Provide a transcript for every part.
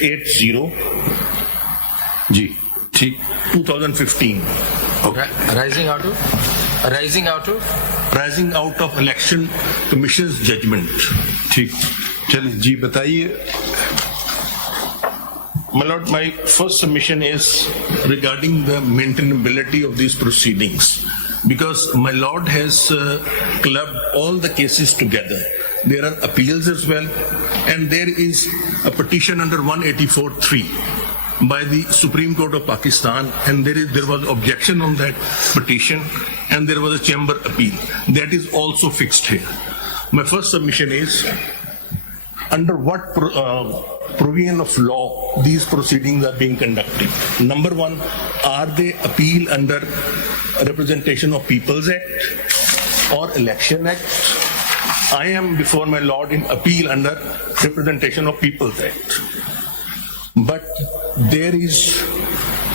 80 जी ठीक 2015 rising out of election commission's judgment. ठीक चलें जी बताइए. My lord, my first submission is regarding the maintainability of these proceedings, because my lord has clubbed all the cases together. There are appeals as well, and there is a petition under 184(3) by the Supreme Court of Pakistan, and there was objection on that petition, and there was a chamber appeal. That is also fixed here. My first submission is, under what provision of law these proceedings are being conducted? Number one, are they appeal under Representation of People's Act or Election Act? I am before my lord in appeal under Representation of People's Act. But there is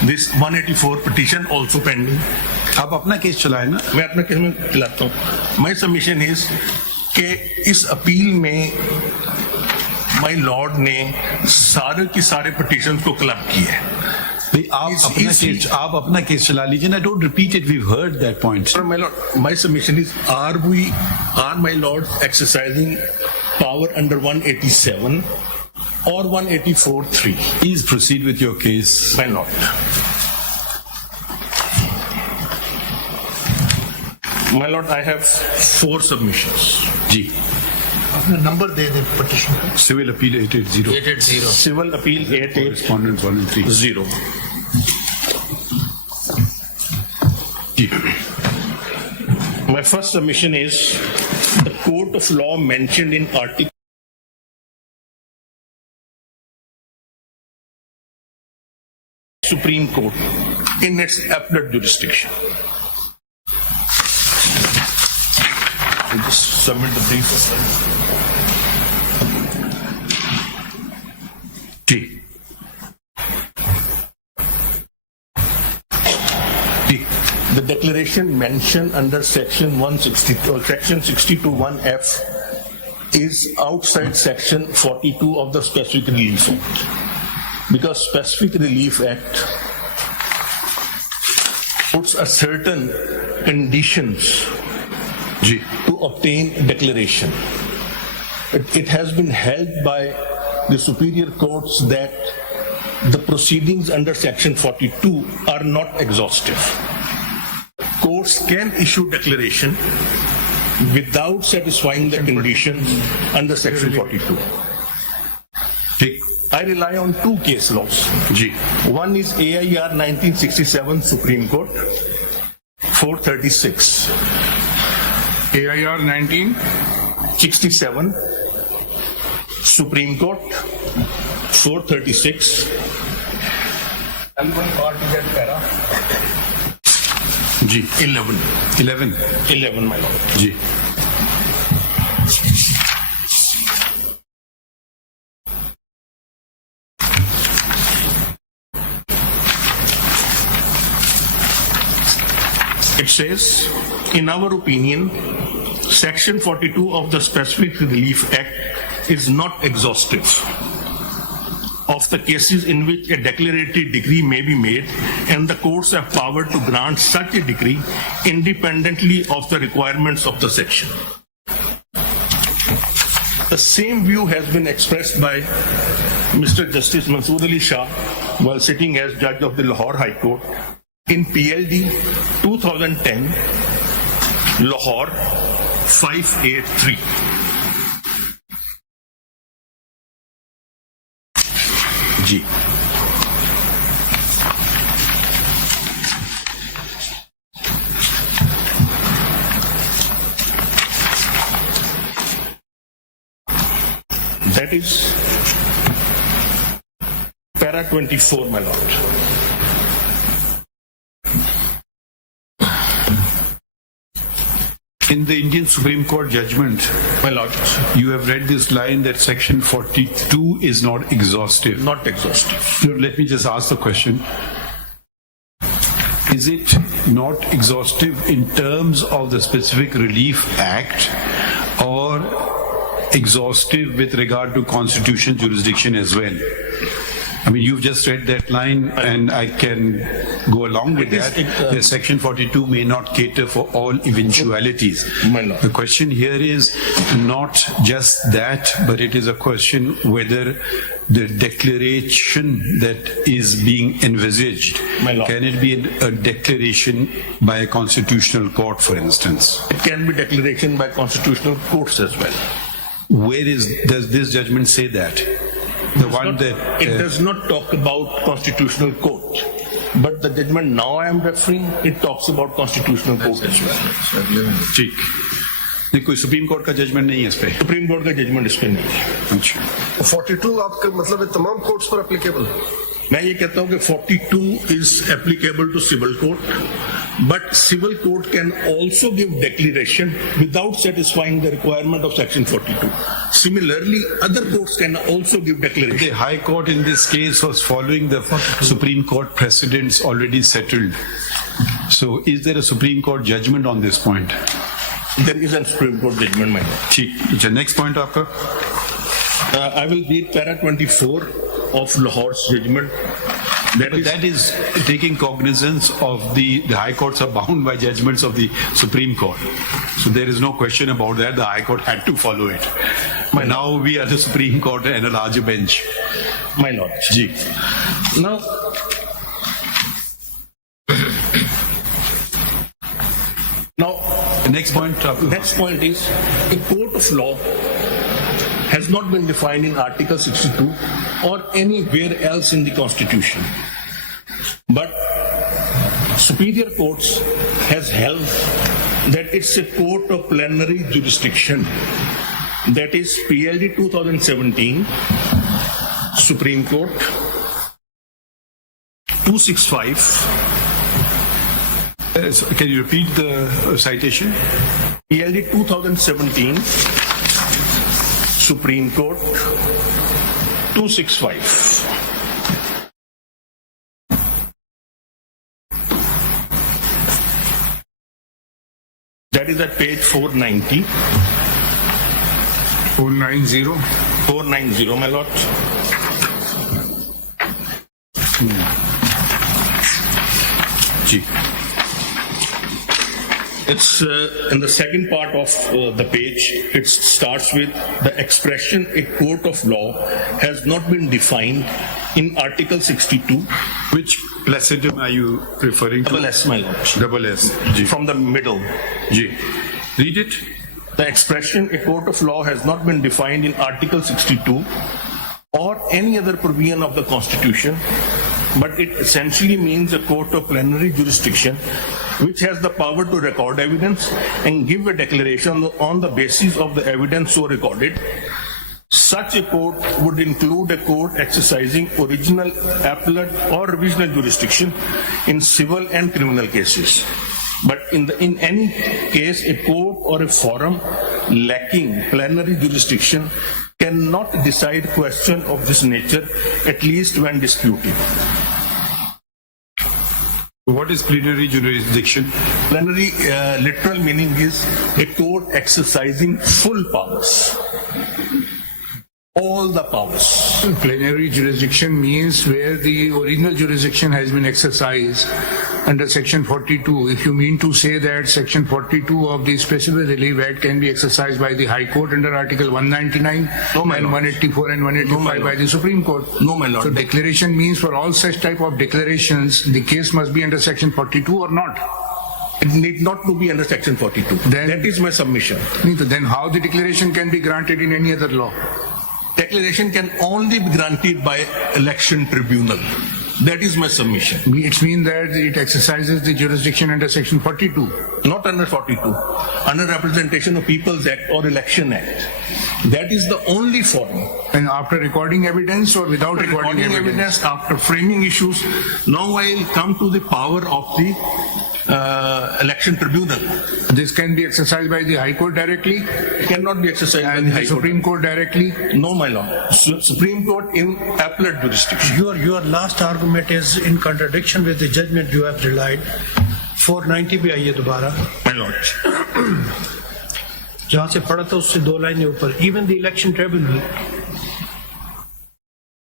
this 184 petition also pending. आप अपना case चलाए ना. मैं अपना case में चलाता हूँ. My submission is कि इस अपील में माय लॉर्ड ने सारे की सारे पिटीशंस को क्लब किए. आप अपना केस चला लीजिए ना. Don't repeat it. We've heard that point. Sir, my lord, my submission is: are my lords exercising power under 187 or 184(3)? Please proceed with your case. My lord, my lord, I have 4 submissions. जी. अपना number दे दे petition का. Civil Appeal 880. Civil Appeal 880. Respondent 1 and 3. जी. My first submission is the court of law mentioned in Article Supreme Court in its appellate jurisdiction. I'll just submit the brief. The declaration mentioned under section 162 or section 62(1)(f) is outside section 42 of the Specific Relief Act, because Specific Relief Act puts a certain conditions to obtain declaration. It has been held by the superior courts that the proceedings under section 42 are not exhaustive. Courts can issue declaration without satisfying the conditions under section 42. I rely on 2 case laws. One is AIR 1967 Supreme Court 436. AIR 1967 Supreme Court 436. जी 11, my lord. जी. It says, in our opinion, section 42 of the Specific Relief Act is not exhaustive of the cases in which a declaratory decree may be made, and the courts have power to grant such a decree independently of the requirements of the section. The same view has been expressed by Mr. Justice Mansoor Ali Shah while sitting as judge of the Lahore High Court in PLD 2010, Lahore 583. जी. That is para 24, my lord. In the Indian Supreme Court judgment, My lord, you have read this line that section 42 is not exhaustive. not exhaustive. So let me just ask the question. Is it not exhaustive in terms of the Specific Relief Act, or exhaustive with regard to constitutional jurisdiction as well? I mean, you've just read that line, and I can go along with that. The Section 42 may not cater for all eventualities. My lord. The question here is not just that, but it is a question whether the declaration that is being envisaged, My lord. can it be a declaration by a constitutional court, for instance? It can be declaration by constitutional courts as well. Where does this judgment say that? The one that... It does not talk about constitutional court, but the judgment now I am referring, it talks about constitutional court as well. ठीक, नहीं कोई supreme court का judgement नहीं है इस पे? Supreme court का judgement इस पे नहीं है। अच्छा, 42 आपका मतलब है तमाम कोर्ट्स पर एप्लीकेबल? मैं ये कहता हूँ कि 42 is applicable to civil court, but civil court can also give declaration without satisfying the requirement of section 42. Similarly, other courts can also give declaration. the High Court in this case was following the Supreme Court precedents already settled. So is there a Supreme Court judgment on this point? There is a Supreme Court judgment, my lord. ठीक, अच्छा, next point आपका? I will read para 24 of Lahore's judgment. That is taking cognizance of the High Courts are bound by judgments of the Supreme Court. So there is no question about that. The High Court had to follow it. But now we are the Supreme Court and a larger bench. My lord. Ji. Now, The next point. next point is a court of law has not been defined in Article 62 or anywhere else in the Constitution. But superior courts has held that it's a court of plenary jurisdiction. That is PLD 2017, Supreme Court 265. Can you repeat the citation? PLD 2017, Supreme Court 265. That is at page 490. 490. 490, my lord. Ji. It's in the second part of the page. It starts with the expression "a court of law" has not been defined in Article 62. Which placidum are you referring to? Double S, my lord. Double S. Ji. From the middle. Ji. Read it. The expression "a court of law" has not been defined in Article 62 or any other provision of the Constitution, but it essentially means a court of plenary jurisdiction which has the power to record evidence and give a declaration on the basis of the evidence so recorded. Such a court would include a court exercising original, appellate or revisional jurisdiction in civil and criminal cases. But in any case, a court or a forum lacking plenary jurisdiction cannot decide question of this nature, at least when disputed. What is plenary jurisdiction? Plenary literal meaning is a court exercising full powers. All the powers. Plenary jurisdiction means where the original jurisdiction has been exercised under Section 42. If you mean to say that Section 42 of the Specific Relief Act can be exercised by the High Court under Article 199 No, my and lord. 184 and 185 No, my by the Supreme Court. No, my lord. So declaration means for all such type of declarations, the case must be under Section 42 or not. It need not to be under Section 42. Then- that is my submission. Then how the declaration can be granted in any other law? Declaration can only be granted by election tribunal. That is my submission. It means that it exercises the jurisdiction under Section 42. Not under 42. Under Representation of People's Act or Election Act. That is the only forum. And after recording evidence or without After recording recording evidence? evidence, after framing issues, now I will come to the power of the election tribunal. This can be exercised by the High Court directly It cannot be exercised by and the the High Court. Supreme Court directly. No, my lord. Supreme Court in appellate jurisdiction. Your last argument is in contradiction with the judgment you have relied. 490 पे आइए दोबारा. My lord. जहाँ से पढ़ा था उससे 2 लाइनें ऊपर. Even the election tribunal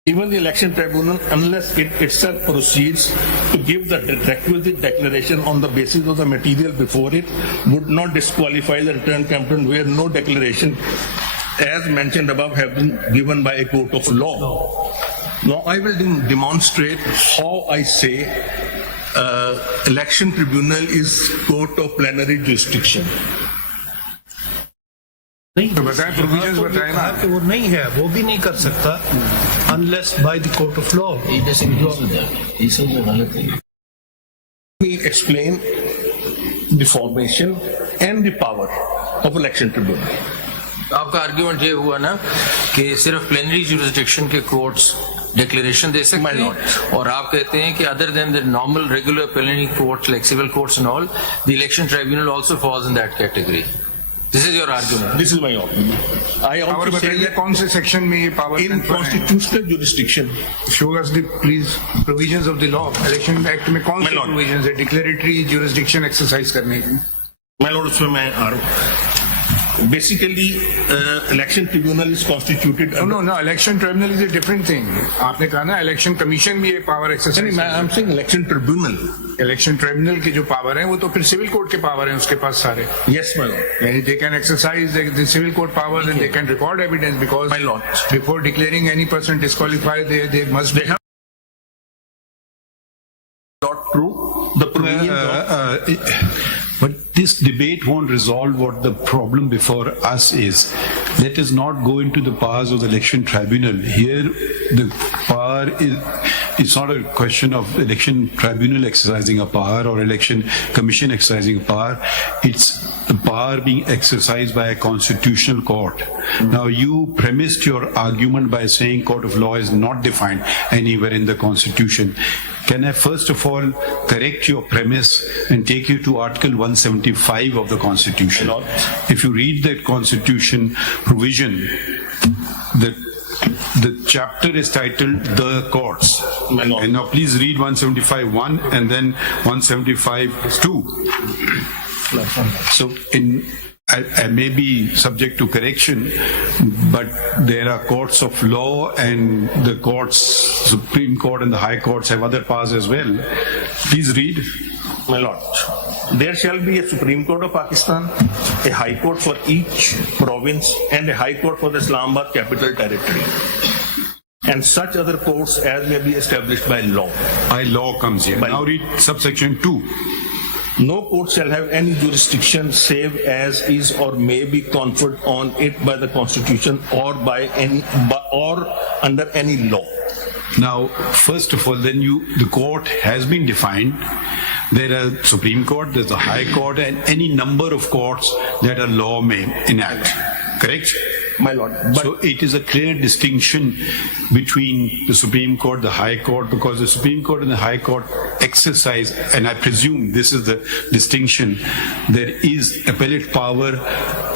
Even the election tribunal, unless it itself proceeds to give the requisite declaration on the basis of the material before it, would not disqualify the return complaint where no declaration, as mentioned above, have been given by a court of law. Now, I will demonstrate how I say election tribunal is court of plenary jurisdiction. नहीं बताएं, provisions बताएं ना। कि वो नहीं है, वो भी नहीं कर सकता unless by the court of law. Let me explain the formation and the power of election tribunal. आपका आर्ग्यूमेंट ये हुआ ना कि सिर्फ प्लेनरी जुरिस्डिक्शन के कोर्ट्स डिक्लेरेशन दे सकते हैं और आप कहते हैं कि other than the normal regular plenary courts like civil courts and all the election tribunal also falls in that category. This is your argument. This is my argument. I also say that कौन से section में ये power in constitutional jurisdiction. Show us the please provisions of the law. Election Act में कौन से provisions है declaratory jurisdiction exercise करने की? My lord, उसमें मैं आ रहा हूँ. Basically, election tribunal is constituted. No. Election tribunal is a different thing. आपने कहा ना election commission भी ये power exercise. I'm saying election tribunal. Election tribunal की जो power है वो तो फिर civil court के power हैं उसके पास सारे. Yes, my lord. And they can exercise the civil court powers and they can record evidence because my lord, before declaring any person disqualified, they must be. Not true. The provisions But this debate won't resolve what the problem before us is. Let us not go into the powers of the election tribunal. Here, the power it's not a question of election tribunal exercising a power or election commission exercising a power. It's the power being exercised by a constitutional court. Now, you premised your argument by saying court of law is not defined anywhere in the Constitution. Can I first of all correct your premise and take you to Article 175 of the Constitution? If you read that Constitution provision, the chapter is titled The Courts. And now please read 175.1 and then 175.2. So I may be subject to correction, but there are courts of law and the courts, Supreme Court and the High Courts have other powers as well. Please read. My lord, there shall be a Supreme Court of Pakistan, a High Court for each province and a High Court for the Islamabad Capital Territory, and such other courts as may be established by law. By law comes here. Now read subsection 2. No court shall have any jurisdiction save as is or may be conferred on it by the Constitution or or under any law. Now, first of all, then the court has been defined. There are Supreme Court, there's the High Court, and any number of courts that a law may enact. Correct? My lord. So it is a clear distinction between the Supreme Court, the High Court, because the Supreme Court and the High Court exercise, and I presume this is the distinction, there is appellate power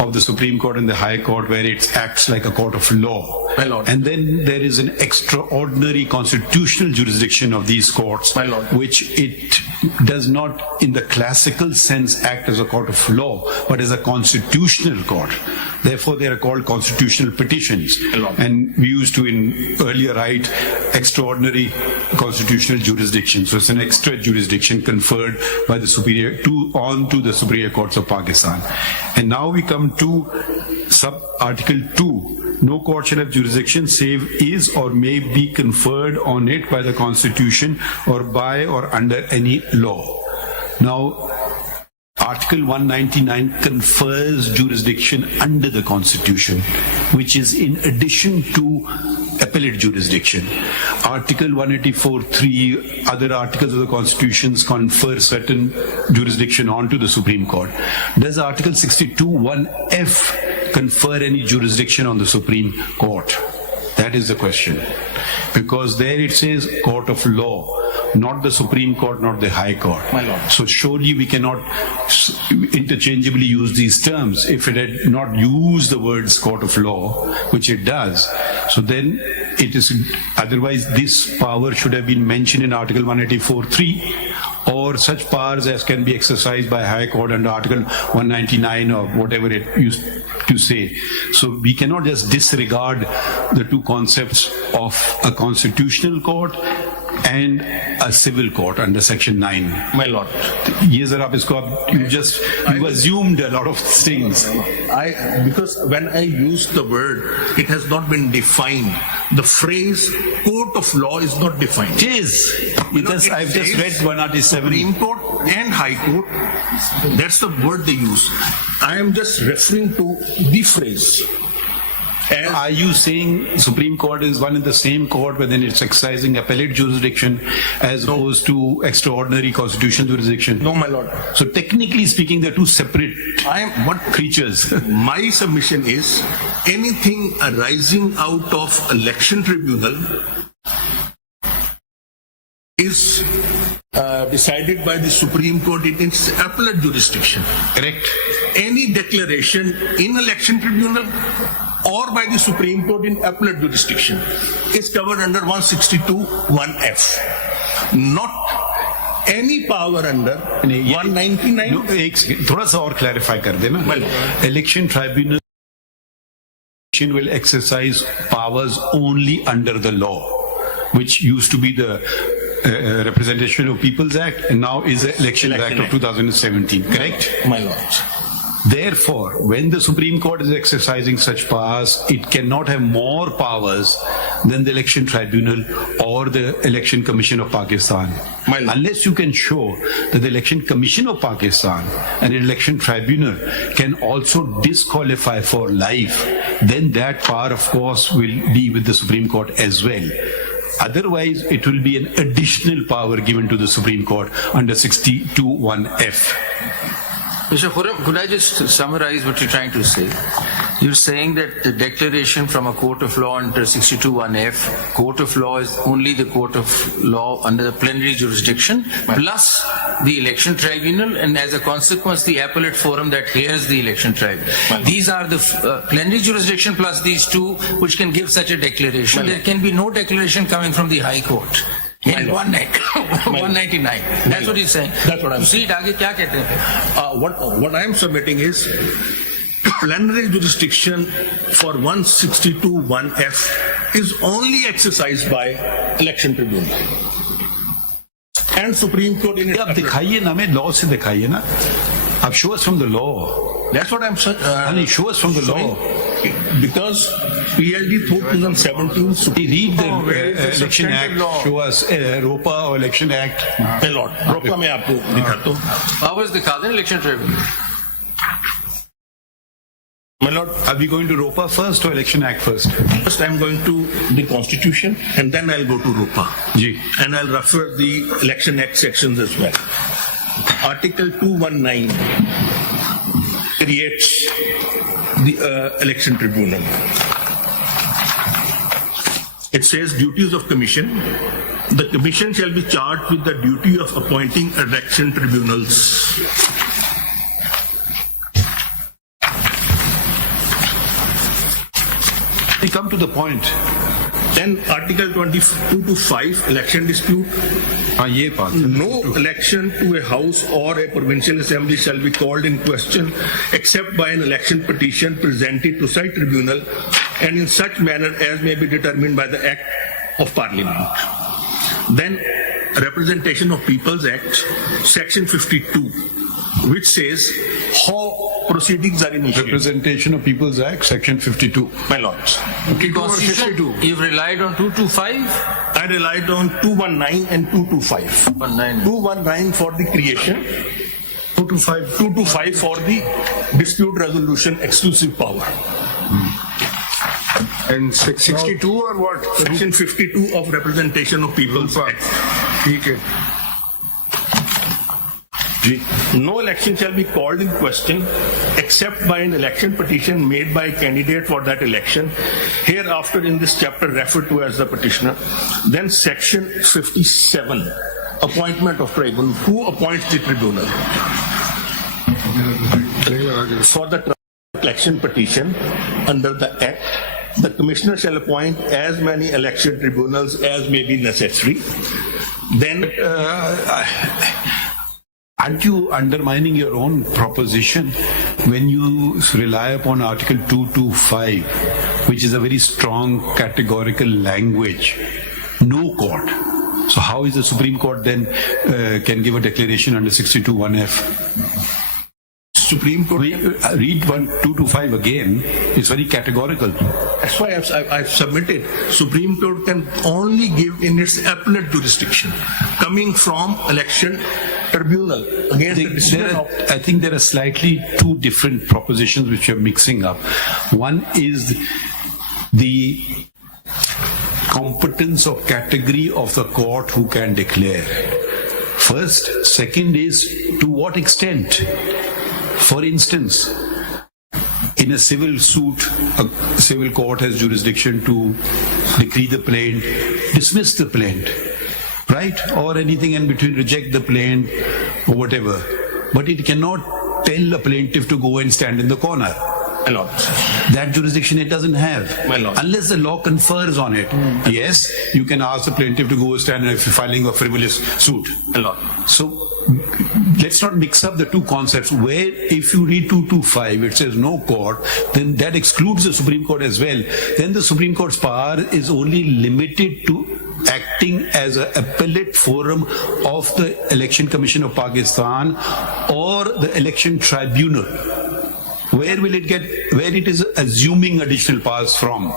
of the Supreme Court and the High Court where it acts like a court of law. My lord. And then there is an extraordinary constitutional jurisdiction of these courts, my lord, which it does not in the classical sense act as a court of law, but as a constitutional court. Therefore, they are called constitutional petitions. And we used to in earlier write extraordinary constitutional jurisdiction. So it's an extra jurisdiction conferred by the superior onto the superior courts of Pakistan. And now we come to sub-article 2. No court shall have jurisdiction save is or may be conferred on it by the Constitution or by or under any law. Now, Article 199 confers jurisdiction under the Constitution, which is in addition to appellate jurisdiction. Article 184.3, other articles of the Constitutions confer certain jurisdiction onto the Supreme Court. Does Article 62.1f confer any jurisdiction on the Supreme Court? That is the question. Because there it says court of law, not the Supreme Court, not the High Court. My lord. So surely we cannot interchangeably use these terms. If it had not used the words court of law, which it does, so then it is, otherwise this power should have been mentioned in Article 184.3, or such powers as can be exercised by High Court under Article 199 or whatever it used to say. So we cannot just disregard the two concepts of a constitutional court and a civil court under section 9. My lord. ये जरा आप इसको आप you assumed a lot of things. Because when I use the word, it has not been defined. The phrase court of law is not defined. It is. Because I've just read 197. Supreme Court and High Court, that's the word they use. I am just referring to the phrase. Are you saying Supreme Court is one and the same court, but then it's exercising appellate jurisdiction as opposed to extraordinary constitutional jurisdiction? No, my lord. So technically speaking, they're two separate creatures. My submission is anything arising out of election tribunal is decided by the Supreme Court in its appellate jurisdiction. Correct. Any declaration in election tribunal or by the Supreme Court in appellate jurisdiction is covered under 162(1)(f). Not any power under 199. No, थोड़ा सा और clarify कर देना. Election tribunal will exercise powers only under the law, which used to be the Representation of People's Act and now is the Election Act of 2017. Correct? My lord. Therefore, when the Supreme Court is exercising such powers, it cannot have more powers than the Election Tribunal or the Election Commission of Pakistan. Unless you can show that the Election Commission of Pakistan and the Election Tribunal can also disqualify for life, then that power, of course, will be with the Supreme Court as well. Otherwise, it will be an additional power given to the Supreme Court under 62(1)(f). Mr. Khurram, could I just summarize what you're trying to say? You're saying that the declaration from a court of law under 62(1)(f), court of law is only the court of law under the plenary jurisdiction, plus the election tribunal, and as a consequence, the appellate forum that hears the election tribunal. These are the plenary jurisdiction plus these two which can give such a declaration. There can be no declaration coming from the High Court. In 199. That's what he's saying. That's what I'm saying. What I'm submitting is plenary jurisdiction for 162(1)(f) is only exercised by election tribunal and Supreme Court in its आप दिखाइए ना, हमें law से दिखाइए ना. आप show us from the law. That's what I'm saying. Show us from the law. Because PLD 2017 Read the Election Act. Show us ROPA or Election Act. My lord, ROPA में आपको दिखाता हूँ. Powers दिखा दें election tribunal. My lord, are we going to ROPA first or Election Act first? First I'm going to the Constitution and then I'll go to ROPA. Ji. And I'll refer the Election Act sections as well. Article 219 creates the election tribunal. It says duties of commission. The commission shall be charged with the duty of appointing election tribunals. We come to the point. Then Article 22 to 5, election dispute. No election to a house or a provincial assembly shall be called in question except by an election petition presented to said tribunal and in such manner as may be determined by the Act of Parliament. Then Representation of People's Act, Section 52, which says how proceedings are initiated. Representation of People's Act, Section 52. My lords. Constitution, you've relied on 225? I relied on 219 and 225. 219 for the creation, 225 for the dispute resolution exclusive power. And 62 or what? Section 52 of Representation of People's Act. No election shall be called in question except by an election petition made by a candidate for that election, hereafter in this chapter referred to as the petitioner. Then Section 57, appointment of tribunal. Who appoints the tribunal? For the election petition under the Act, the commissioner shall appoint as many election tribunals as may be necessary. Then aren't you undermining your own proposition when you rely upon Article 225, which is a very strong categorical language, no court. So how is the Supreme Court then can give a declaration under 62(1)(f)? Supreme Court. Read 225 again. It's very categorical. That's why I've submitted. Supreme Court can only give in its appellate jurisdiction, coming from election tribunal against the decision of. I think there are slightly two different propositions which you're mixing up. One is the competence of category of the court who can declare. First. Second is to what extent. For instance, in a civil suit, a civil court has jurisdiction to decree the plaint, dismiss the plaint, right? Or anything in between, reject the plaint or whatever. But it cannot tell a plaintiff to go and stand in the corner. My lord. That jurisdiction it doesn't have. My lord. Unless the law confers on it. Yes, you can ask the plaintiff to go stand if you're filing a frivolous suit. My lord. So let's not mix up the two concepts. Where if you read 225, it says no court, then that excludes the Supreme Court as well. Then the Supreme Court's power is only limited to acting as an appellate forum of the Election Commission of Pakistan or the Election Tribunal. Where will it get, where it is assuming additional powers from?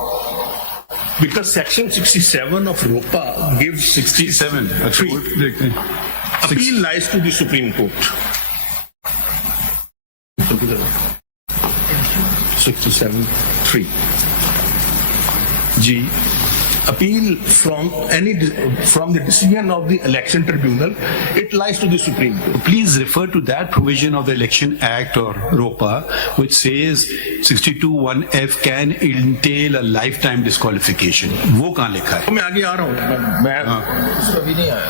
Because Section 67 of ROPA gives 67. Appeal lies to the Supreme Court. 67(3). G. Appeal from the decision of the election tribunal, it lies to the Supreme Court. Please refer to that provision of the Election Act or ROPA, which says 62(1)(f) can entail a lifetime disqualification. वो कहाँ लिखा है? मैं आगे आ रहा हूँ. मैं अभी नहीं आया.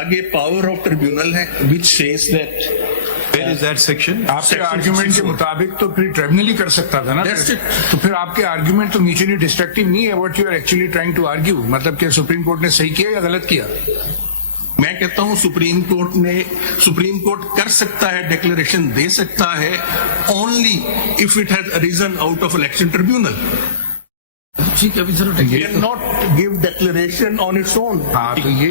आगे power of tribunal है, which says that. Where is that section? आपके आर्ग्यूमेंट के मुताबिक तो फिर ट्रिब्यूनल ही कर सकता था ना. That's it. तो फिर आपके आर्ग्यूमेंट तो म्यूचुअली डिस्ट्रक्टिव नहीं है. What you are actually trying to argue, मतलब कि सुप्रीम कोर्ट ने सही किया या गलत किया? मैं कहता हूं सुप्रीम कोर्ट कर सकता है, डिक्लेरेशन दे सकता है only if it has arisen out of election tribunal. ठीक है, अभी जरूर can not give declaration on its own. हाँ, तो ये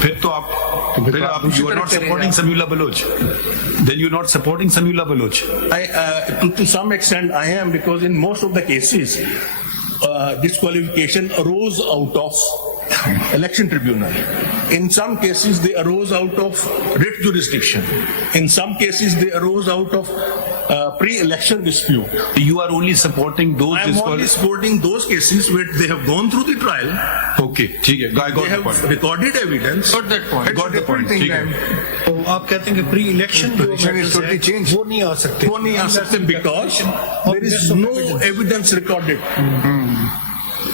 फिर तो आप you are not supporting Samula Baloch. Then you are not supporting Samula Baloch. To some extent I am, because in most of the cases disqualification arose out of election tribunal. In some cases they arose out of writ jurisdiction. In some cases they arose out of pre-election dispute. You are only supporting those. I am only supporting those cases where they have gone through the trial. Okay, ठीक है. I got They the have point. recorded evidence. Got that point. I got the point. ठीक है. तो आप कहते हैं कि pre election जो मैटर्स हैं वो नहीं आ सकते. वो नहीं आ सकते because there is no evidence recorded.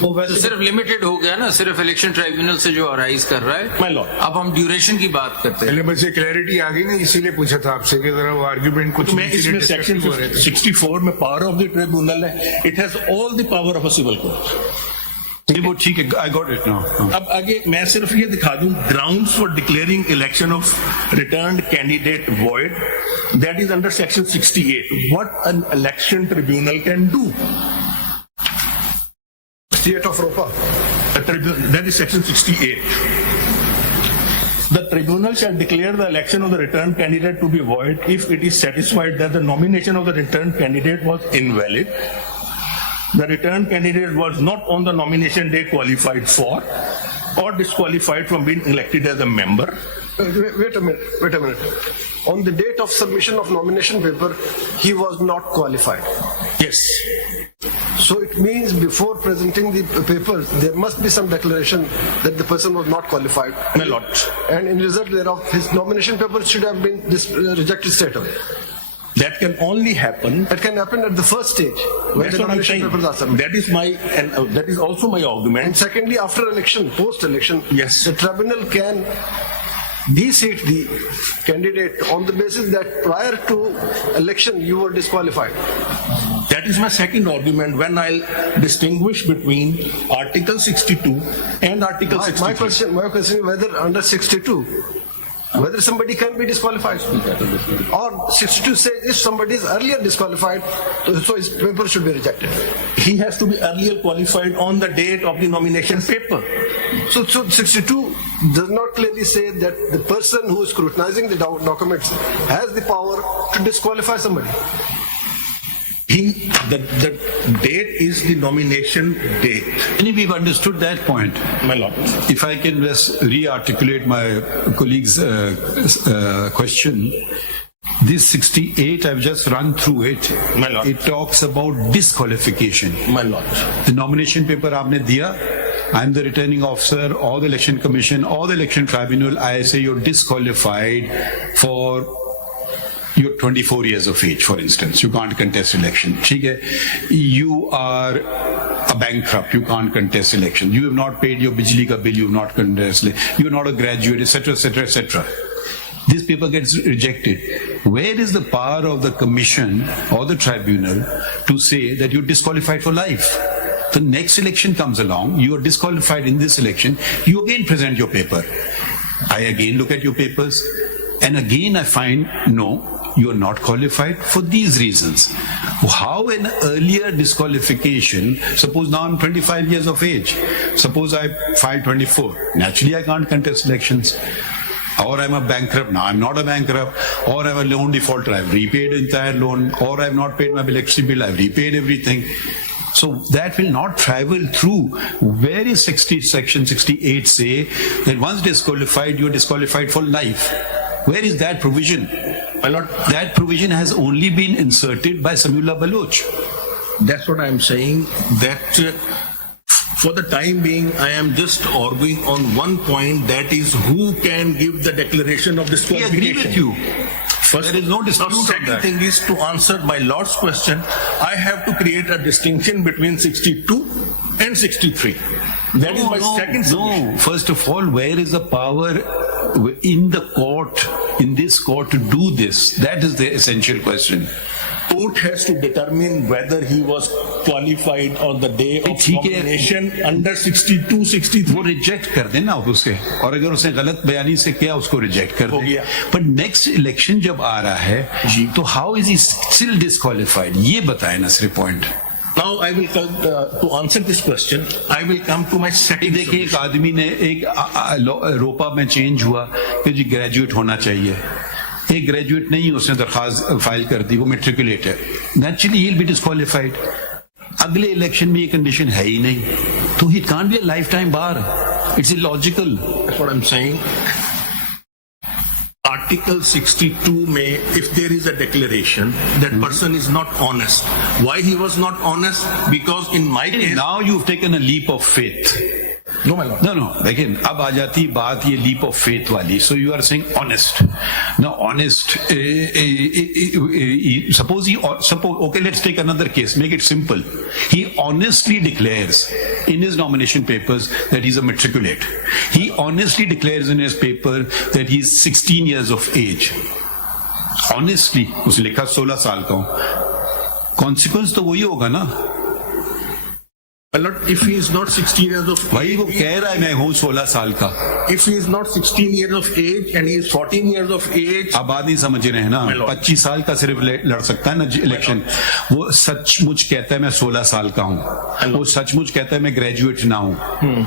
वो तो वैसे सिर्फ लिमिटेड हो गया ना, सिर्फ इलेक्शन ट्राइब्यूनल से जो अराइज कर रहा है. My lord. अब हम ड्यूरेशन की बात करते हैं. पहले मुझे क्लैरिटी आ गई ना, इसीलिए पूछा था आपसे कि जरा वो आर्ग्यूमेंट कुछ तो मैं इसमें सेक्शन 64 में पावर ऑफ द ट्रिब्यूनल है. It has all the power of a civil court. वो ठीक है. I got it now. अब आगे मैं सिर्फ ये दिखा दूं grounds for declaring election of returned candidate void. That is under section 68. What an election tribunal can do. 68 of ROPA. That is section 68. The tribunal shall declare the election of the returned candidate to be void if it is satisfied that the nomination of the returned candidate was invalid, the returned candidate was not on the nomination day qualified for, or disqualified from being elected as a member. Wait a minute. On the date of submission of nomination paper, he was not qualified. Yes. So it means before presenting the papers, there must be some declaration that the person was not qualified. My lord. And in result thereof, his nomination papers should have been rejected straight away. That can only happen. That can happen at the first stage when That's the what I'm nomination saying. papers are submitted. That is also my And argument. secondly, after election, post-election, Yes. the tribunal can de-seat the candidate on the basis that prior to election you were disqualified. That is my second argument when I'll distinguish between Article 62 and Article 63. My question is whether under 62 whether somebody can be disqualified. Or 62 says if somebody is earlier disqualified, so his paper should be rejected. He has to be earlier qualified on the date of the nomination paper. So 62 does not clearly say that the person who is scrutinizing the documents has the power to disqualify somebody. The date is the nomination date. And we've understood that point. My lord. If I can just re-articulate my colleague's question, this 68, I've just run through it. My lord. It talks about disqualification. My lord. The nomination paper aapne diya, I'm the returning officer or the election commission or the election tribunal, I say you're disqualified for you're 24 years of age, for instance. You can't contest election. You are a bankrupt. You can't contest election. You have not paid your bijli ka bill. You have not contested. You're not a graduate, etc., etc., etc. This paper gets rejected. Where is the power of the commission or the tribunal to say that you're disqualified for life? The next election comes along. You are disqualified in this election. You again present your paper. I again look at your papers. And again I find, no, you are not qualified for these reasons. How an earlier disqualification, suppose now I'm 25 years of age, suppose I filed 24, naturally I can't contest elections. Or I'm a bankrupt, now I'm not a bankrupt, or I'm a loan defaulter, I've repaid entire loan, or I've not paid my electricity bill, I've repaid everything. So that will not travel through. Where is section 68 say that once disqualified, you're disqualified for life? Where is that provision? My lord. That provision has only been inserted by Samiullah Baloch. That's what I'm saying, that for the time being, I am just arguing on one point, that is who can give the declaration of I disqualification. agree with you. First, there is no dispute on second that. thing is to answer my lord's question, I have to create a distinction between 62 and 63. That is my second submission. No, first of all, where is the power in the court, in this court to do this? That is the essential question. Court has to determine whether he was qualified on the day of nomination under 62, 63. वो reject कर देना उसके, और अगर उसने गलत बयानी से किया उसको रिजेक्ट कर हो दे. गया. But next election जब आ रहा है, तो how is he still disqualified? ये बताएं ना सिर्फ point. Now I will come, to answer this question, I will come to my second देखिए एक submission. आदमी ने एक रोपा में चेंज हुआ कि जी ग्रेजुएट होना चाहिए. एक ग्रेजुएट नहीं, उसने दरखास्त फाइल कर दी, वो मेट्रिकुलेट है. Naturally he will be disqualified. अगले इलेक्शन में ये कंडीशन है ही नहीं, तो he can't be a life time bar. It's illogical. That's what I'm saying. Article 62 may, if there is a declaration that person is not honest. Why he was not honest? Because in my case, Now you've taken a leap of faith. no my lord. No, लेकिन अब आ जाती बात ये leap of faith वाली. So you are saying honest. Now honest, suppose, okay, let's take another case, make it simple. He honestly declares in his nomination papers that he's a matriculate. He honestly declares in his paper that he's 16 years of age. Honestly, उसने लिखा 16 साल का हूं. Consequence तो वही होगा ना. My lord, if he is not 16 years of भाई वो कह रहा है मैं हूँ 16 साल का. if he is not 16 years of age and he is 14 years of age, अब बात नहीं समझ रहे हैं ना. 25 साल का सिर्फ लड़ सकता है ना इलेक्शन. वो सचमुच कहता है मैं 16 साल का हूँ. वो सचमुच कहता है मैं ग्रेजुएट ना हूँ.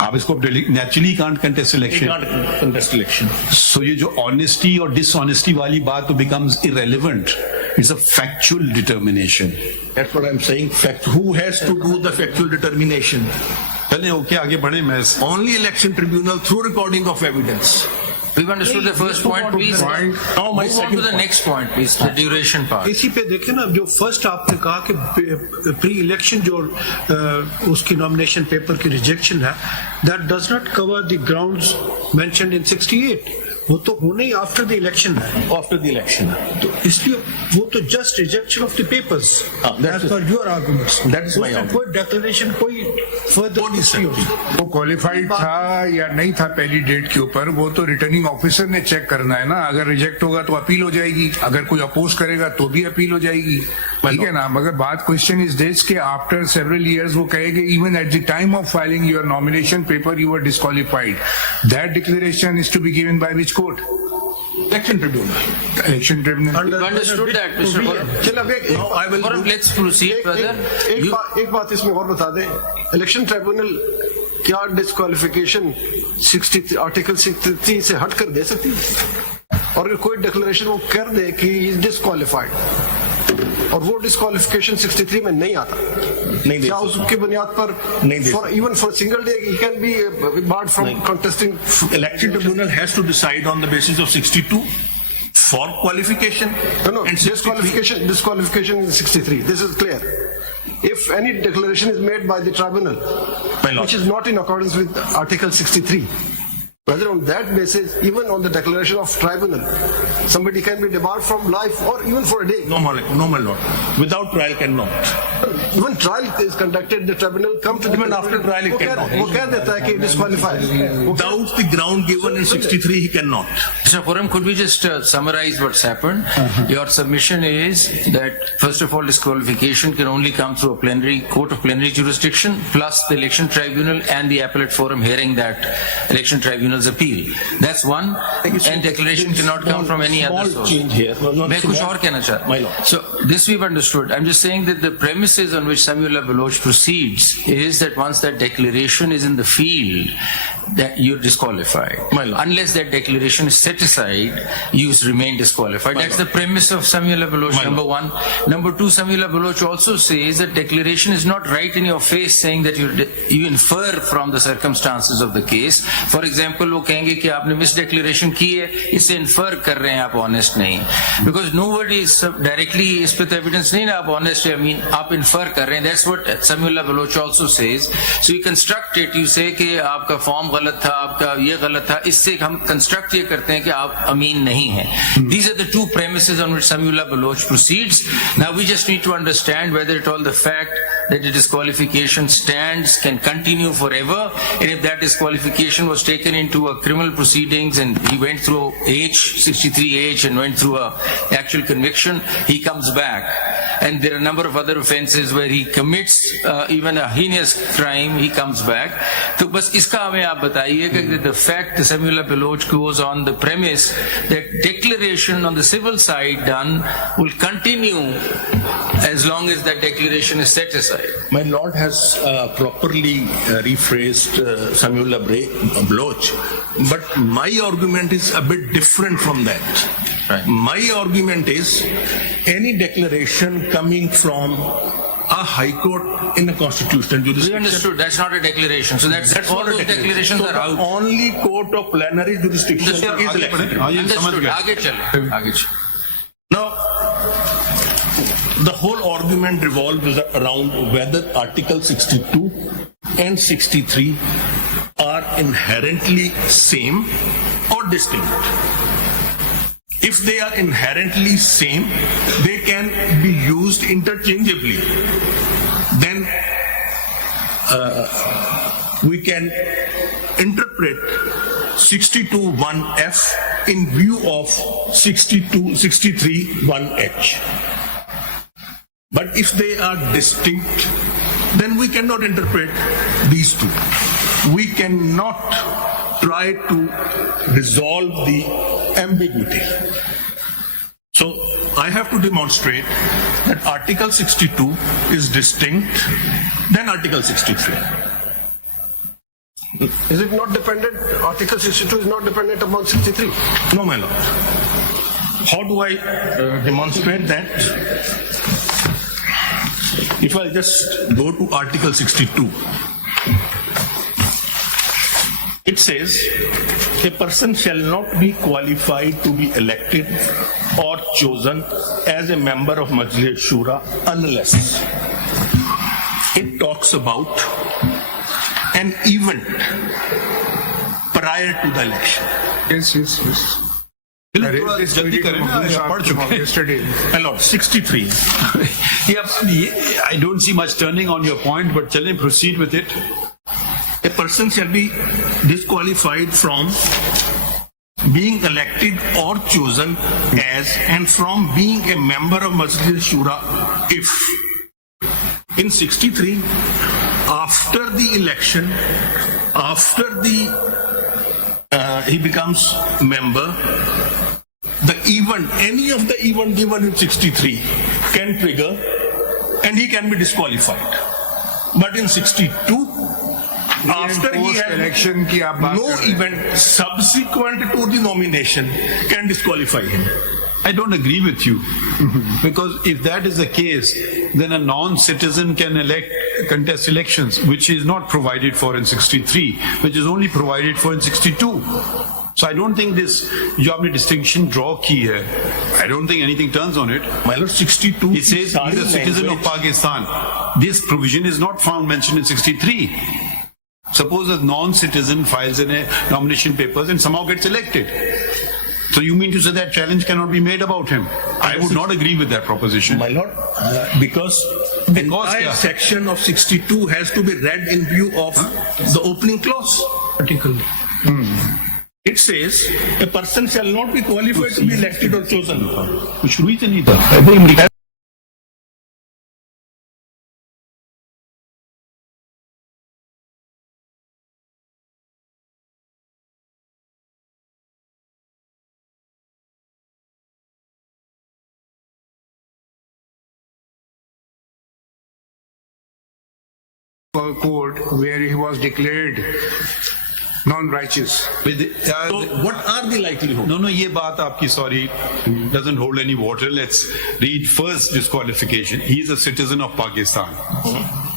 आप इसको naturally can't contest he election. can't contest election. सो ये जो ऑनेस्टी और डिसऑनेस्टी वाली बात तो becomes irrelevant. It's a factual determination. That's what I'm saying. Fact. Who has to do the factual determination? चलें ओके आगे बढ़े. मैं Only election tribunal through recording of evidence. We've understood the first point, please. Now my Move on second to the point. next point, please. The duration part. इसी पे देखें ना, जो first आपने कहा कि प्री इलेक्शन जो उसकी नॉमिनेशन पेपर की रिजेक्शन है, that does not cover the grounds mentioned in 68. वो तो होने ही आफ्टर द इलेक्शन है. After the election. तो इसलिए वो तो just rejection of the papers that's as per your arguments. That is my argument. कोई डिक्लेरेशन कोई फर्दर नहीं होगी. वो क्वालिफाइड था या नहीं था पहली डेट के ऊपर, वो तो रिटर्निंग ऑफिसर ने चेक करना है ना. अगर रिजेक्ट होगा तो अपील हो जाएगी, अगर कोई अपोज करेगा तो भी अपील हो जाएगी. ठीक है ना. मगर बात क्वेश्चन इज दिस के आफ्टर सेवरल इयर्स वो कहेंगे even at the time of filing your nomination paper you were disqualified. That declaration is to be given by which court? Election tribunal. Election tribunal. You understood that, Mr. Forum? चल अब Now I will Forum, let's proceed, brother. You- एक बात इसमें और बता दें, election tribunal क्या disqualification 63 article 63 से हट कर दे सकती है? और अगर कोई डिक्लेरेशन वो कर दे कि इज डिस्क्वालिफाइड और वो डिस्क्वालिफिकेशन 63 में नहीं आता, नहीं दे क्या उसकी बुनियाद पर नहीं दे for even for single day he can be barred from contesting? Election tribunal has to decide on the basis of 62 for qualification. No, and 63. disqualification is 63. This is clear. If any declaration is made by the tribunal, My lord. which is not in accordance with Article 63, whether on that basis, even on the declaration of tribunal, somebody can be debarred from life or even for a day. No, my lord. Without trial cannot. Even trial is conducted, the tribunal come to the Even after trial it cannot. वो कह देता है कि disqualified. Without the ground given in 63, he cannot. Mr. Forum, could we just summarize what's happened? Your submission is that, first of all, disqualification can only come through a plenary court of plenary jurisdiction, plus the election tribunal and the appellate forum hearing that election tribunal's appeal. That's one. And declaration cannot come from any other source. Change here. मैं कुछ और कहना चाहता My हूँ. lord. So this we've understood. I'm just saying that the premises on which Samuel Baloch proceeds is that once that declaration is in the field, that you're disqualified. My lord. Unless that declaration is set aside, you remain disqualified. That's the premise of Samuel Baloch, number one. Number two, Samuel Baloch also says that declaration is not right in your face, saying that you infer from the circumstances of the case. For example, वो कहेंगे कि आपने misdeclaration की है, इससे infer कर रहे हैं आप honest नहीं. Because nobody is directly इस पे तो evidence नहीं ना आप honest है, I mean आप infer कर रहे हैं. That's what Samuel Baloch also says. So you construct it, you say कि आपका form गलत था, आपका ये गलत था, इससे हम construct ये करते हैं कि आप अमीन नहीं हैं. These are the two premises on which Samuel Baloch proceeds. Now we just need to understand whether at all the fact that the disqualification stands can continue forever, and if that disqualification was taken into a criminal proceedings and he went through H63H and went through a actual conviction, he comes back. And there are a number of other offences where he commits even a heinous crime, he comes back. So बस इसका हमें आप बताइए कि the fact that Samuel Baloch goes on the premise that declaration on the civil side done will continue as long as that declaration is set aside. My lord has properly rephrased Samuel Baloch, but my argument is a bit different from that. Right. My argument is any declaration coming from a high court in a constitutional We jurisdiction. understood that's not a declaration. So that's all not a those declaration. declarations So are the out. only court of plenary jurisdiction is election. Understood. आगे चले. Now, the whole argument revolves around whether Article 62 and 63 are inherently same or distinct. If they are inherently same, they can be used interchangeably. Then we can interpret 62(1)(f in view of 63(1)(h). But if they are distinct, then we cannot interpret these two. We cannot try to resolve the ambiguity. So I have to demonstrate that Article 62 is distinct than Article 63. Is it not dependent? Article 62 is not dependent upon 63. No, my lord. How do I demonstrate that? If I just go to Article 62, it says, a person shall not be qualified to be elected or chosen as a member of Majlis Shura unless it talks about an event prior to the election. Yes. Yesterday. My lord, 63. I don't see much turning on your point, but shall I proceed with it? A person shall be disqualified from being elected or chosen as and from being a member of Majlis Shura if in 63 after the election, after the he becomes member. The event, any of the event given in 63 can trigger and he can be disqualified. But in 62, after he has election की आप बात no कर रहे हैं। event subsequent to the nomination can disqualify him. I don't agree with you. Because if that is the case, then a non-citizen can contest elections, which is not provided for in 63, which is only provided for in 62. So I don't think this, जो आपने distinction draw की है, I don't think anything turns on it. My lord, 62. It says he's a citizen of Pakistan. This provision is not found mentioned in 63. Suppose a non-citizen files in a nomination papers and somehow gets elected. So you mean to say that challenge cannot be made about him? I would not agree with that proposition. My lord, because the entire section of 62 has to be read in view of the opening clause. Article. It says a person shall not be qualified to be elected or chosen. कुछ हुई तो नहीं था. Court where he was declared non-righteous. So what are the likelihoods? No, ये बात आपकी, sorry, doesn't hold any water. Let's read first disqualification. He is a citizen of Pakistan.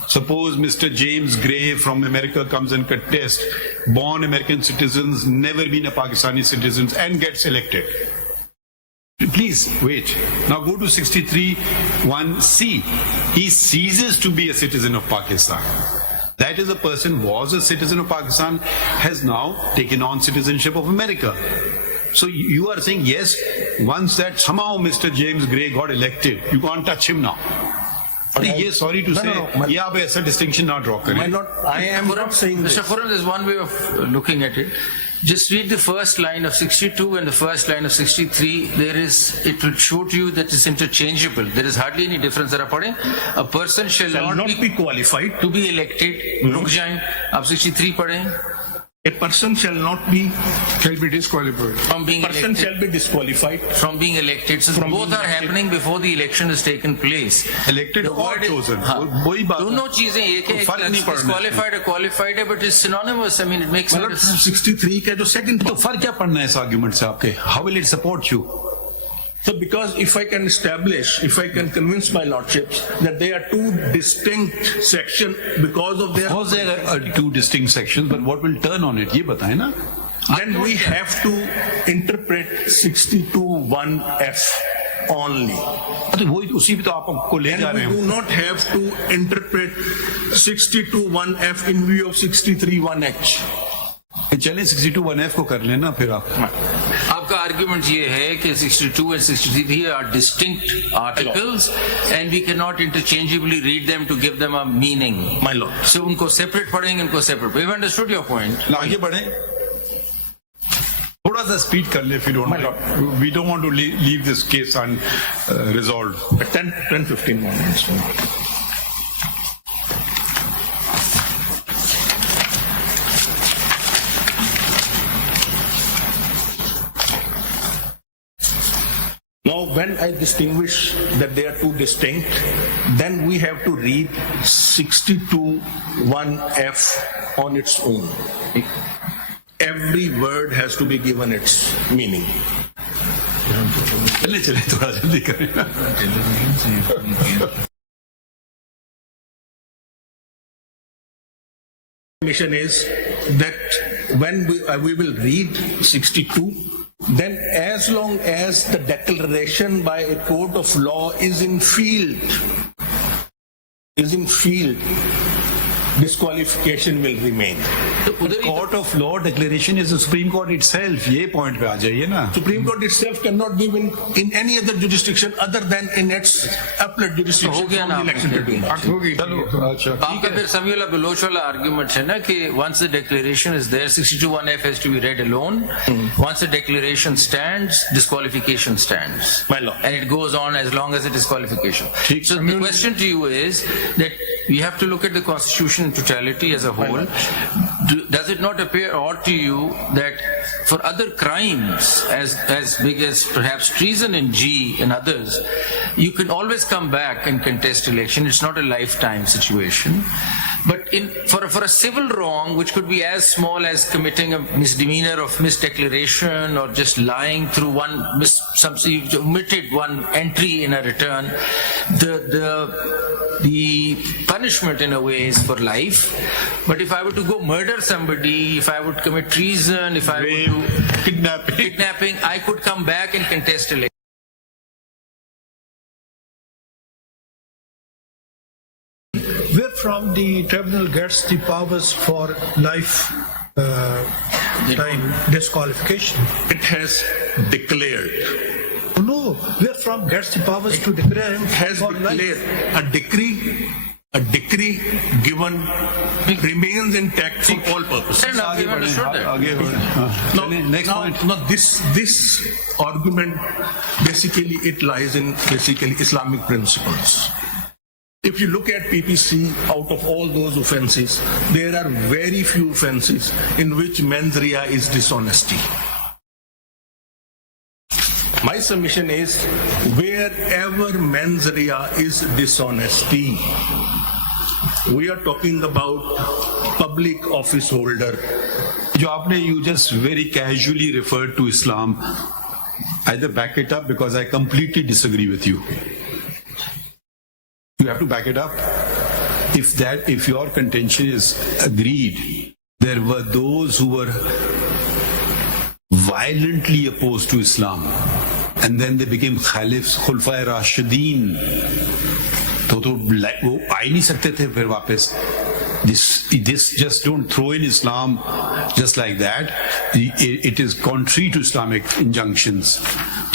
Suppose Mr. James Gray from America comes and contests, born American citizens, never been a Pakistani citizens, and gets elected. Please wait. Now go to 63(1)(c). He ceases to be a citizen of Pakistan. That is, a person was a citizen of Pakistan, has now taken on citizenship of America. So you are saying, yes, once that somehow Mr. James Gray got elected, you can't touch him now. Yes, sorry to say, ये आप ऐसा distinction not draw करें. I am not saying this. Mr. Khurram, there's one way of looking at it. Just read the first line of 62 and the first line of 63. It will show to you that it's interchangeable. There is hardly any difference. A person shall not be qualified to be elected. रुक जाएं. आप 63 पढ़ें. A person shall not be disqualified from being person elected. shall be disqualified From being elected. So both are happening before the election has taken place. Elected or chosen. वही बात. दोनों चीजें एक है. फर्क नहीं पड़ना. Disqualified or qualified, but it's synonymous. I mean, it makes no difference. 63 का जो second. तो फर्क क्या पड़ना है इस argument से आपके? How will it support you? So because if I can convince my lordships that they are two distinct sections because of their... Of course there are two distinct sections, but what will turn on it? ये बताएं ना. Then we have to interpret 62(1)(f) only. तो वही उसी पे तो आप हमको ले जा And रहे we हैं. do not have to interpret 62(1)(f) in view of 63(1)(h). चलें 62(1)(f) को कर लेना फिर आप. आपका आर्ग्यूमेंट ये है कि 62 and 63 are distinct articles and we cannot interchangeably read them to give them a meaning. My lord. So उनको separate पढ़ेंगे, उनको separate. We've understood your point. आगे बढ़े. थोड़ा सा स्पीड कर ले फिर. We don't want to leave this case unresolved. 10-15 more minutes. Now, when I distinguish that they are two distinct, then we have to read 62(1)(f) on its own. Every word has to be given its meaning. चले थोड़ा जल्दी करें. Mission is that when we will read 62, then as long as the declaration by a court of law is in field, disqualification will remain. The court of law declaration is the Supreme Court itself. ये point पे आ जाइए ना. Supreme Court itself cannot give in any other jurisdiction other than in its appellate jurisdiction. हो गया ना election tribunal. आपका फिर सभी वाला बलोच वाला आर्ग्यूमेंट है ना कि once the declaration is there, 62(1)(f) has to be read alone. Once the declaration stands, disqualification stands. My lord. And it goes on as long as the disqualification. So the question to you is that we have to look at the Constitution in totality as a whole. does it not appear odd to you that for other crimes as big as perhaps treason in G and others, you can always come back and contest election? It's not a lifetime situation. But for a civil wrong, which could be as small as committing a misdemeanor of misdeclaration or just lying through you've omitted one entry in a return, the punishment in a way is for life. But if I were to go murder somebody, if I would commit treason, if I would do kidnapping, I could come back and contest election. Where from the tribunal gets the powers for life time disqualification? It has declared. No, where from gets the powers to declare him Has for declared life? a decree given remains intact for all purposes. Fair enough, we've understood that. Next point. Now this argument basically it lies in Islamic principles. If you look at PPC, out of all those offences, there are very few offences in which mens rea is dishonesty. My submission is, wherever mens rea is dishonesty, we are talking about public office holder. जो आपने you just very casually referred to Islam, either back it up because I completely disagree with you. You have to back it up. If your contention is agreed, there were those who were violently opposed to Islam, and then they became Khalifs, Khulfa Rashideen. तो वो आ ही नहीं सकते थे फिर वापस. This just don't throw in Islam just like that. It is contrary to Islamic injunctions.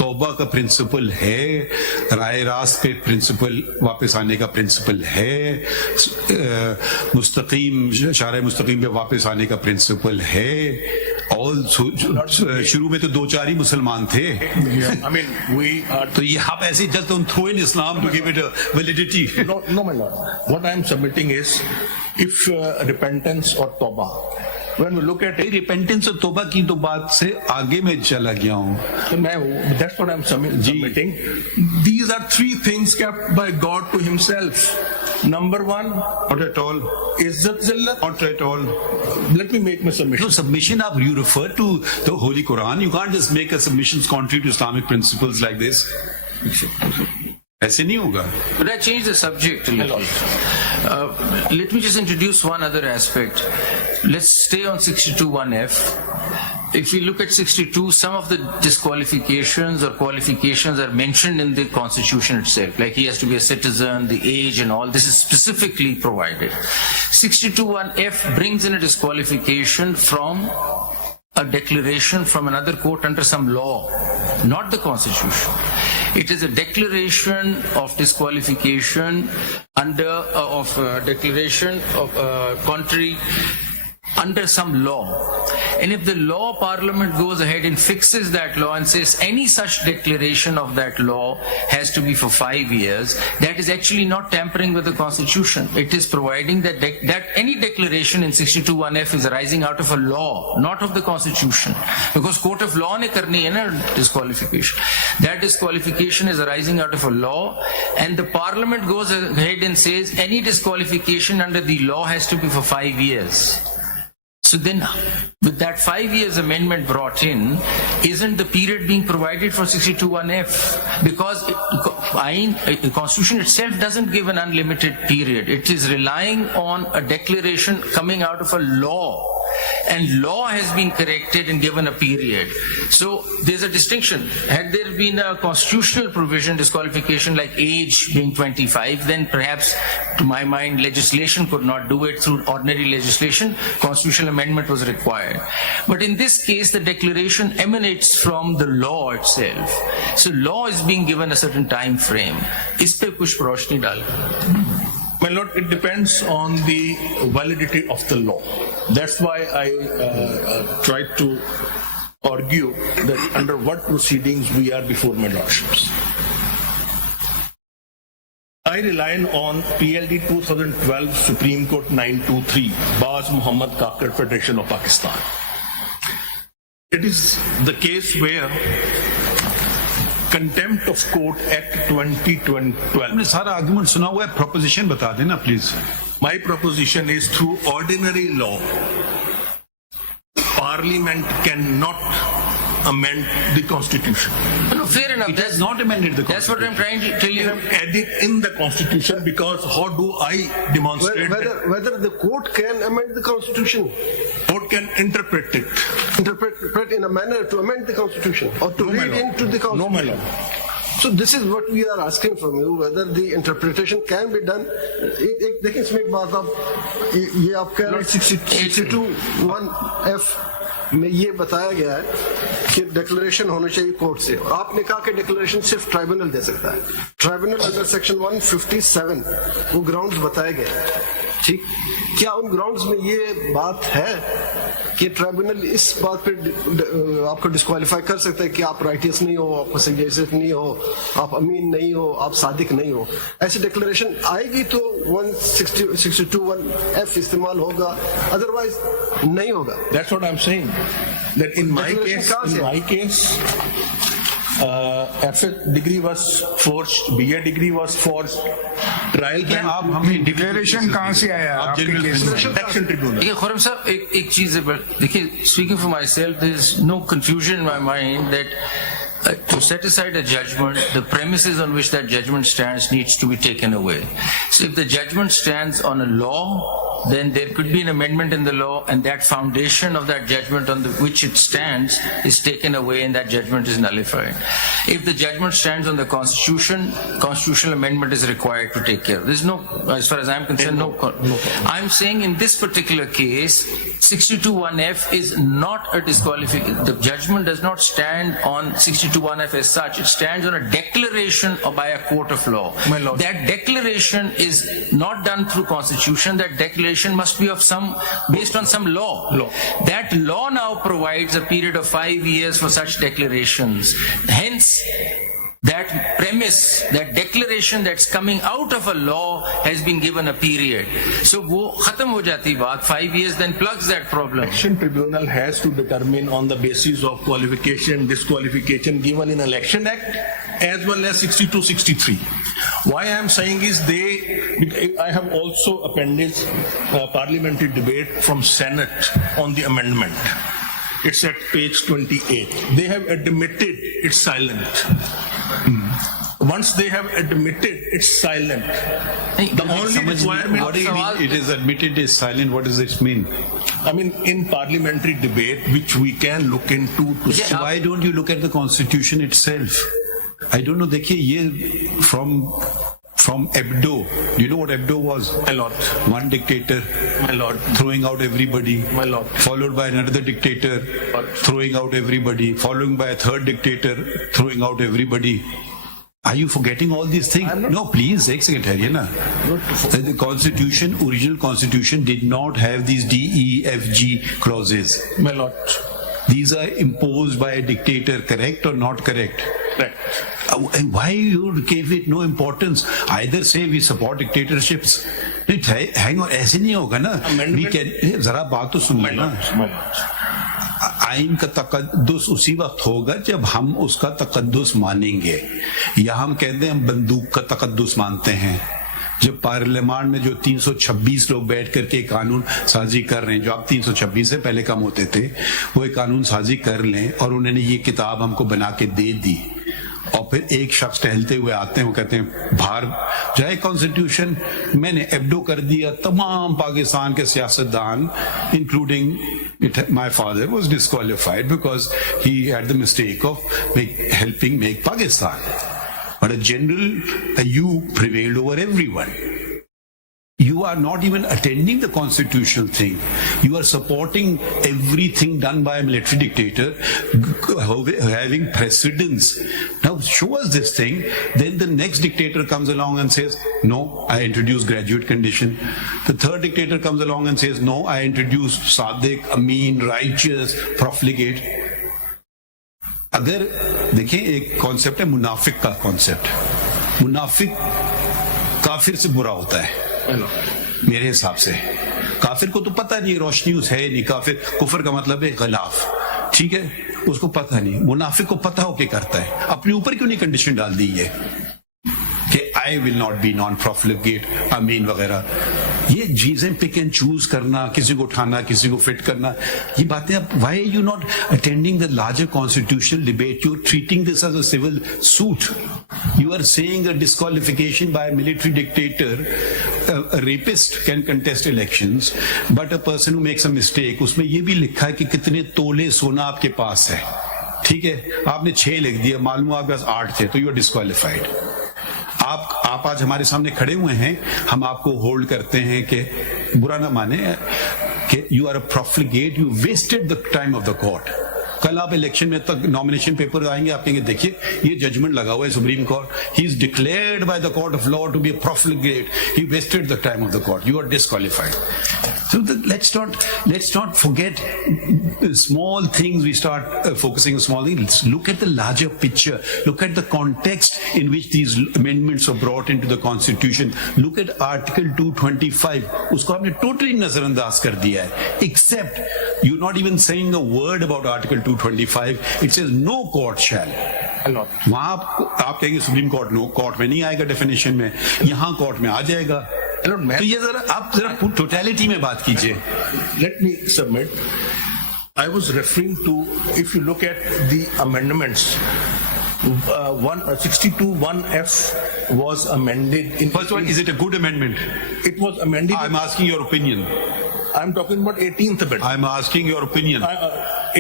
तौबा का principal है, राय रास्त पे प्रिंसिपल वापस आने का प्रिंसिपल है, मुस्तकीम शारे मुस्तकीम पे वापस आने का प्रिंसिपल है. All शुरू में तो 2-4 ही मुसलमान थे. I mean, we are. तो ये आप ऐसे just don't throw in Islam to give it a validity. No, my lord. What I am submitting is, if repentance or tawbah, when we look at it, repentance और तौबा की तो बात से आगे मैं चला गया हूँ. that's what I am submitting. These are three things kept by God to Himself. Number one, Not at all. Izzat Zillat. Not at all. Let me make my submission. No, submission you refer to the Holy Quran. You can't just make a submissions contrary to Islamic principles like this. ऐसे नहीं होगा. Could I change the subject a little? Let me just introduce one other aspect. Let's stay on 62(1)(f). If we look at 62, some of the disqualifications or qualifications are mentioned in the Constitution itself, like he has to be a citizen, the age and all. This is specifically provided. 62(1)(f) brings in a disqualification from a declaration from another court under some law, not the Constitution. It is a declaration of disqualification under declaration of contrary under some law. And if the law, Parliament goes ahead and fixes that law and says any such declaration of that law has to be for 5 years, that is actually not tampering with the Constitution. It is providing that any declaration in 62(1)(f) is arising out of a law, not of the Constitution. Because court of law ne karni hai na disqualification. That disqualification is arising out of a law, and the Parliament goes ahead and says any disqualification under the law has to be for 5 years. So then, with that 5 years amendment brought in, isn't the period being provided for 62(1)(f)? Because the Constitution itself doesn't give an unlimited period. It is relying on a declaration coming out of a law. And law has been corrected and given a period. So there's a distinction. Had there been a constitutional provision, disqualification like age being 25, then perhaps, to my mind, legislation could not do it through ordinary legislation. Constitutional amendment was required. But in this case, the declaration emanates from the law itself. So law is being given a certain time frame. Is pe kuch roshni dal? My lord, it depends on the validity of the law. That's why I tried to argue that under what proceedings we are before my lordships. I rely on PLD 2012 Supreme Court 923, Baz Muhammad Kakar Federation of Pakistan. It is the case where Contempt of Court Act 2012. हमने सारा argument सुना हुआ है, proposition बता देना please. My proposition is through ordinary law, Parliament cannot amend the Constitution. No, fair enough. It has not amended the That's what I'm trying to tell you. Added in the Constitution, because how do I demonstrate that whether the court can amend the Constitution, court can interpret it? interpret in a manner to amend the Constitution or to No, my read lord. into the No, Constitution. my lord. So this is what we are asking from you, whether the interpretation can be done. देखिए इसमें एक बात आप ये आप कह रहे हैं 62(1)(f) में ये बताया गया है कि डिक्लेरेशन होनी चाहिए कोर्ट से, और आपने कहा कि डिक्लेरेशन सिर्फ ट्राइब्यूनल दे सकता है. ट्राइब्यूनल अंडर सेक्शन 157 वो ग्राउंड्स बताए गए, ठीक. क्या उन ग्राउंड्स में ये बात है कि ट्राइब्यूनल इस बात पे आपको डिस्क्वालीफाई कर सकता है कि आप राइटियस नहीं हो, आप सजेसिव नहीं हो, आप अमीन नहीं हो, आप सादिक नहीं हो? ऐसी डिक्लेरेशन आएगी तो 162(1)(f) इस्तेमाल होगा, अदरवाइज नहीं होगा. That's what I'm saying. That in my Declaration case, FA degree was forged, BA degree was forged. Trial क्या आप हमें डिक्लेरेशन कहाँ से आया आप आपके general केस में? Election Tribunal. देखिए खुरम साहब, एक चीज है, देखिए, speaking for myself, there is no confusion in my mind that to set aside a judgment, the premises on which that judgment stands needs to be taken away. So if the judgment stands on a law, then there could be an amendment in the law, and that foundation of that judgment on which it stands is taken away, and that judgment is nullified. If the judgment stands on the Constitution, constitutional amendment is required to take care of. There's no, as far as I'm concerned, no. I'm saying in this particular case, 62(1)(f) is not a disqualification. The judgment does not stand on 62(1)(f) as such. It stands on a declaration by a court of law. My lord. That declaration is not done through Constitution. That declaration must be of based on some law. That law now provides a period of 5 years for such declarations. Hence, that premise, that declaration that's coming out of a law has been given a period. So wo khatam ho jati baat, 5 years then plugs that problem. Election Tribunal has to determine on the basis of qualification, disqualification given in Election Act as well as 62-63. Why I am saying is I have also appended parliamentary debate from Senate on the amendment. It's at page 28. They have admitted it's silent. Once they have admitted it's silent, the only requirement. What do you mean it is admitted is silent? What does this mean? I mean, in parliamentary debate, which we can look into to see. Why don't you look at the Constitution itself? I don't know. देखिए ये from Hebdo. Do you know what Hebdo was? My lord. One dictator, My lord. throwing out everybody. My lord. Followed by another dictator, throwing out everybody. Following by a third dictator, throwing out everybody. Are you forgetting all these things? No, please, एक second ठहरिए ना. The Constitution, original Constitution, did not have these D, E, F, G clauses. My lord. These are imposed by a dictator, correct or not correct? Correct. And why you gave it no importance? Either say we support dictatorships. Hang on, ऐसे नहीं होगा ना. We can, जरा बात तो सुन My लेना. lord. My lord. आइन का तकद्दुस उसी वक्त होगा जब हम उसका तकद्दुस मानेंगे, या हम कहते हैं हम बंदूक का तकद्दुस मानते हैं. जब पार्लियामेंट में जो 326 लोग बैठ करके कानून साजी कर रहे हैं, जो अब 326 से पहले कम होते थे, वो एक कानून साजी कर लें और उन्होंने ये किताब हमको बना के दे दी, और फिर एक शख्स टहलते हुए आते हैं, वो कहते हैं बाहर जाए कॉन्स्टिट्यूशन. मैंने एब्डो कर दिया. तमाम पाकिस्तान के सियासतदान including my father was disqualified because he had the mistake of helping make Pakistan. But a general, you prevailed over everyone. You are not even attending the constitutional thing. You are supporting everything done by a military dictator, having precedence. Now show us this thing. Then the next dictator comes along and says, no, I introduce graduate condition. The third dictator comes along and says, no, I introduce Sadiq, Amin, righteous, profligate. अगर देखें एक concept है मुनाफिक का concept. मुनाफिक काफिर से बुरा होता है मेरे हिसाब से। काफिर को तो पता नहीं रोशनी उस है नहीं, काफिर कुफर का मतलब है खिलाफ, ठीक है, उसको पता नहीं। मुनाफिक को पता हो क्या करता है, अपने ऊपर क्यों नहीं कंडीशन डाल दी है कि I will not be non profligate अमीन वगैरह। ये चीजें पिक एंड चूज करना, किसी को उठाना किसी को फिट करना, ये बातें अब why you not attending the larger constitutional debate, you are treating this as a civil suit. You are saying a disqualification by a military dictator, a rapist can contest elections, but a person who makes a mistake, उसमें ये भी लिखा है कि कितने तोले सोना आपके पास है, ठीक है, आपने 6 लिख दिया, मालूम आपके पास 8 थे, तो यू आर डिस्क्वालिफाइड। आप आज हमारे सामने खड़े हुए हैं, हम आपको होल्ड करते हैं कि बुरा ना माने कि you are a profligate, you wasted the time of the court. कल आप इलेक्शन में तक नॉमिनेशन पेपर आएंगे, आप कहेंगे देखिए ये जजमेंट लगा हुआ है supreme court, he is declared by the court of law to be a profligate, he wasted the time of the court, you are disqualified. So let's not forget small things. We start focusing on small things. Let's look at the larger picture. Look at the context in which these amendments are brought into the Constitution. Look at Article 225. उसको आपने totally नजरअंदाज कर दिया है. Except you're not even saying a word about Article 225. It says no court shall. वहां आप कहेंगे supreme court no court में नहीं आएगा डेफिनेशन में, यहाँ कोर्ट में आ जाएगा। तो ये आप जरा टोटलिटी में बात कीजिए। Let me submit. I was referring to, if you look at the amendments, 62(1)(f) was amended in. First one, is it a good amendment? It was amended. I'm asking your opinion. I'm talking about 18th amendment. I'm asking your opinion.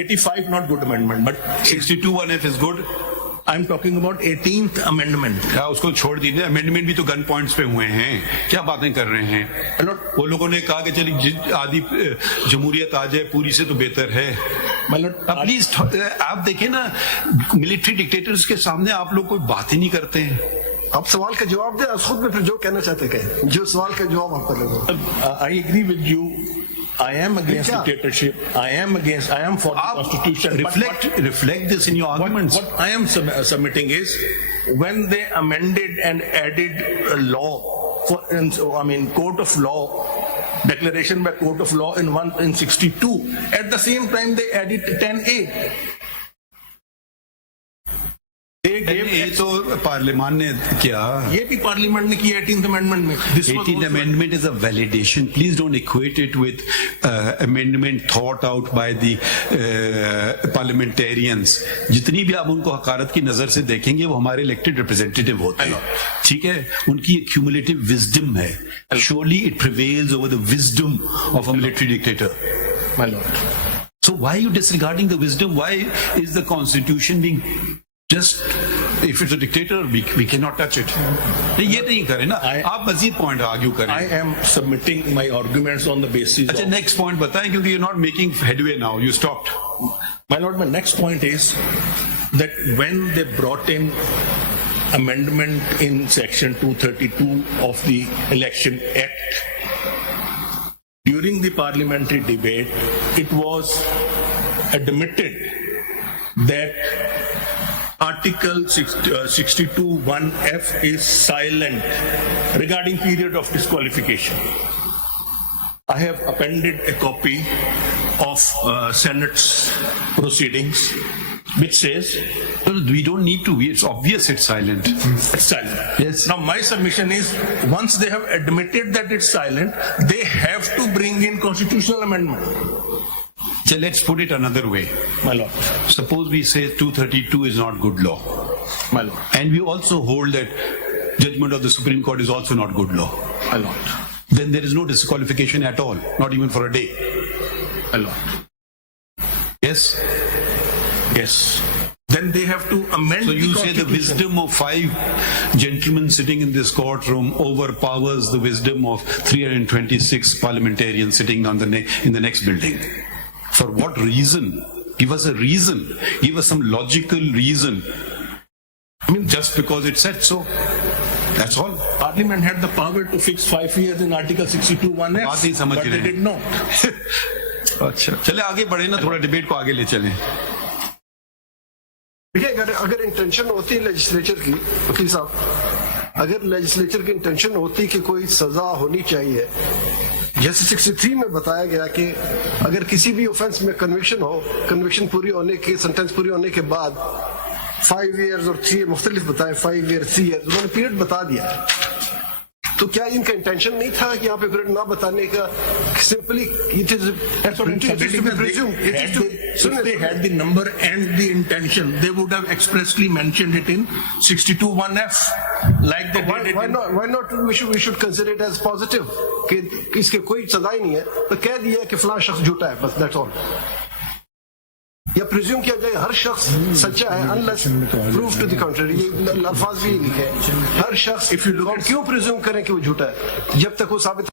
85 not good amendment, but 62(1)(f) is good. I'm talking about 18th amendment. क्या उसको छोड़ दीजिए, amendment भी तो gun points पे हुए हैं, क्या बातें कर रहे हैं। वो लोगों ने कहा कि चलिए आधी जमहूरियत आ जाए पूरी से तो बेहतर है। प्लीज आप देखिए ना, मिलिट्री डिक्टेटर्स के सामने आप लोग कोई बात ही नहीं करते हैं। आप सवाल का जवाब दें, खुद में फिर जो कहना चाहते कहें, जो सवाल का जवाब आप कर लेंगे। I agree with you. I am against dictatorship. I am for the Constitution. Reflect this in your arguments. What I am submitting is, when they amended and added a law, court of law, declaration by court of law in 62. At the same time, they added 10A. ये तो parliament ने किया, ये भी parliament ने किया 18th amendment में। 18th amendment is a validation. Please don't equate it with amendment thought out by the parliamentarians. जितनी भी आप उनको हकारत की नजर से देखेंगे वो हमारे इलेक्टेड रिप्रेजेंटेटिव होते हैं, ठीक है, उनकी cumulative wisdom है। Surely it prevails over the wisdom of a military dictator. My lord. So why are you disregarding the wisdom? Why is the constitution being just, if it's a dictator, we cannot touch it. ये नहीं करें ना, आप मजीद point argue करें। I am submitting my arguments on the basis. अच्छा, next point बताएं, क्योंकि you're not making headway now. You stopped. My lord, my next point is that when they brought in amendment in section 232 of the Election Act, during the parliamentary debate, it was admitted that Article 62(1)(f) is silent regarding period of disqualification. I have appended a copy of Senate's proceedings, which says, we don't need to. It's obvious it's silent. It's silent. Yes. Now my submission is, once they have admitted that it's silent, they have to bring in constitutional amendment. So let's put it another way. My lord. Suppose we say 232 is not good law. My lord. And we also hold that judgment of the Supreme Court is also not good law. My lord. Then there is no disqualification at all, not even for a day. My lord. Yes? Yes. Then they have to amend. So you say the wisdom of 5 gentlemen sitting in this courtroom overpowers the wisdom of 326 parliamentarians sitting on in the next building. For what reason? Give us a reason. Give us some logical reason. I mean, just because it said so. That's all. Parliament had the power to fix 5 years in Article 62(1)(f), बात ही समझ but रहे they did not. अच्छा, चले आगे बढ़े ना, थोड़ा debate को आगे ले चलें। देखिए, अगर इंटेंशन होती है लेजिस्लेचर की, वकील साहब, अगर लेजिस्लेचर की इंटेंशन होती कि कोई सजा होनी चाहिए, जैसे 63 में बताया गया कि अगर किसी भी ऑफेंस में कन्विक्शन हो, कन्विक्शन पूरी होने के, सेंटेंस पूरी होने के बाद 5 years और 3 मुख्तलिफ बताए, 5 years 3 years, उन्होंने पीरियड बता दिया। तो क्या इनका इंटेंशन नहीं था कि यहाँ पे पीरियड ना बताने का? Simply it is if they had the number and the intention, they would have expressly mentioned it in 62(1)(f), like they did it. Why not? We should consider it as positive कि इसके कोई सजा ही नहीं है, तो कह दिया कि फलां शख्स झूठा है, बस that's all. या प्रिज्यूम किया जाए हर शख्स सच्चा है unless proved to the contrary. ये अल्फाज भी लिखे हैं, हर शख्स क्यों प्रिज्यूम करें कि वो झूठा है जब तक वो साबित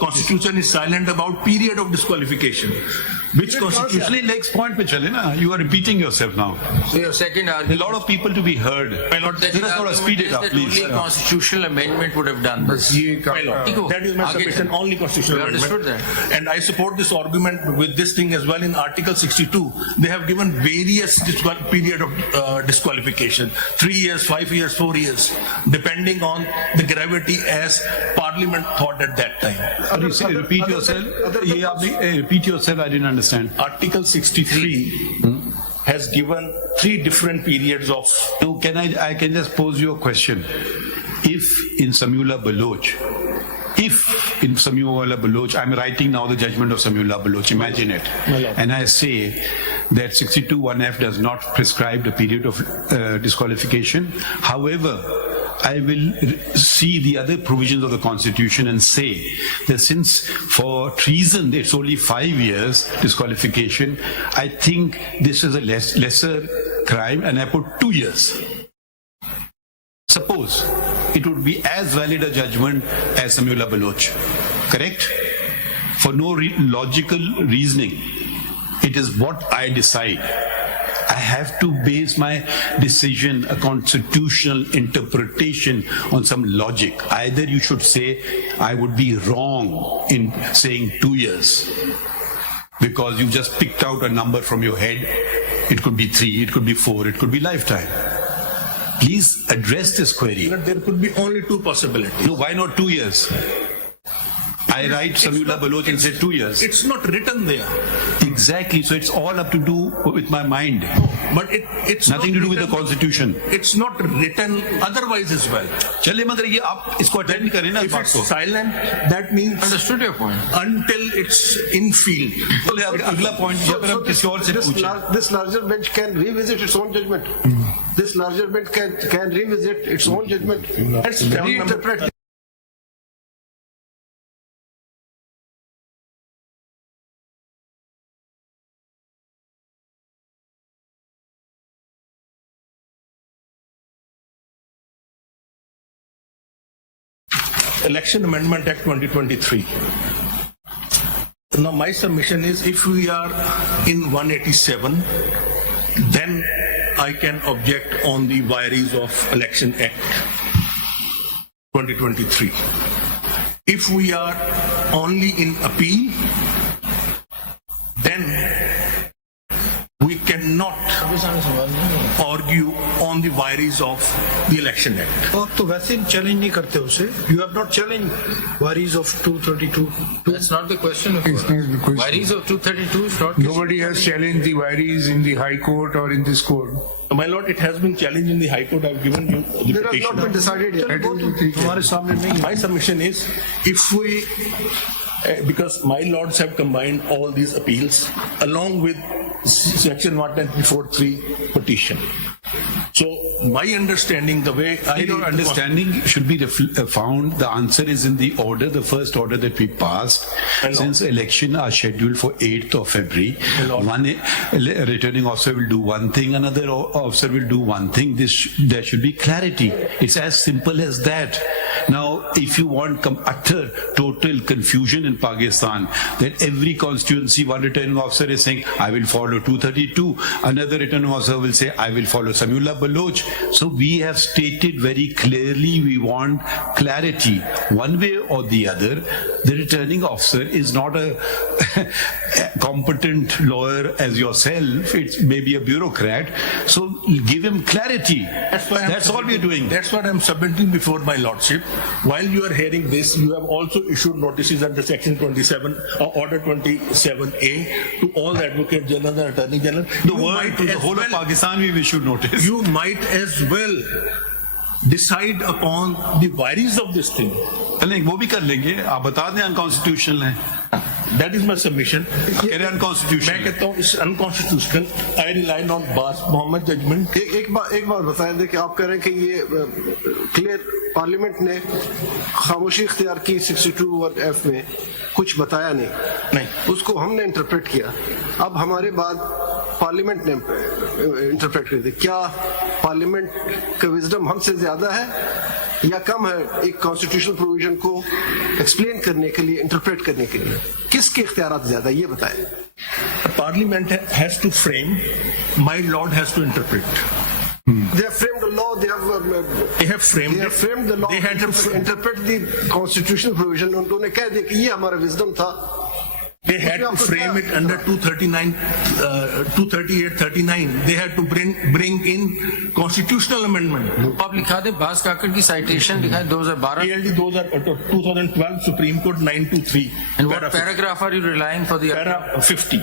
Constitution is silent about period of disqualification. Which constitution? Next point पे चले ना. You are repeating yourself now. So your second A argument. lot of people to be heard. My lord, Let us not speed it up, that please. only a constitutional amendment would have done this. my lord, that is my submission, only constitutional You amendment. understood that? And I support this argument with this thing as well. In Article 62, they have given various period of disqualification, 3 years, 5 years, 4 years, depending on the gravity as Parliament thought at that time. You say, repeat yourself. ये आपने repeat yourself. I didn't understand. Article 63 has given 3 different periods of. No, I can just pose you a question. If in Samula Baloch, I'm writing now the judgment of Samula Baloch, imagine it, and I say that 62(1)(f) does not prescribe the period of disqualification. However, I will see the other provisions of the Constitution and say that since for treason it's only 5 years disqualification, I think this is a lesser crime and I put 2 years. Suppose it would be as valid a judgment as Samula Baloch, correct? For no logical reasoning, it is what I decide. I have to base my decision, a constitutional interpretation, on some logic. Either you should say I would be wrong in saying 2 years because you just picked out a number from your head. It could be 3, it could be 4, it could be lifetime. Please address this query. There could be only 2 possibilities. No, why not 2 years? I write Samula Baloch and say 2 years. It's not written there. Exactly. So it's all up to do with my mind. But it's nothing to do with the Constitution. It's not written otherwise as well. चलिए मगर ये आप इसको attend करें ना इस If बात it's को. silent, that means Understood your point. until it's in field. चलिए अगला पॉइंट या फिर हम किसी और से पूछें. this larger bench can revisit its own judgment. This larger bench can revisit its own judgment. That's Reinterpret. Election Amendment Act 2023. Now my submission is if we are in 187, then I can object on the vires of Election Act 2023. If we are only in appeal, then we cannot argue on the vires of the Election Act. आप तो वैसे challenge नहीं करते उसे. You have not challenged varies of 232. That's not the question. It's not the question. Varies of 232 is not. Nobody has challenged the varies in the High Court or in this court. My lord, it has been challenged in the High Court. I've given you the There has petition. not been decided yet. हमारे सामने नहीं है. My submission is, if we, because my lords have combined all these appeals along with Section 194(3) petition. So my understanding, the way Your understanding should be found. The answer is in the order, the first order that we passed. Since election are scheduled for 8th of February, one returning officer will do one thing, another officer will do one thing. There should be clarity. It's as simple as that. Now, if you want utter total confusion in Pakistan, that every constituency one returning officer is saying, I will follow 232, another returning officer will say, I will follow Samullah Baloch. So we have stated very clearly we want clarity one way or the other. The returning officer is not a competent lawyer as yourself, it's maybe a bureaucrat, so give him clarity. That's all we are doing. That's what I'm submitting before my lordship. While you are hearing this, you have also issued notices under section 27 or order 27A to all the Advocate General and Attorney General. The world, to the whole of Pakistan, we should notice. You might as well decide upon the virus of this thing. नहीं वो भी कर लेंगे, आप बता दें unconstitutional है. That is my submission. Unconstitutional. मैं कहता हूँ इस unconstitutional. I rely on Bas Mohammed judgment. एक बात बताएं दे कि आप कह रहे हैं कि ये क्लियर पार्लियामेंट ने खामोशी इख्तियार की 62(1)(f) में कुछ बताया नहीं, उसको हमने इंटरप्रेट किया. अब हमारे बाद पार्लियामेंट ने इंटरप्रेट कर दिया. क्या पार्लियामेंट का विजडम हमसे ज्यादा है या कम है एक कॉन्स्टिट्यूशनल प्रोविजन को एक्सप्लेन करने के लिए, इंटरप्रेट करने के लिए? किसके इख्तियारात ज्यादा, ये बताएं. Parliament has to frame, my lord has to interpret. They have framed the law, they have framed the law, they had to interpret the constitutional provision. उन्होंने कह दिया कि ये हमारा विजडम था. They had to frame it under 239, 238, 39. They had to bring in constitutional amendment. आप लिखा दे बास काकड़ की citation दिखाएं 2012. ALD 2012 Supreme Court 923. And what paragraph are you relying for the Para 50.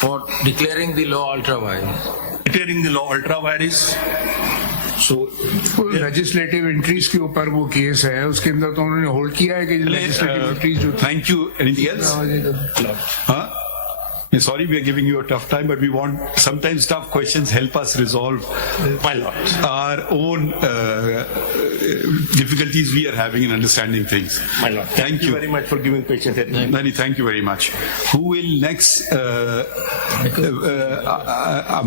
for declaring the law ultra vires? Declaring the law ultra vires. So legislative entries के ऊपर वो case है, उसके अंदर तो उन्होंने होल्ड किया है कि लेजिस्लेटिव एंट्रीज जो. Thank you. Anything else? Huh? Sorry, we are giving you a tough time, but we want sometimes tough questions help us resolve our own difficulties we are having in understanding things. My lord, thank you very much for giving patience. Nani, thank you very much. Who will next?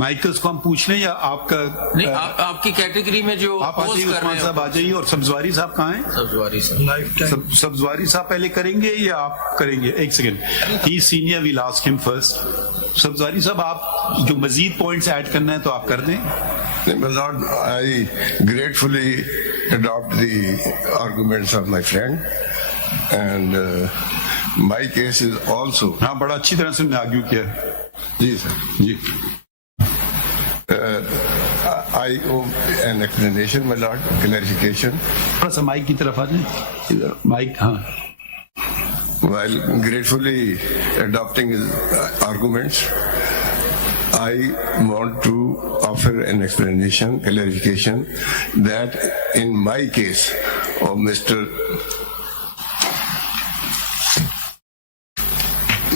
Michaels को हम पूछ लें या आपका? नहीं, आपकी category में जो आप आ जाइए, उस्मान साहब आ जाइए. और सब्जवारी साहब कहाँ हैं? सब्जवारी साहब पहले करेंगे या आप करेंगे? एक second, he senior, will ask him first. Sabzwari साहब, आप जो मजीद पॉइंट्स ऐड करना है तो आप कर दें. My Lord, I gratefully adopt the arguments of my friend, and my case is also. हाँ, बड़ा अच्छी तरह से आर्ग्यू किया. जी सर. जी. I owe an explanation, my Lord, clarification. थोड़ा सा माइक की तरफ आ जाए. इधर माइक. हाँ. While gratefully adopting his arguments, I want to offer an explanation, clarification, that in my case of Mr.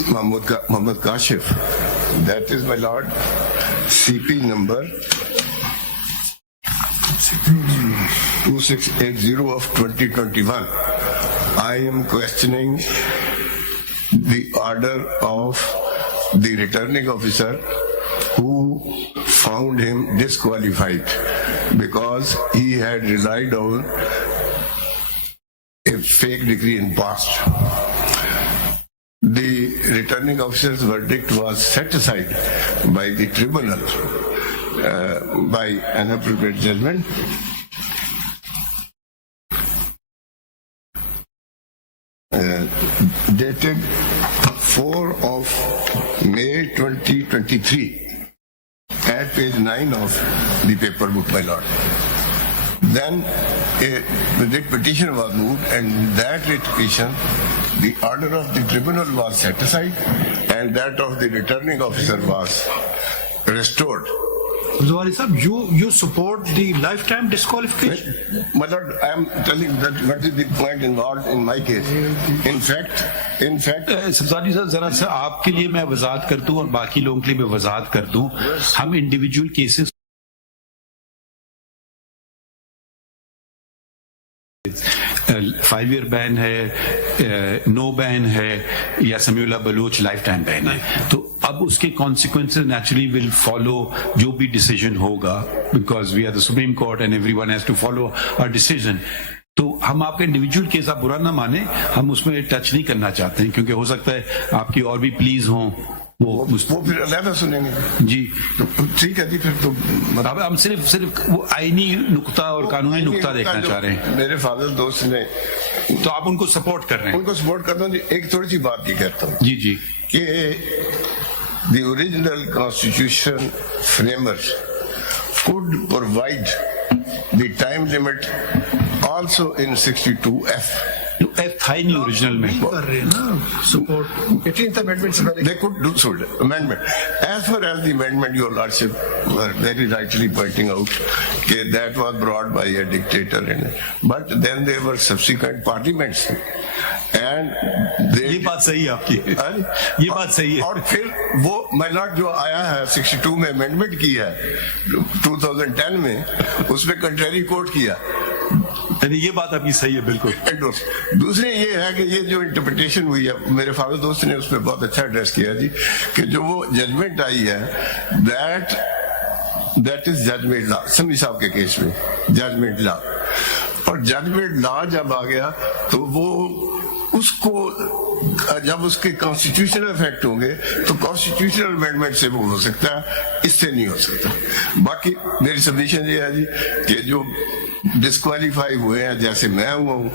Muhammad Kashif, that is, my Lord, CP number 2680 of 2021. I am questioning the order of the returning officer who found him disqualified because he had relied on a fake degree in past. The returning officer's verdict was set aside by the tribunal by an appropriate judgment. Dated 4 of May 2023 at page 9 of the paper book, my lord. Then the writ petition was moved, and that writ petition, the order of the tribunal was set aside and that of the returning officer was restored. Zawari Sahab, you support the lifetime disqualification? My lord, I am telling that what is the point involved in my case. In fact, सब्जारी साहब, जरा सा आपके लिए मैं वजाहत कर दूं और बाकी लोगों के लिए मैं वजाहत कर दूं. हम इंडिविजुअल केसेस 5-year बैन है, नो बैन है, या Samiullah Baloch life time ban है. तो अब उसके कॉन्सिक्वेंसेस नेचुरली विल फॉलो जो भी डिसीजन होगा, because we are the supreme court and everyone has to follow our decision. तो हम आपका इंडिविजुअल केस आप बुरा ना माने, हम उसमें टच नहीं करना चाहते हैं, क्योंकि हो सकता है आपकी और भी प्लीज हों वो फिर अलहदा सुनेंगे जी। तो ठीक है जी, फिर तो अब हम सिर्फ वो आईनी नुक्ता और कानूनी नुक्ता देखना चाह रहे हैं। मेरे फादर दोस्त ने, तो आप उनको सपोर्ट कर रहे हैं? उनको सपोर्ट करता हूँ जी। एक थोड़ी सी बात ये कहता हूँ जी जी कि the original constitution framers could provide the time limit also in 62F. F था ही नहीं ओरिजिनल में। कर रहे हैं ना सपोर्ट 18th amendment से पहले They could do so, amendment. As far as the amendment, your lordship were very rightly pointing out that was brought by a dictator, but then there were subsequent parliaments, and they, ये बात सही है आपकी, ये बात सही है। और फिर वो माइनॉट जो आया है 62 में अमेंडमेंट की है 2010 में, उसमें कंट्रेरी कोर्ट किया। ये बात आपकी सही है बिल्कुल। दूसरी ये है कि ये जो इंटरप्रिटेशन हुई है, मेरे फादर दोस्त ने उसमें बहुत अच्छा एड्रेस किया जी, कि जो वो जजमेंट आई है दैट इज जजमेंट लॉ। समी साहब के केस में जजमेंट लॉ, और जजमेंट लॉ जब आ गया तो वो उसको जब उसके कॉन्स्टिट्यूशनल इफेक्ट होंगे तो कॉन्स्टिट्यूशनल अमेंडमेंट से वो हो सकता है, इससे नहीं हो सकता। बाकी मेरी सबमिशन ये है जी कि जो डिस्क्वालीफाई हुए हैं, जैसे मैं हुआ हूँ,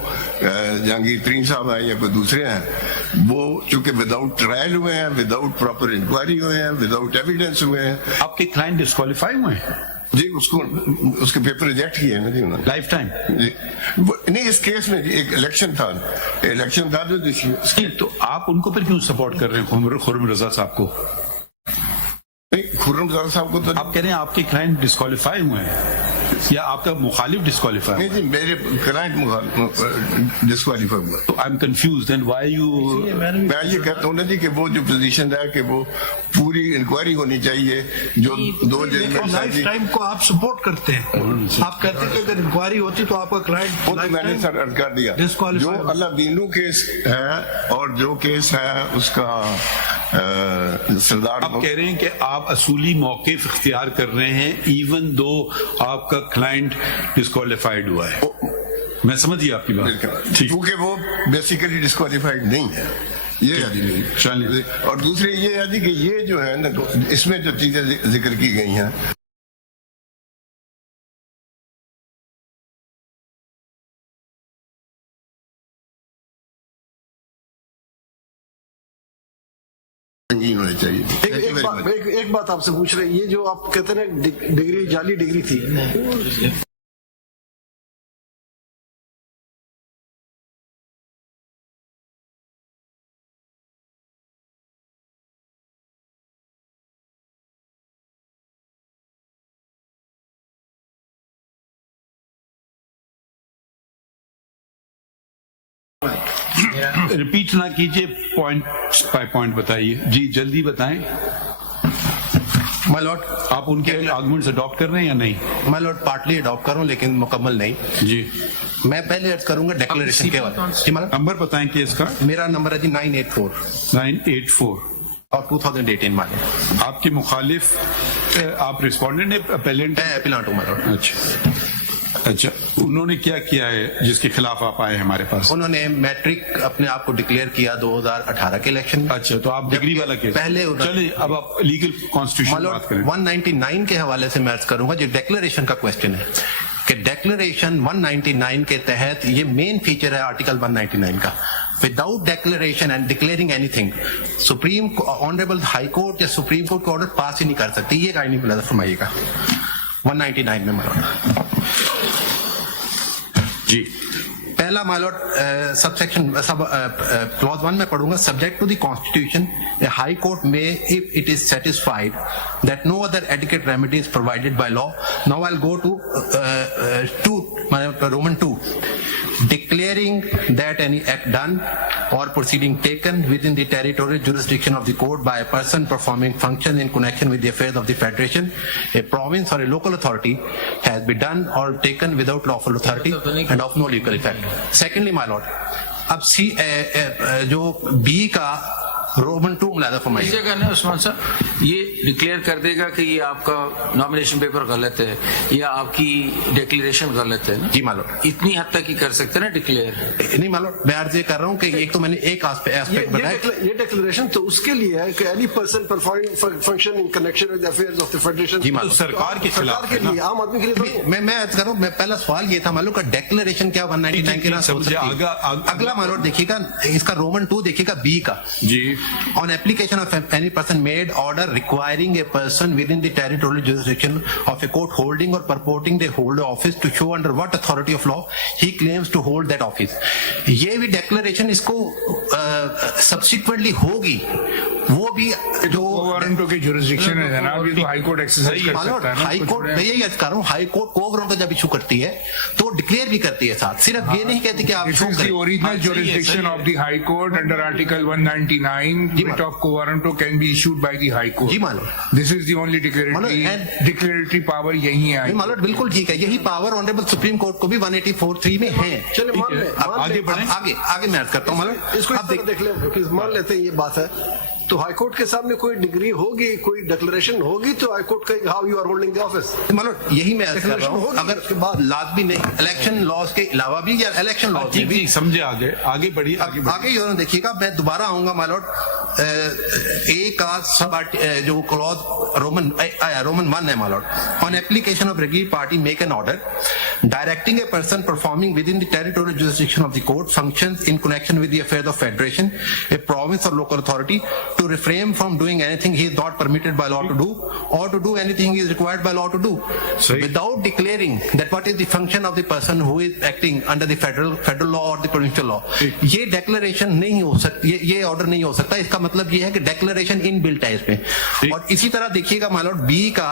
जहांगीर तरीन साहब हैं या कोई दूसरे हैं, वो चूंकि विदाउट ट्रायल हुए हैं, विदाउट प्रॉपर इंक्वायरी हुए हैं, विदाउट एविडेंस हुए हैं। आपके क्लाइंट डिस्क्वालीफाई हुए हैं जी? उसके पेपर रिजेक्ट किए हैं ना जी उन्होंने, लाइफ टाइम जी। नहीं, इस केस में जी एक इलेक्शन था जो तो आप उनको फिर क्यों सपोर्ट कर रहे हैं खुर्रम रजा साहब को? खुर्रम रजा साहब को तो आप कह रहे हैं आपके क्लाइंट डिस्क्वालीफाई हुए हैं या आपका मुखालिफ डिस्क्वालीफाई? नहीं जी, मेरे क्लाइंट डिस्क्वालीफाई हुआ। तो I am confused and why you. मैं ये कहता हूँ ना जी कि वो जो पोजीशन है कि वो पूरी इंक्वायरी होनी चाहिए, जो दो जजमेंट लाइफ टाइम को आप सपोर्ट करते हैं। आप कहते हैं कि अगर इंक्वायरी होती तो आपका क्लाइंट मैंने सर अर्ज कर दिया, जो अल्लाह दीनू केस है और जो केस है उसका सरदार। आप कह रहे हैं कि आप असूली मौक़िफ़ इख्तियार कर रहे हैं इवन दो आपका क्लाइंट डिस्क्वालीफाइड हुआ है। मैं समझ गया आपकी बात, क्योंकि वो बेसिकली डिस्क्वालीफाइड नहीं है, ये है जी। और दूसरी ये है जी कि ये जो है ना, इसमें जो चीजें जिक्र की गई हैं, होनी चाहिए। एक बात आपसे पूछ रहे, ये जो आप कहते हैं ना डिग्री जाली डिग्री थी, रिपीट ना कीजिए, पॉइंट बाय पॉइंट बताइए जी, जल्दी बताएं। माय लॉर्ड, आप उनके आर्गुमेंट्स अडॉप्ट कर रहे हैं या नहीं? माय लॉर्ड, पार्टली अडॉप्ट कर रहा हूं लेकिन मुकम्मल नहीं जी। मैं पहले अर्ज करूंगा डिक्लेरेशन के बारे में। जी मालूम, नंबर बताएं केस का। मेरा नंबर है जी 984 और 2018 मालूम। आपके मुखालिफ आप रिस्पोंडेंट है, अपेलेंट है? एपिलेंट हूं माय लॉर्ड। अच्छा, उन्होंने क्या किया है जिसके खिलाफ आप आए हैं हमारे पास? उन्होंने मैट्रिक अपने आप को डिक्लेयर किया 2018 के इलेक्शन में। अच्छा, तो आप डिग्री वाला केस पहले चलिए, अब आप लीगल कॉन्स्टिट्यूशन बात करें। 199 के हवाले से मैं अर्ज करूंगा, जो डिक्लेरेशन का क्वेश्चन है कि डिक्लेरेशन 199 के तहत ये मेन फीचर है आर्टिकल 199 का। Without declaration and declaring anything, supreme honourable high court या सुप्रीम कोर्ट का ऑर्डर पास ही नहीं कर सकती। ये राय नहीं मिला फरमाइएगा 199 में मालूम जी। पहला माइलॉर्ड सबसेक्शन क्लॉज 1 में पढ़ूंगा, subject to the constitution a high court may, if it is satisfied that no other adequate remedy is provided by law. Now I'll go to Roman 2, declaring that any act done or proceeding taken within the territorial jurisdiction of the court by a person performing functions in connection with the affairs of the federation, a province or a local authority has been done or taken without lawful authority and of no legal effect. Secondly, my lord, अब सी जो B का Roman 2 मुलादा इस फरमाइए। जगह ना उस्मान साहब ये declare कर देगा कि ये आपका नॉमिनेशन पेपर गलत है या आपकी डिक्लेरेशन गलत है ना? जी मालूम, इतनी हद तक ही कर सकते हैं ना डिक्लेयर। नहीं मालूम, मैं अर्ज ये कर रहा हूँ कि एक तो मैंने एक एस्पेक्ट बताया। ये डिक्लेरेशन तो उसके लिए है कि any person performing function in connection with affairs of the federation, जी मालूम, सरकार के खिलाफ सरकार के लिए, आम आदमी के लिए थोड़ी है। मैं अर्ज कर रहा हूँ, मैं पहला सवाल ये था मालूम का डेक्लेरेशन क्या 199 के नाम समझे, अगला मालूम देखिएगा, इसका रोमन 2 देखिएगा बी का जी। On application of any person made order requiring a person within the territorial jurisdiction of a court holding or purporting to hold the office to show under what authority of law he claims to hold that office. ये भी declaration इसको subsequently होगी, वो भी जो वारंटों की jurisdiction है जनाब, ये तो हाई कोर्ट एक्सरसाइज कर सकता है ना। हाई कोर्ट, मैं यही अर्ज कर रहा हूँ, हाई कोर्ट को वारंट जब इशू करती है तो डिक्लेयर भी करती है साथ, सिर्फ ये नहीं कहती कि आप This शो is the करें। original jurisdiction of the High Court under Article 199. Writ of quo warranto can be issued by the High Court. जी मालूम, This is the only declaratory power यही है। मालूम बिल्कुल ठीक है, यही पावर ऑनरेबल सुप्रीम कोर्ट को भी 184(3) में है। चलिए मान ले, अब आगे बढ़े, आगे मैं अर्ज करता हूँ मालूम, इसको इस तरह देख ले कि मान लेते हैं ये बात है, तो हाई कोर्ट के सामने कोई डिग्री होगी, कोई डिक्लेरेशन होगी, तो हाई कोर्ट का how you are holding the office, मतलब यही मैं अर्ज कर रहा हूँ, अगर उसके बाद लाजमी नहीं इलेक्शन लॉज के अलावा भी या इलेक्शन लॉज में भी समझे, आगे बढ़िए, आगे यूँ देखिएगा, मैं दोबारा आऊंगा मालूम, ए का सब जो क्लॉज रोमन 1 है मालूम, on application of regular party make an order directing a person performing with in the territorial jurisdiction of the court functions in connection with the affairs of federation, a province और local authority to refrain from doing anything he is not permitted by law to do or to do anything he is required by law to do without declaring that what is the function of the person who is acting under the federal law or the provincial law. ये declaration नहीं हो सकती, ये order नहीं हो सकता, इसका मतलब ये है कि declaration inbuilt है इसमें। और इसी तरह देखिएगा मालूम बी का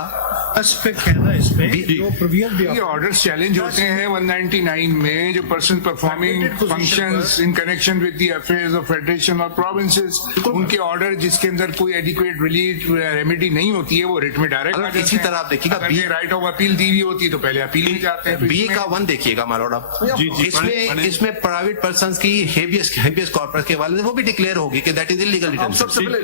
ये ऑर्डर्स चैलेंज होते हैं 199 में, जो person performing functions in connection with the affairs of federation और प्रोविंसेस, उनके ऑर्डर जिसके अंदर कोई एडिक्वेट रिलीफ रेमेडी नहीं होती है, वो रिट में डायरेक्ट आ जाते हैं। इसी तरह आप देखिएगा बी राइट ऑफ अपील दी हुई होती है तो पहले अपील ही जाते हैं। बी का 1 देखिएगा मालूम आप, इसमें प्राइवेट पर्सन की हेबियस कॉर्पस के वाले वो भी डिक्लेयर होगी कि दैट इज इलीगल। आप सबसे पहले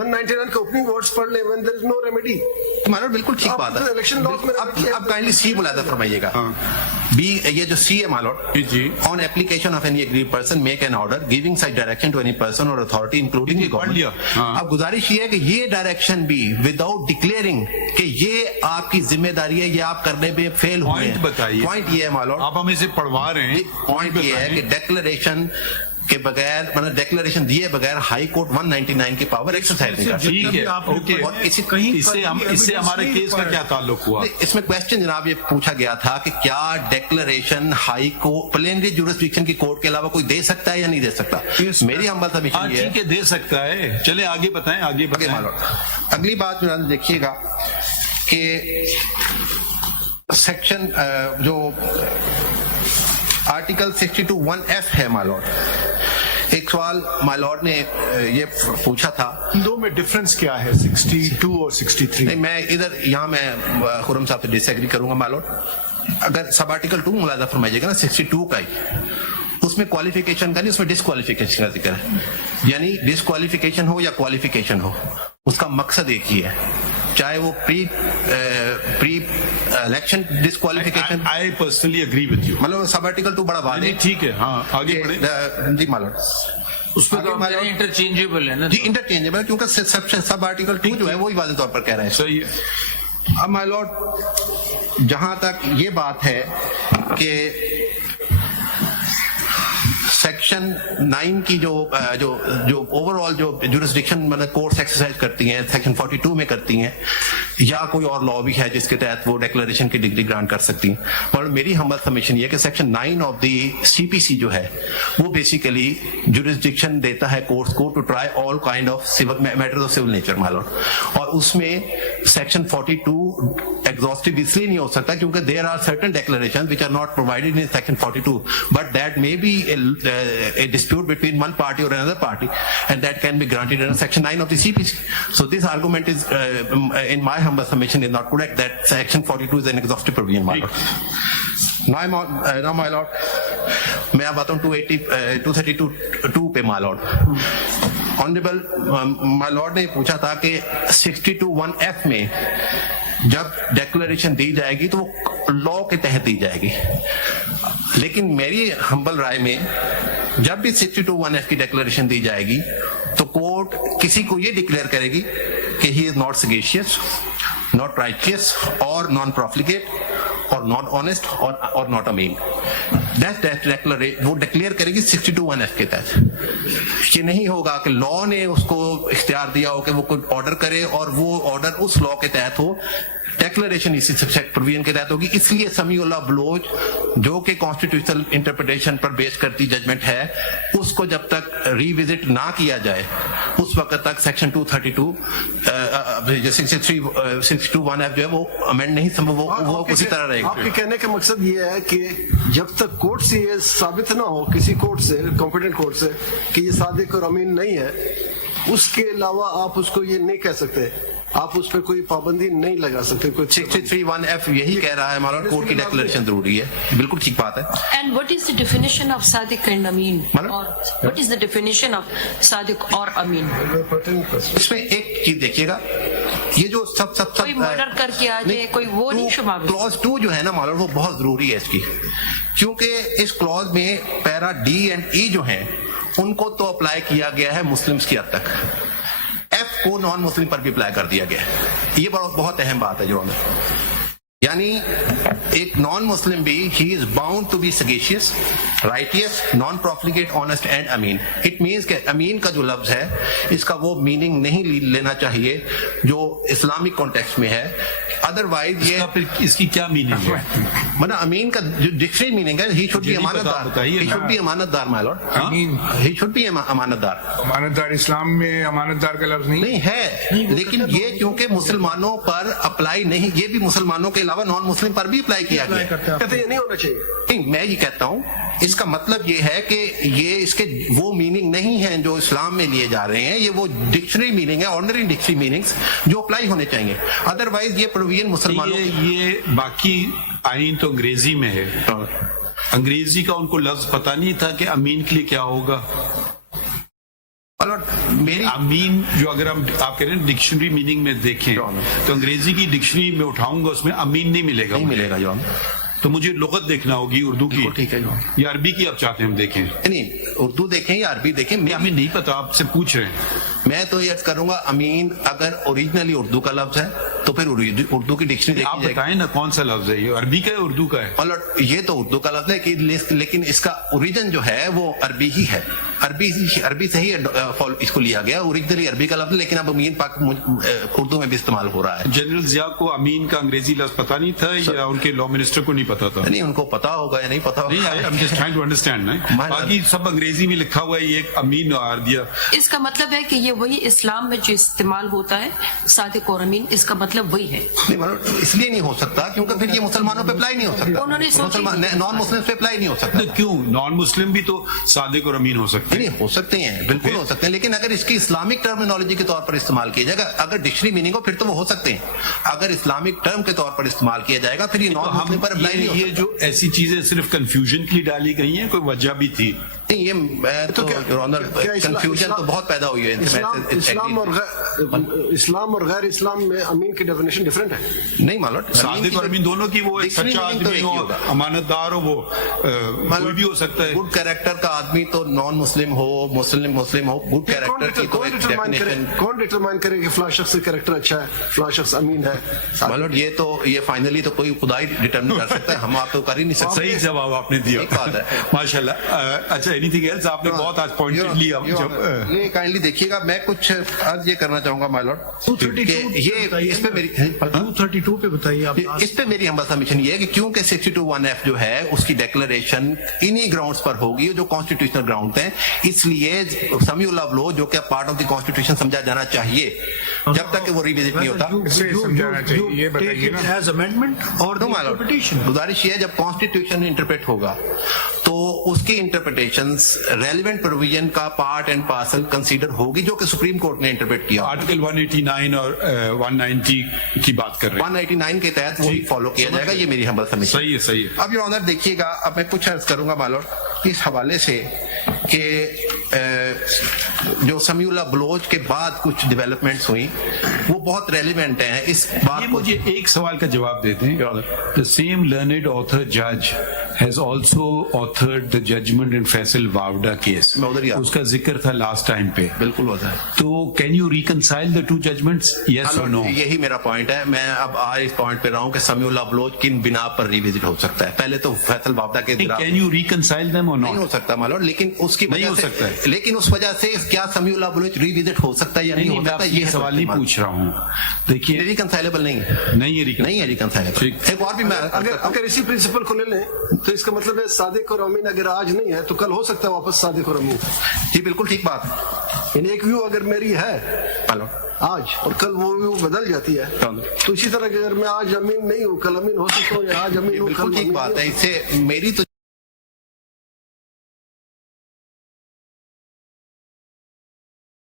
199 के ओपनिंग वर्ड्स पढ़ ले, when there is no remedy. मालूम बिल्कुल ठीक बात है, इलेक्शन लॉ में अब काइंडली सी मुलादा फरमाइएगा। बी ये जो सी है मालूम, on application of any agreed person make an order giving such direction to any person or authority including the government. अब गुजारिश ये है कि ये डायरेक्शन भी विदाउट डिक्लेयरिंग कि ये आपकी जिम्मेदारी है, ये आप करने में फेल हुए हैं। बताइए, पॉइंट ये है मालूम, आप हमें इसे पढ़वा रहे हैं, पॉइंट ये है कि डिक्लेरेशन के बगैर, मतलब डिक्लेरेशन दिए बगैर हाई कोर्ट 199 की पावर एक्सरसाइज नहीं कर सकती। ठीक है, ओके। और इससे हमारे केस का क्या ताल्लुक हुआ? इसमें क्वेश्चन जनाब ये पूछा गया था कि क्या declaration high court plenary jurisdiction की कोर्ट के अलावा कोई दे सकता है या नहीं दे सकता? मेरी हम्बल सबमिशन ये है, ठीक है, दे सकता है। चले आगे बताएं, आगे बताएं। अगली बात जनाब देखिएगा कि सेक्शन जो आर्टिकल 62(1)(f) है मालूम, एक सवाल मालॉर्ड ने ये पूछा था, दो में डिफरेंस क्या है 62 और 63? नहीं, मैं इधर यहाँ मैं खुरम साहब से डिसएग्री करूंगा मालॉर्ड। अगर सब आर्टिकल 2 मुलाजा फरमाइएगा ना 62 का ही, उसमें क्वालिफिकेशन का नहीं, उसमें डिसक्वालिफिकेशन का जिक्र है। यानी डिसक्वालिफिकेशन हो या क्वालिफिकेशन हो, उसका मकसद एक ही है, चाहे वो pre election disqualification. I personally agree with you, मतलब सब आर्टिकल 2 बड़ा बात है, ठीक है। हाँ, आगे बढ़े जी मालूड। उसमें तो इंटरचेंजेबल है ना जी, इंटरचेंजेबल, क्योंकि सब आर्टिकल 2 जो है वही वादे तौर पर कह रहे हैं। सही है। अब माय लॉर्ड, जहां तक ये बात है कि सेक्शन 9 की जो ओवरऑल जो जुरिस्डिक्शन मतलब कोर्ट्स एक्सरसाइज करती हैं, सेक्शन 42 में करती हैं, या कोई और लॉ भी है जिसके तहत वो डिक्लेरेशन की डिग्री ग्रांट कर सकती हैं। और मेरी हम्बल सबमिशन ये है कि सेक्शन 9 ऑफ द सीपीसी जो है वो बेसिकली जुरिस्डिक्शन देता है कोर्ट्स को to try all kind of matters of civil nature my lord. और उसमें सेक्शन 42 एग्जॉस्टिव इसलिए नहीं हो सकता क्योंकि there are certain declarations which are not provided in section 42, but that may be a dispute between one party or another party, and that can be granted under section 9 of the CPC. So this argument is in my humble submission is not correct, that section 42 is an exhaustive provision. Now my lord, मैं अब आता हूँ 232 पे my Lord. Honourable my Lord ने पूछा था कि 62(1)(f में जब डेक्लेरेशन दी जाएगी तो वो लॉ के तहत दी जाएगी, लेकिन मेरी हम्बल राय में जब भी 62(1)(f की डेक्लेरेशन दी जाएगी तो कोर्ट किसी को ये डिक्लेयर करेगी कि he is not sagacious, not righteous और नॉन प्रॉफिलिकेट और नॉट ऑनेस्ट और नॉट अमीन। वो डिक्लेयर करेगी 62(1)(f के तहत। ये नहीं होगा कि लॉ ने उसको इख्तियार दिया हो कि वो कोई ऑर्डर करे और वो ऑर्डर उस लॉ के तहत हो, डेक्लेरेशन इसी प्रोविजन के तहत होगी। इसलिए समीउल्लाह बलोच जो कि कॉन्स्टिट्यूशनल इंटरप्रिटेशन पर बेस करती जजमेंट है, उसको जब तक रिविजिट ना किया जाए उस वक्त तक सेक्शन 232 62(1)(f जो है वो अमेंड नहीं संभव, वो उसी तरह रहेगा। आपके कहने का मकसद ये है कि जब तक कोर्ट से ये साबित ना हो, किसी कोर्ट से, कॉम्पिटेंट कोर्ट से, कि ये सादिक और अमीन नहीं है, उसके अलावा आप उसको ये नहीं कह सकते, आप उस पर कोई पाबंदी नहीं लगा सकते। 63(1)(f यही कह रहा है हमारा, कोर्ट की डेक्लेरेशन जरूरी है, बिल्कुल ठीक बात है। And what is the definition of Sadiq and Amin? Or what is the definition of Sadiq or Amin? इसमें एक चीज देखिएगा, ये जो सब कोई मर्डर करके आ जाए, कोई वो नहीं शुमार। क्लॉज 2 जो है ना मालूम, वो बहुत जरूरी है इसकी, क्योंकि इस क्लॉज में पैरा D and E जो हैं उनको तो अप्लाई किया गया है मुस्लिम्स की हद तक, F को नॉन मुस्लिम पर भी अप्लाई कर दिया गया है। ये बहुत अहम बात है जो हमें, यानी एक नॉन मुस्लिम भी he is bound to be sagacious, righteous, non profligate, honest and अमीन। इट मीन्स के अमीन का जो लफ्ज है इसका वो मीनिंग नहीं लेना चाहिए जो इस्लामिक कॉन्टेक्स्ट में है, अदरवाइज ये फिर इसकी क्या मीनिंग है? मतलब अमीन का जो डिक्शनरी मीनिंग है, ही शुड बी अमानतदार, ही शुड बी अमानतदार my lord, he should be अमानतदार। अमानतदार इस्लाम में अमानतदार का लफ्ज नहीं है, लेकिन ये क्योंकि मुसलमानों पर अप्लाई नहीं, ये भी मुसलमानों के अलावा नॉन मुस्लिम पर भी अप्लाई किया गया। कहते ये नहीं होना चाहिए। नहीं, मैं ये कहता हूँ इसका मतलब ये है कि ये इसके वो मीनिंग नहीं है जो इस्लाम में लिए जा रहे हैं, ये वो डिक्शनरी मीनिंग है, ऑर्डिनरी डिक्शनरी मीनिंग्स जो अप्लाई होने चाहिए। अदरवाइज ये प्रोविजन मुसलमानों ये बाकी आइन तो अंग्रेजी में है, अंग्रेजी का उनको लफ्ज पता नहीं था कि अमीन के लिए क्या होगा। मेरी अमीन जो अगर हम आप कह रहे हैं डिक्शनरी मीनिंग में देखें तो अंग्रेजी की डिक्शनरी में उठाऊंगा, उसमें अमीन नहीं मिलेगा, नहीं मिलेगा जॉन, तो मुझे लुगत देखना होगी उर्दू की। ठीक है जॉन, या अरबी की आप चाहते हैं हम देखें? नहीं, उर्दू देखें या अरबी देखें, हमें नहीं पता, आपसे पूछ रहे हैं। मैं तो ये करूंगा अमीन अगर ओरिजिनली उर्दू का लफ्ज है तो फिर उर्दू की डिक्शनरी आप बताएं ना कौन सा लफ्ज है, ये अरबी का है उर्दू का है? और ये तो उर्दू का लफ्ज है कि लेकिन इसका ओरिजिन जो है वो अरबी ही है, अरबी से ही इसको लिया गया, ओरिजिनली अरबी का लफ्ज, लेकिन अब अमीन उर्दू में भी इस्तेमाल हो रहा है। जनरल जिया को अमीन का अंग्रेजी लफ्ज पता नहीं था या उनके लॉ मिनिस्टर को नहीं पता था? नहीं, उनको पता होगा या नहीं पता होगा, नहीं, I am just trying to understand ना, बाकी सब अंग्रेजी में लिखा हुआ है, ये एक अमीन आर दिया। इसका मतलब है कि ये वही इस्लाम में जो इस्तेमाल होता है सादिक और अमीन, इसका मतलब वही है। नहीं, इसलिए नहीं हो सकता क्योंकि फिर ये मुसलमानों पे अप्लाई नहीं हो सकता, उन्होंने नॉन मुस्लिम पे अप्लाई नहीं हो सकता। तो क्यों नॉन मुस्लिम भी तो सादिक और अमीन हो सकते हैं? नहीं, हो सकते हैं, बिल्कुल हो सकते हैं, लेकिन अगर इसकी इस्लामिक टर्मिनोलॉजी के तौर पर इस्तेमाल किया जाएगा, अगर डिक्शनरी मीनिंग हो फिर तो वो हो सकते हैं, अगर इस्लामिक टर्म के तौर पर इस्तेमाल किया जाएगा फिर ये नॉन मुस्लिम पर अप्लाई नहीं हो सकता। ये जो ऐसी चीजें सिर्फ कंफ्यूजन के लिए डाली गई हैं, कोई वजह भी थी? नहीं, ये तो कंफ्यूजन तो बहुत पैदा हुई है। इस्लाम और गैर इस्लाम में अमीन की डेफिनेशन डिफरेंट है। नहीं मालूम, सादिक और अमीन दोनों की, वो एक सच्चा आदमी हो, अमानतदार हो, वो कोई भी हो सकता है। गुड कैरेक्टर का आदमी तो नॉन मुस्लिम हो, मुस्लिम हो, गुड कैरेक्टर की तो एक डेफिनेशन कौन डिटरमाइन करे कि फला शख्स का कैरेक्टर अच्छा है, फला शख्स अमीन है? मतलब ये फाइनली तो कोई खुदा ही डिटरमाइन कर सकता है, हम आप तो कर ही नहीं सकते। सही जवाब आपने दिया, माशाल्लाह। अच्छा, एनीथिंग एल्स? आपने बहुत आज पॉइंट लिया। ये काइंडली देखिएगा, मैं कुछ अर्ज ये करना चाहूंगा माय लॉर्ड, ये इस पे मेरी 232 पे बताइए आप। इस पे मेरी हम सबमिशन ये है कि क्योंकि 62(1)(f जो है उसकी डेक्लेरेशन इन्हीं ग्राउंड्स पर होगी जो कॉन्स्टिट्यूशनल ग्राउंड हैं, इसलिए समीउल्लाह लॉ जो कि पार्ट ऑफ द कॉन्स्टिट्यूशन समझा जाना चाहिए जब तक कि वो रिविजिट नहीं होता। समझाना चाहिए, ये बताइए ना। एज अमेंडमेंट और गुजारिश ये है जब कॉन्स्टिट्यूशन इंटरप्रेट होगा तो उसकी इंटरप्रिटेशंस रेलेवेंट प्रोविजन का पार्ट एंड पार्सल कंसीडर होगी जो कि सुप्रीम कोर्ट ने इंटरप्रेट किया। आर्टिकल 189 और 190 की बात कर रहे हैं। 189 के तहत वही फॉलो किया जाएगा, ये मेरी हम्बल सबमिशन। सही है, सही है। अब योर ऑनर देखिएगा, अब मैं कुछ अर्ज करूंगा मालूम इस हवाले से कि जो समीउल्लाह बलोच के बाद कुछ डेवलपमेंट्स हुई वो बहुत रेलिवेंट हैं इस बात को। मुझे एक सवाल का जवाब देते हैं। द सेम लर्नेड ऑथर जज has also authored the judgment in Faisal Vawda case, उसका जिक्र था लास्ट टाइम पे। बिल्कुल होता है। तो can you reconcile the two judgments, yes or no? यही मेरा पॉइंट है। मैं अब आज इस पॉइंट पे रहा हूं कि समीउल्लाह बलोच किन बिना पर रिविजिट हो सकता है। पहले तो फैसल वावडा के कैन यू रिकंसाइल देम और नॉट? नहीं हो सकता मालूम, लेकिन उसकी नहीं हो सकता है। लेकिन उस वजह से क्या समीउल्लाह बलोच रिविजिट हो सकता है या नहीं हो सकता, ये सवाल नहीं पूछ रहा हूँ। देखिए, रिकंसाइलेबल नहीं है, नहीं है रिकंसाइलेबल। एक और भी मैं अगर इसी प्रिंसिपल को ले लें तो इसका मतलब है सादिक और अमीन अगर आज नहीं है तो कल हो सकता है वापस सादिक और अमीन। जी बिल्कुल ठीक बात है। इन एक व्यू अगर मेरी है आज और कल वो व्यू बदल जाती है, तो इसी तरह अगर मैं आज अमीन नहीं हूँ कल अमीन हो सकता हूँ, या आज अमीन हूँ कल ठीक बात है। इससे मेरी तो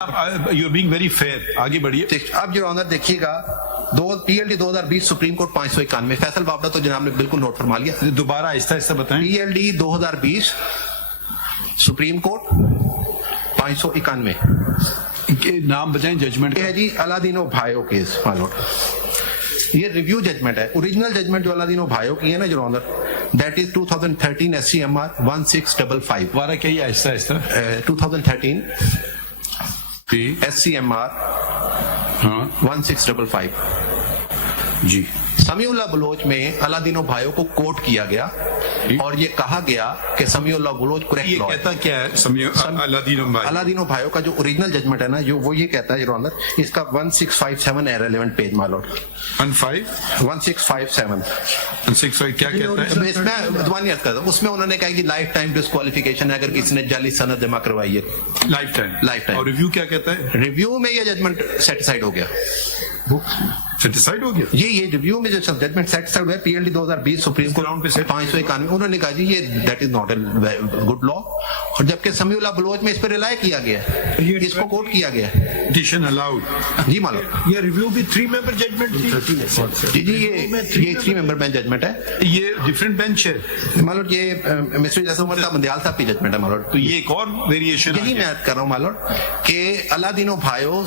you are being very fair. आगे बढ़िए। अब जो ऑनर देखिएगा, PLD 2020 supreme court 591 Faisal Vawda तो जनाब ने बिल्कुल नोट फरमा लिया। दोबारा आहिस्ता बताएं। PLD 2020 सुप्रीम कोर्ट 591 नाम बताएं जजमेंट है जी। अलादीनो भाइयों केस मालूम, ये रिव्यू जजमेंट है। ओरिजिनल जजमेंट जो अलादीनो भाइयों की है ना जो ऑनर, दैट इज 2013 SCMR 1655। दोबारा क्या आहिस्ता 2013 SCMR 1655 जी। समीउल्लाह बलोच में अलादीनो भाइयों को कोट किया गया और ये कहा गया कि समीउल्लाह बलोच करेक्ट लॉ। कहता क्या है अलादीनो भाइयों का जो ओरिजिनल जजमेंट है ना, जो वो ये कहता है योर ऑनर, इसका 1657 है रेलेवेंट पेज मालूम। 1657 क्या कहता है? इसमें जुबानी अर्ज करता हूं, उसमें उन्होंने कहा कि लाइफ टाइम डिस्क्वालिफिकेशन है अगर किसी ने जाली सनद जमा करवाई है। Life time. और रिव्यू क्या कहता है? रिव्यू में ये जजमेंट सेटिस्फाइड हो गया। सेटिस्फाइड हो गया ये रिव्यू में जो जजमेंट सेटिस्फाइड हुआ PLD 2020 सुप्रीम कोर्ट पे 591 उन्होंने कहा जी ये that is not a good law, और जबकि समीउल्लाह बलोच में इस पर रिलाई किया गया, इसको कोर्ट किया गया। पिटीशन अलाउड जी मालूम। ये रिव्यू भी 3 मेंबर जजमेंट थी। जी ये 3 मेंबर बेंच जजमेंट है। ये डिफरेंट बेंच है मालूम। ये मिस्टर जैसुमर साहब मंदियाल साहब की जजमेंट है मालूम। तो ये एक और वेरिएशन यही मैं कर रहा हूँ मालूम कि अलादीनो भाइयों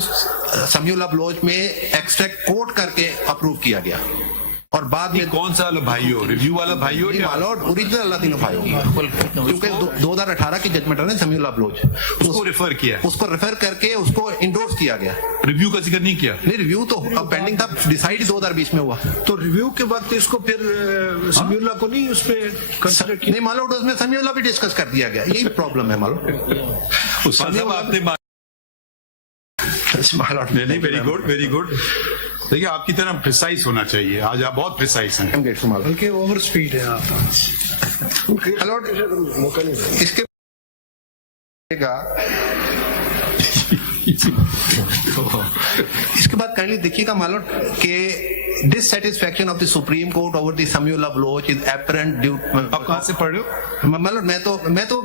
समीउल्लाह बलोच में एक्सट्रैक्ट कोर्ट करके अप्रूव किया गया, और बाद में कौन सा वाला भाइयों, रिव्यू वाला भाइयों या मालूम ओरिजिनल अलादीनो भाइयों, क्योंकि 2018 की जजमेंट है ना समीउल्लाह बलोच, उसको रेफर किया, उसको रेफर करके उसको इंडोर्स किया गया। रिव्यू का जिक्र नहीं किया। नहीं, रिव्यू तो अब पेंडिंग था, डिसाइड 2020 में हुआ। तो रिव्यू के वक्त इसको फिर समीउल्लाह को नहीं उसमें कंसीडर किया? नहीं मालूम, उसमें समीउल्लाह भी डिस्कस कर दिया गया। यही प्रॉब्लम है मालूम। Very good, very good. देखिए आपकी तरह प्रिसाइज होना चाहिए, आज आप बहुत प्रिसाइज हैं। बल्कि ओवर स्पीड है आप। इसके इसके बाद काइंडली देखिएगा मालूम कि dissatisfaction of the Supreme Court over the Samiullah Baloch is apparent due। आप कहाँ से पढ़ रहे हो? मतलब मैं तो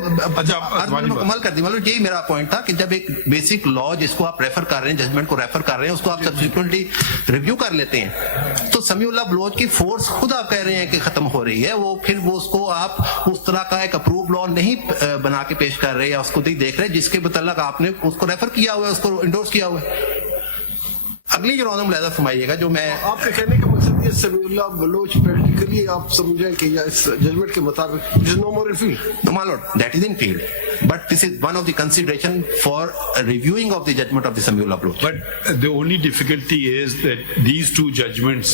मुकम्मल कर दी। मतलब यही मेरा पॉइंट था कि जब एक बेसिक लॉ जिसको आप रेफर कर रहे हैं, जजमेंट को रेफर कर रहे हैं, उसको आप सब्सिक्वेंटली रिव्यू कर लेते हैं, तो समीउल्लाह बलोच की फोर्स खुद आप कह रहे हैं कि खत्म हो रही है, वो फिर वो उसको आप उस तरह का एक अप्रूव लॉ नहीं बना के पेश कर रहे या उसको देख रहे जिसके मुतल्लक आपने उसको रेफर किया हुआ है, उसको इंडोर्स किया हुआ है। अगली जो मुलाजा फरमाइएगा जो मैं आपके कहने का मकसद ये समीउल्लाह बलोच प्रैक्टिकली आप समझें कि या इस जजमेंट के मुताबिक is no more in field. No my lord, that is in field, but this is one of the consideration for reviewing of the judgment of the Samiullah Baloch. But the only difficulty is that these two judgments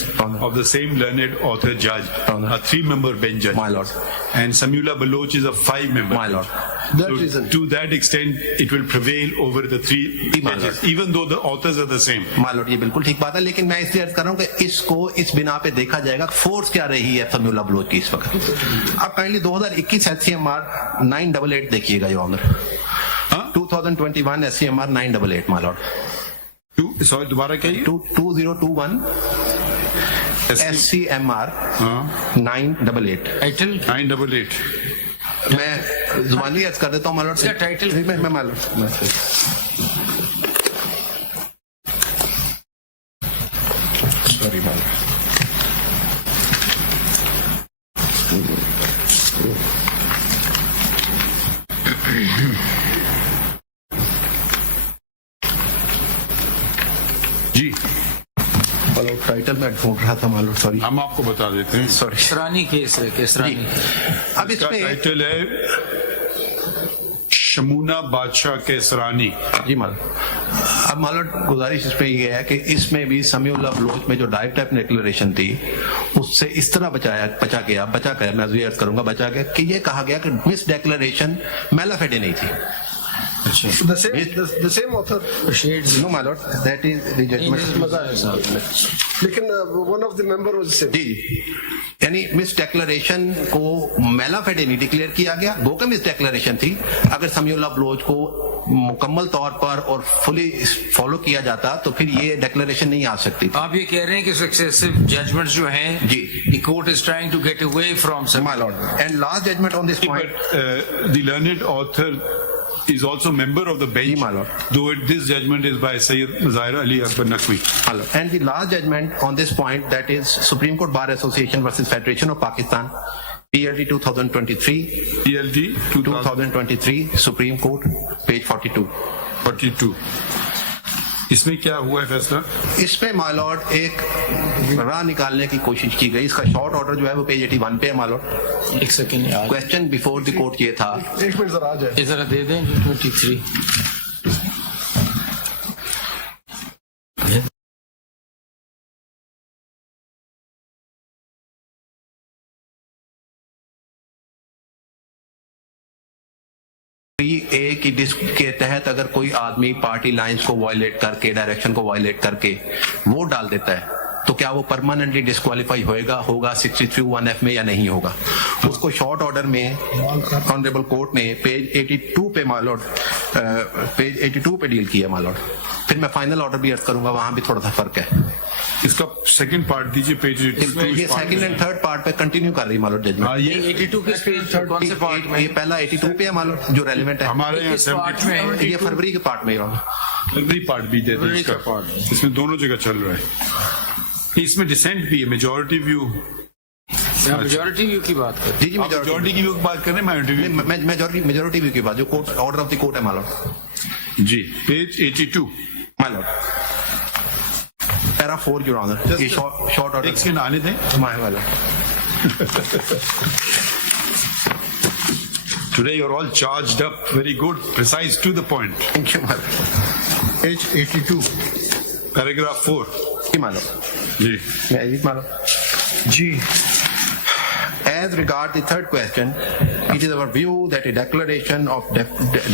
of the same learned author judge are 3-member bench judge. My lord. And Samiullah Baloch is a 5-member. My lord. So to that extent, it will prevail over the 3 judges, even though the authors are the same. My lord, ये बिल्कुल ठीक बात है, लेकिन मैं इसलिए अर्ज कर रहा हूँ कि इसको इस बिना पे देखा जाएगा फोर्स क्या रही है समीउल्लाह बलोच की इस वक्त। अब काइंडली 2021 SCMR 988 देखिएगा your honour. 2021 SCMR 988 my lord. Sorry दोबारा कहिए। 2021 SCMR 988। 988। मैं जुबानी अर्ज कर देता हूँ मालूट। इसका टाइटल मैं मालूट सॉरी मालूट। जी मालूट टाइटल मैं ढूंढ रहा था मालूट, सॉरी हम आपको बता देते हैं। सॉरी। केसरानी केस है, केसरानी। अब इसका इसमें टाइटल है शमूना बादशाह केसरानी। जी मालूम। अब मालूम गुजारिश इसमें ये है कि इसमें भी समीउल्लाह बलोच में जो डायरेक्ट टाइप डिक्लेरेशन थी उससे इस तरह बचा गया मैं अर्ज करूंगा बचा गया कि ये कहा गया कि मिस डिक्लेरेशन मैलाफेडे नहीं थी। the same author. No my lord, that is the judgment. लेकिन one of the member was the same. जी यानी मिस डिक्लेरेशन को मैलाफेडे नहीं डिक्लेयर किया गया, वो कि मिस डिक्लेरेशन थी। अगर समीउल्लाह बलोच को मुकम्मल तौर पर और फुली फॉलो किया जाता तो फिर ये डिक्लेरेशन नहीं आ सकती। आप ये कह रहे हैं कि सक्सेसिव जजमेंट्स जो हैं जी the court is trying to get away from some. My lord, and last judgment on this point. But the learned author is also member of the bench, my lord. Though this judgment is by Sayyid Zahir Ali Akbar Naqvi. And the last judgment on this point, that is Supreme Court Bar Association versus Federation of Pakistan, PLD 2023. PLD 2023, Supreme Court, page 42. 42. इसमें क्या हुआ है फैसला? इसमें my lord एक राह निकालने की कोशिश की गई। इसका शॉर्ट ऑर्डर जो है वो पेज 81 पे है माय लॉर्ड। एक सेकंड यार, क्वेश्चन बिफोर द कोर्ट ये था। एक मिनट जरा आ जाए, जरा दे दें 23। ए की डिस्क के तहत अगर कोई आदमी पार्टी लाइंस को वायलेट करके, डायरेक्शन को वायलेट करके वोट डाल देता है तो क्या वो परमानेंटली डिस्क्वालीफाई होगा 63(1)(f) में या नहीं होगा? उसको शॉर्ट ऑर्डर में ऑनरेबल कोर्ट ने पेज 82 पे मालॉर्ड पेज 82 पे डील किया मालॉर्ड। फिर मैं फाइनल ऑर्डर भी अर्ज करूंगा, वहां भी थोड़ा सा फर्क है। इसका सेकंड पार्ट दीजिए पेज। ये सेकंड एंड थर्ड पार्ट पे कंटिन्यू कर रही मालूम जजमेंट। ये 82 के पेज कौन से पार्ट में? ये पहला 82 पे है मालूम जो रेलेवेंट है हमारे यहाँ 72 ये फरवरी के पार्ट में फरवरी पार्ट भी दे दें इसका। इसमें दोनों जगह चल रहा है। इसमें डिसेंट भी है, मेजॉरिटी व्यू। मेजॉरिटी व्यू की बात कर, जी मेजॉरिटी की व्यू की बात कर रहे हैं। मेजॉरिटी व्यू की बात जो court order of the court है मालूम जी पेज 82 मालूम पैरा 4 योर ऑनर। ये शॉर्ट ऑर्डर एक सेकंड आने दें। माय वाला Today you're all charged up, very good, precise to the point. Thank you मालूम। Page 82, paragraph 4. जी मालूम जी मैं मालूम जी। As regard the third question, it is our view that a declaration of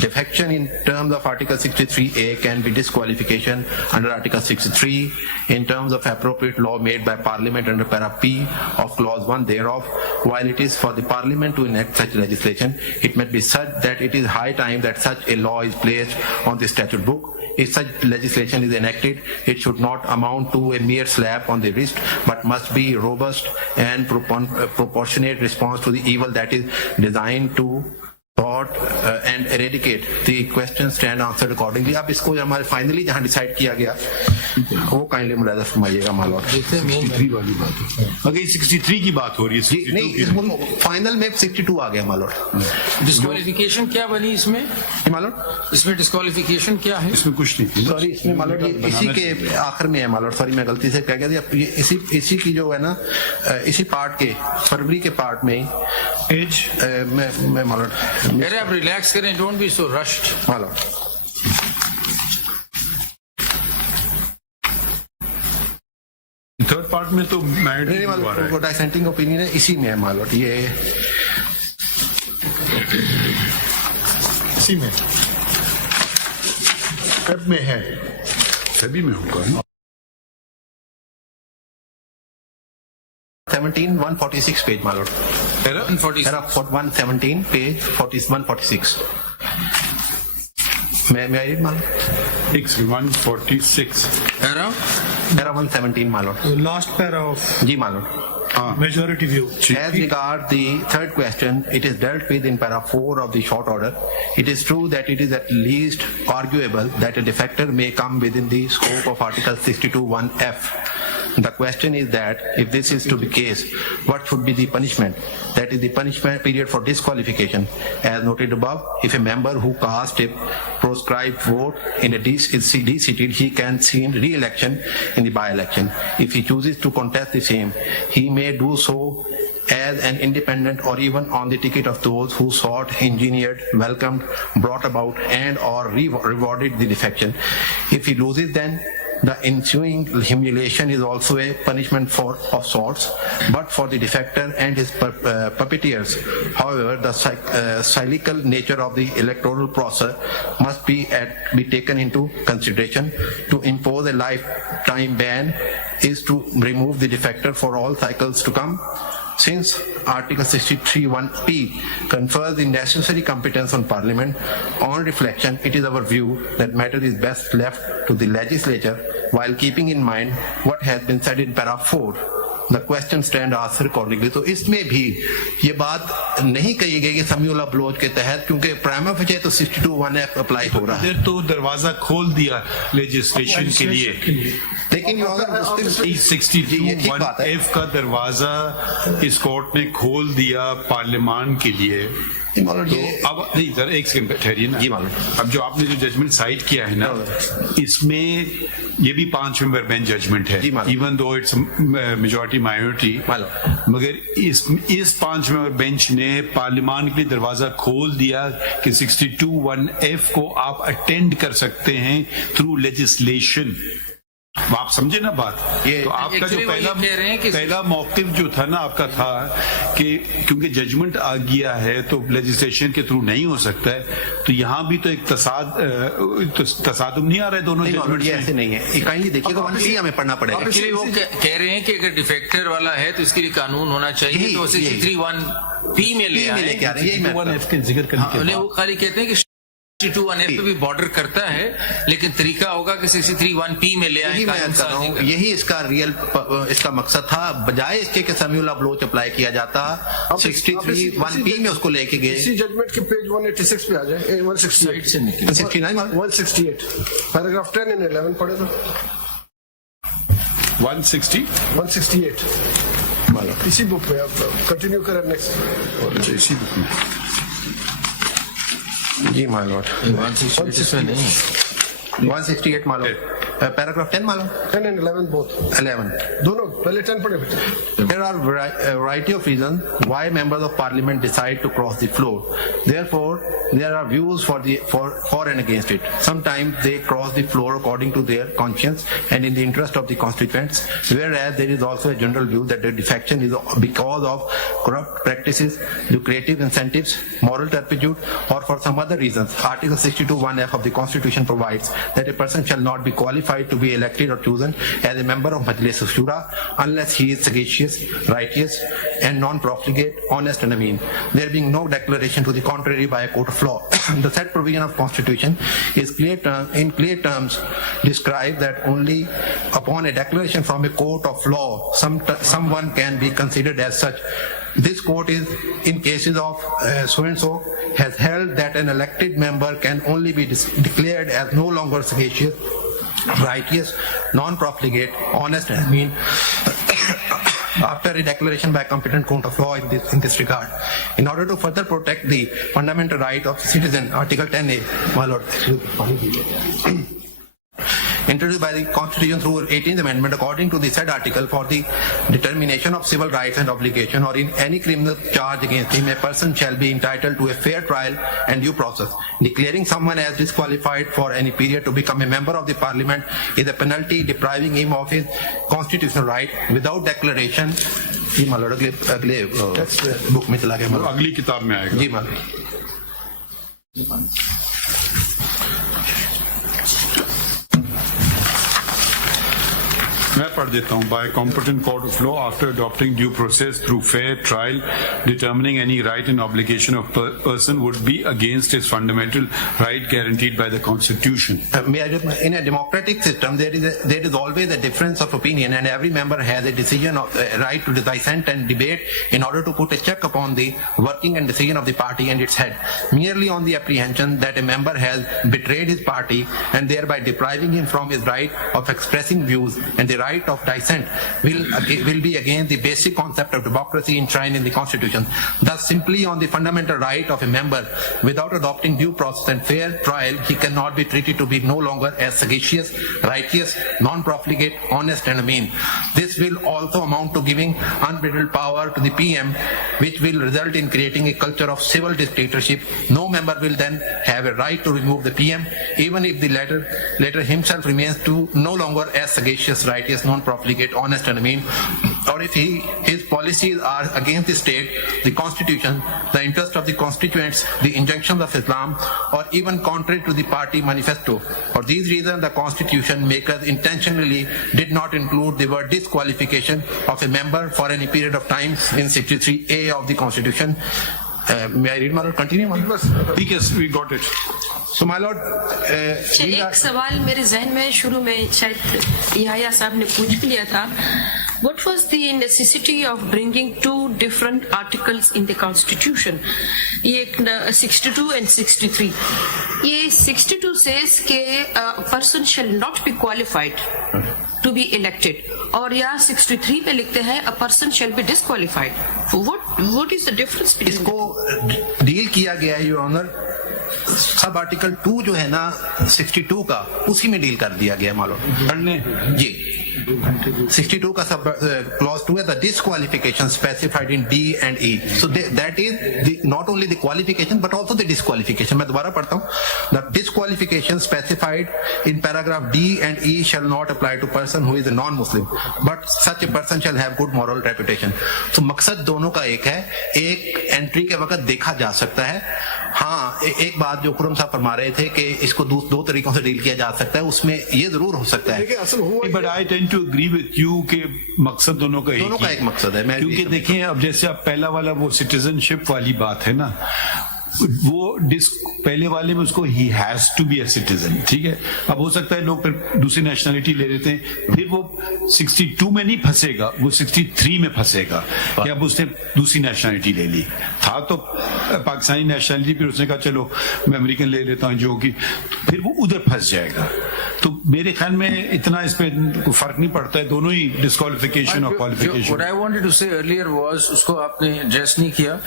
defection in terms of Article 63A can be disqualification under Article 63 in terms of appropriate law made by Parliament under para P of Clause 1 thereof. While it is for the Parliament to enact such legislation, it must be such that it is high time that such a law is placed on the statute book. If such legislation is enacted, it should not amount to a mere slap on the wrist, but must be robust and proportionate response to the evil that is designed to thought and eradicate. The question stand answered accordingly. अब इसको हमारे finally जहाँ decide किया गया वो kindly मुलाजा फरमाइएगा मालूम। 63 वाली बात है। अगर 63 की बात हो रही है नहीं, इसमें फाइनल में 62 आ गया मालूम। डिस्क्वालिफिकेशन क्या बनी इसमें? मालूम इसमें डिस्क्वालिफिकेशन क्या है? इसमें कुछ नहीं। सॉरी इसमें मालूम इसी के आखिर में है मालूम। सॉरी मैं गलती से कह गया था। ये इसी की जो है ना इसी पार्ट के फरवरी के पार्ट में एज मैं मालूम। अरे आप रिलैक्स करें, डोंट बी सो रश्ड मालूम। थर्ड पार्ट में तो मालूम डिसेंटिंग ओपिनियन है, इसी में है मालूम। ये इसी में सब में है, सभी में होगा। 146 पेज मालूम। 117 पेज 146 मैं मालूम 146 पैरा 117 मालूम। लास्ट पैरा ऑफ जी मालूम majority view. As regard the third question, it is dealt with in para 4 of the short order. It is true that it is at least arguable that a defector may come within the scope of Article 62(1)(f). The question is that if this is to be the case, what should be the punishment? That is the punishment period for disqualification. As noted above, if a member who cast a proscribed vote in a is de-seated, he can seek re-election in the by-election. If he chooses to contest the same, he may do so as an independent or even on the ticket of those who sought, engineered, welcomed, brought about and or rewarded the defection. If he loses, then the ensuing humiliation is also a punishment of sorts, but for the defector and his puppeteers. However, the cyclical nature of the electoral process must be taken into consideration. To impose a lifetime ban is to remove the defector for all cycles to come. Since Article 63(1)(p) confers the necessary competence on Parliament, on reflection, it is our view that matter is best left to the legislature while keeping in mind what has been said in para 4. The question stand asked accordingly. तो इसमें भी ये बात नहीं कही गई कि Samiul applause के तहत, क्योंकि प्राइमा फेसी तो 62(1)(f) अप्लाई हो रहा है। इधर तो दरवाजा खोल दिया लेजिस्लेशन के लिए, लेकिन 62(1)(f) का दरवाजा इस कोर्ट ने खोल दिया पार्लियामान के लिए। तो अब नहीं सर, एक सेकंड ठहरिए ना। अब जो आपने जो जजमेंट साइट किया है ना, इसमें ये भी 5 मेंबर बेंच जजमेंट है, even though it's majority minority, मगर इस 5 मेंबर बेंच ने पार्लियामान के लिए दरवाजा खोल दिया कि 62(1)(f) को आप अटेंड कर सकते हैं थ्रू लेजिस्लेशन। आप समझे ना बात? तो आपका जो पहला मौकिफ जो था ना आपका था कि क्योंकि जजमेंट आ गया है तो लेजिस्लेशन के थ्रू नहीं हो सकता है, तो यहाँ भी तो एक तसादुम नहीं आ रहा है दोनों जजमेंट। ऐसे नहीं है, काइंडली देखिएगा, हमें पढ़ना पड़ेगा। एक्चुअली वो कह रहे हैं कि अगर डिफेक्टर वाला है तो इसके लिए कानून होना चाहिए, तो 63(1)(p) में ले आए। वो खाली कहते हैं कि 62(1)(f) पे भी बॉर्डर करता है, लेकिन तरीका होगा कि 63(1)(p) में ले आए। यही इसका इसका मकसद था, बजाय इसके कि समीउल अपलोज अप्लाई किया जाता 63(1)(p) में उसको लेके गए। इसी जजमेंट के पेज 186 पे आ जाए, 168 पैराग्राफ 10 and 11 पढ़े तो 168 इसी बुक में। आप कंटिन्यू करें नेक्स्ट। इसी बुक में जी माय लॉर्ड, 168 मालो, पैराग्राफ 10 मालो, 10 and 11 both, 11 दोनों, पहले 10 पढ़े बेटे। There are a variety of reasons why members of parliament decide to cross the floor. Therefore, there are views for and against it. Sometimes they cross the floor according to their conscience and in the interest of the constituents, whereas there is also a general view that the defection is because of corrupt practices, lucrative incentives, moral turpitude, or for some other reasons. Article 62(1)(f) of the Constitution provides that a person shall not be qualified to be elected or chosen as a member of Majlis Shura unless he is sagacious, righteous, and non-profligate, honest and mean, there being no declaration to the contrary by a court of law. The said provision of Constitution is in clear terms describes that only upon a declaration from a court of law someone can be considered as such. This court is, in cases of so-and-so, has held that an elected member can only be declared as no longer sagacious, righteous, non-profligate, honest and mean after a declaration by a competent court of law in this regard. In order to further protect the fundamental right of the citizen, Article 10A, my lord, introduced by the Constitution through 18th Amendment, according to the said article, for the determination of civil rights and obligation or in any criminal charge against him, a person shall be entitled to a fair trial and due process. Declaring someone as disqualified for any period to become a member of the parliament is a penalty depriving him of his constitutional right without declaration. जी मालूम अगले book में चला गया, अगली किताब में आएगा। जी मालूम। मैं पढ़ देता हूँ. By a competent court of law after adopting due process through fair trial, determining any right and obligation of person would be against his fundamental right guaranteed by the Constitution. In a democratic system, there is always a difference of opinion, and every member has a decision of right to dissent and debate in order to put a check upon the working and decision of the party and its head. Merely on the apprehension that a member has betrayed his party and thereby depriving him from his right of expressing views and the right of dissent will be against the basic concept of democracy enshrined in the Constitution. Thus, simply on the fundamental right of a member, without adopting due process and fair trial, he cannot be treated to be no longer as sagacious, righteous, non-profligate, honest and mean. This will also amount to giving unbridled power to the PM, which will result in creating a culture of civil dictatorship. No member will then have a right to remove the PM, even if the latter himself remains to no longer as sagacious, righteous, non-profligate, honest and mean, or if his policies are against the state, the Constitution, the interest of the constituents, the injunctions of Islam, or even contrary to the party manifesto. For these reasons, the Constitution makers intentionally did not include the word disqualification of a member for any period of time in 63A of the Constitution. May I read, my lord? Continue, my lord. Yes, we got it. So, my lord, एक सवाल मेरे जहन में शुरू में शायद यहाया साहब ने पूछ भी लिया था. What was the necessity of bringing two different articles in the Constitution? ये 62 and 63. ये 62 says कि a person shall not be qualified to be elected. और यहाँ 63 में लिखते हैं a person shall be disqualified. What is the difference between? इसको deal किया गया है, योर ऑनर. सब आर्टिकल 2 जो है ना 62 का, उसी में डील कर दिया गया है मालूम जी. 62 का सब clause 2 है the disqualification specified in D and E. So that is not only the qualification but also the disqualification. मैं दोबारा पढ़ता हूँ. The disqualification specified in paragraph D and E shall not apply to person who is a non-Muslim, but such a person shall have good moral reputation. So मकसद दोनों का एक है. एक एंट्री के वक्त देखा जा सकता है. हाँ, एक बात जो खुरम साहब फरमा रहे थे कि इसको दो तरीकों से डील किया जा सकता है, उसमें ये जरूर हो सकता है. But I tend to agree with you कि मकसद दोनों का एक मकसद है. क्योंकि देखें, अब जैसे आप पहला वाला वो सिटीजनशिप वाली बात है ना, वो पहले वाले में उसको ही has to be a citizen, ठीक है. अब हो सकता है लोग फिर दूसरी नेशनलिटी ले लेते हैं, फिर वो 62 में नहीं फंसेगा, वो 63 में फंसेगा कि अब उसने दूसरी नेशनलिटी ले ली. था तो पाकिस्तानी नेशनलिटी, फिर उसने कहा चलो मैं अमेरिकन ले लेता हूँ, जो कि फिर वो उधर फंस जाएगा. तो मेरे ख्याल में इतना इस पे कोई फर्क नहीं पड़ता है, दोनों ही डिस्क्वालिफिकेशन और qualification. What I wanted to say earlier was, उसको आपने एड्रेस नहीं किया.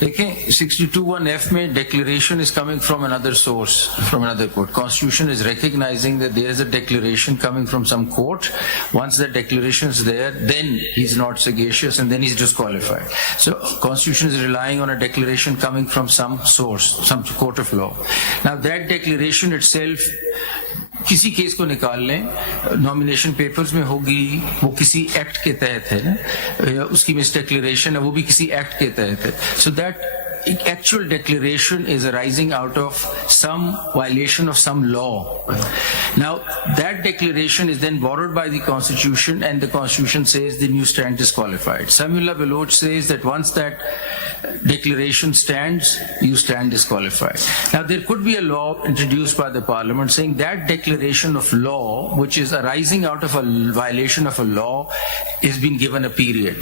देखें 62(1)(f में declaration is coming from another source, from another court. Constitution is recognizing that there is a declaration coming from some court. Once that declaration is there, then he's not sagacious and then he's disqualified. So Constitution is relying on a declaration coming from some source, some court of law. Now that declaration itself, किसी case को निकाल लें, nomination papers में होगी, वो किसी act के तहत है ना, उसकी मिस डिक्लेरेशन है, वो भी किसी एक्ट के तहत है. So that actual declaration is arising out of some violation of some law. Now that declaration is then borrowed by the Constitution, and the Constitution says then you stand disqualified. Samuel Baloch says that once that declaration stands, you stand disqualified. Now there could be a law introduced by the Parliament saying that declaration of law, which is arising out of a violation of a law, is being given a period.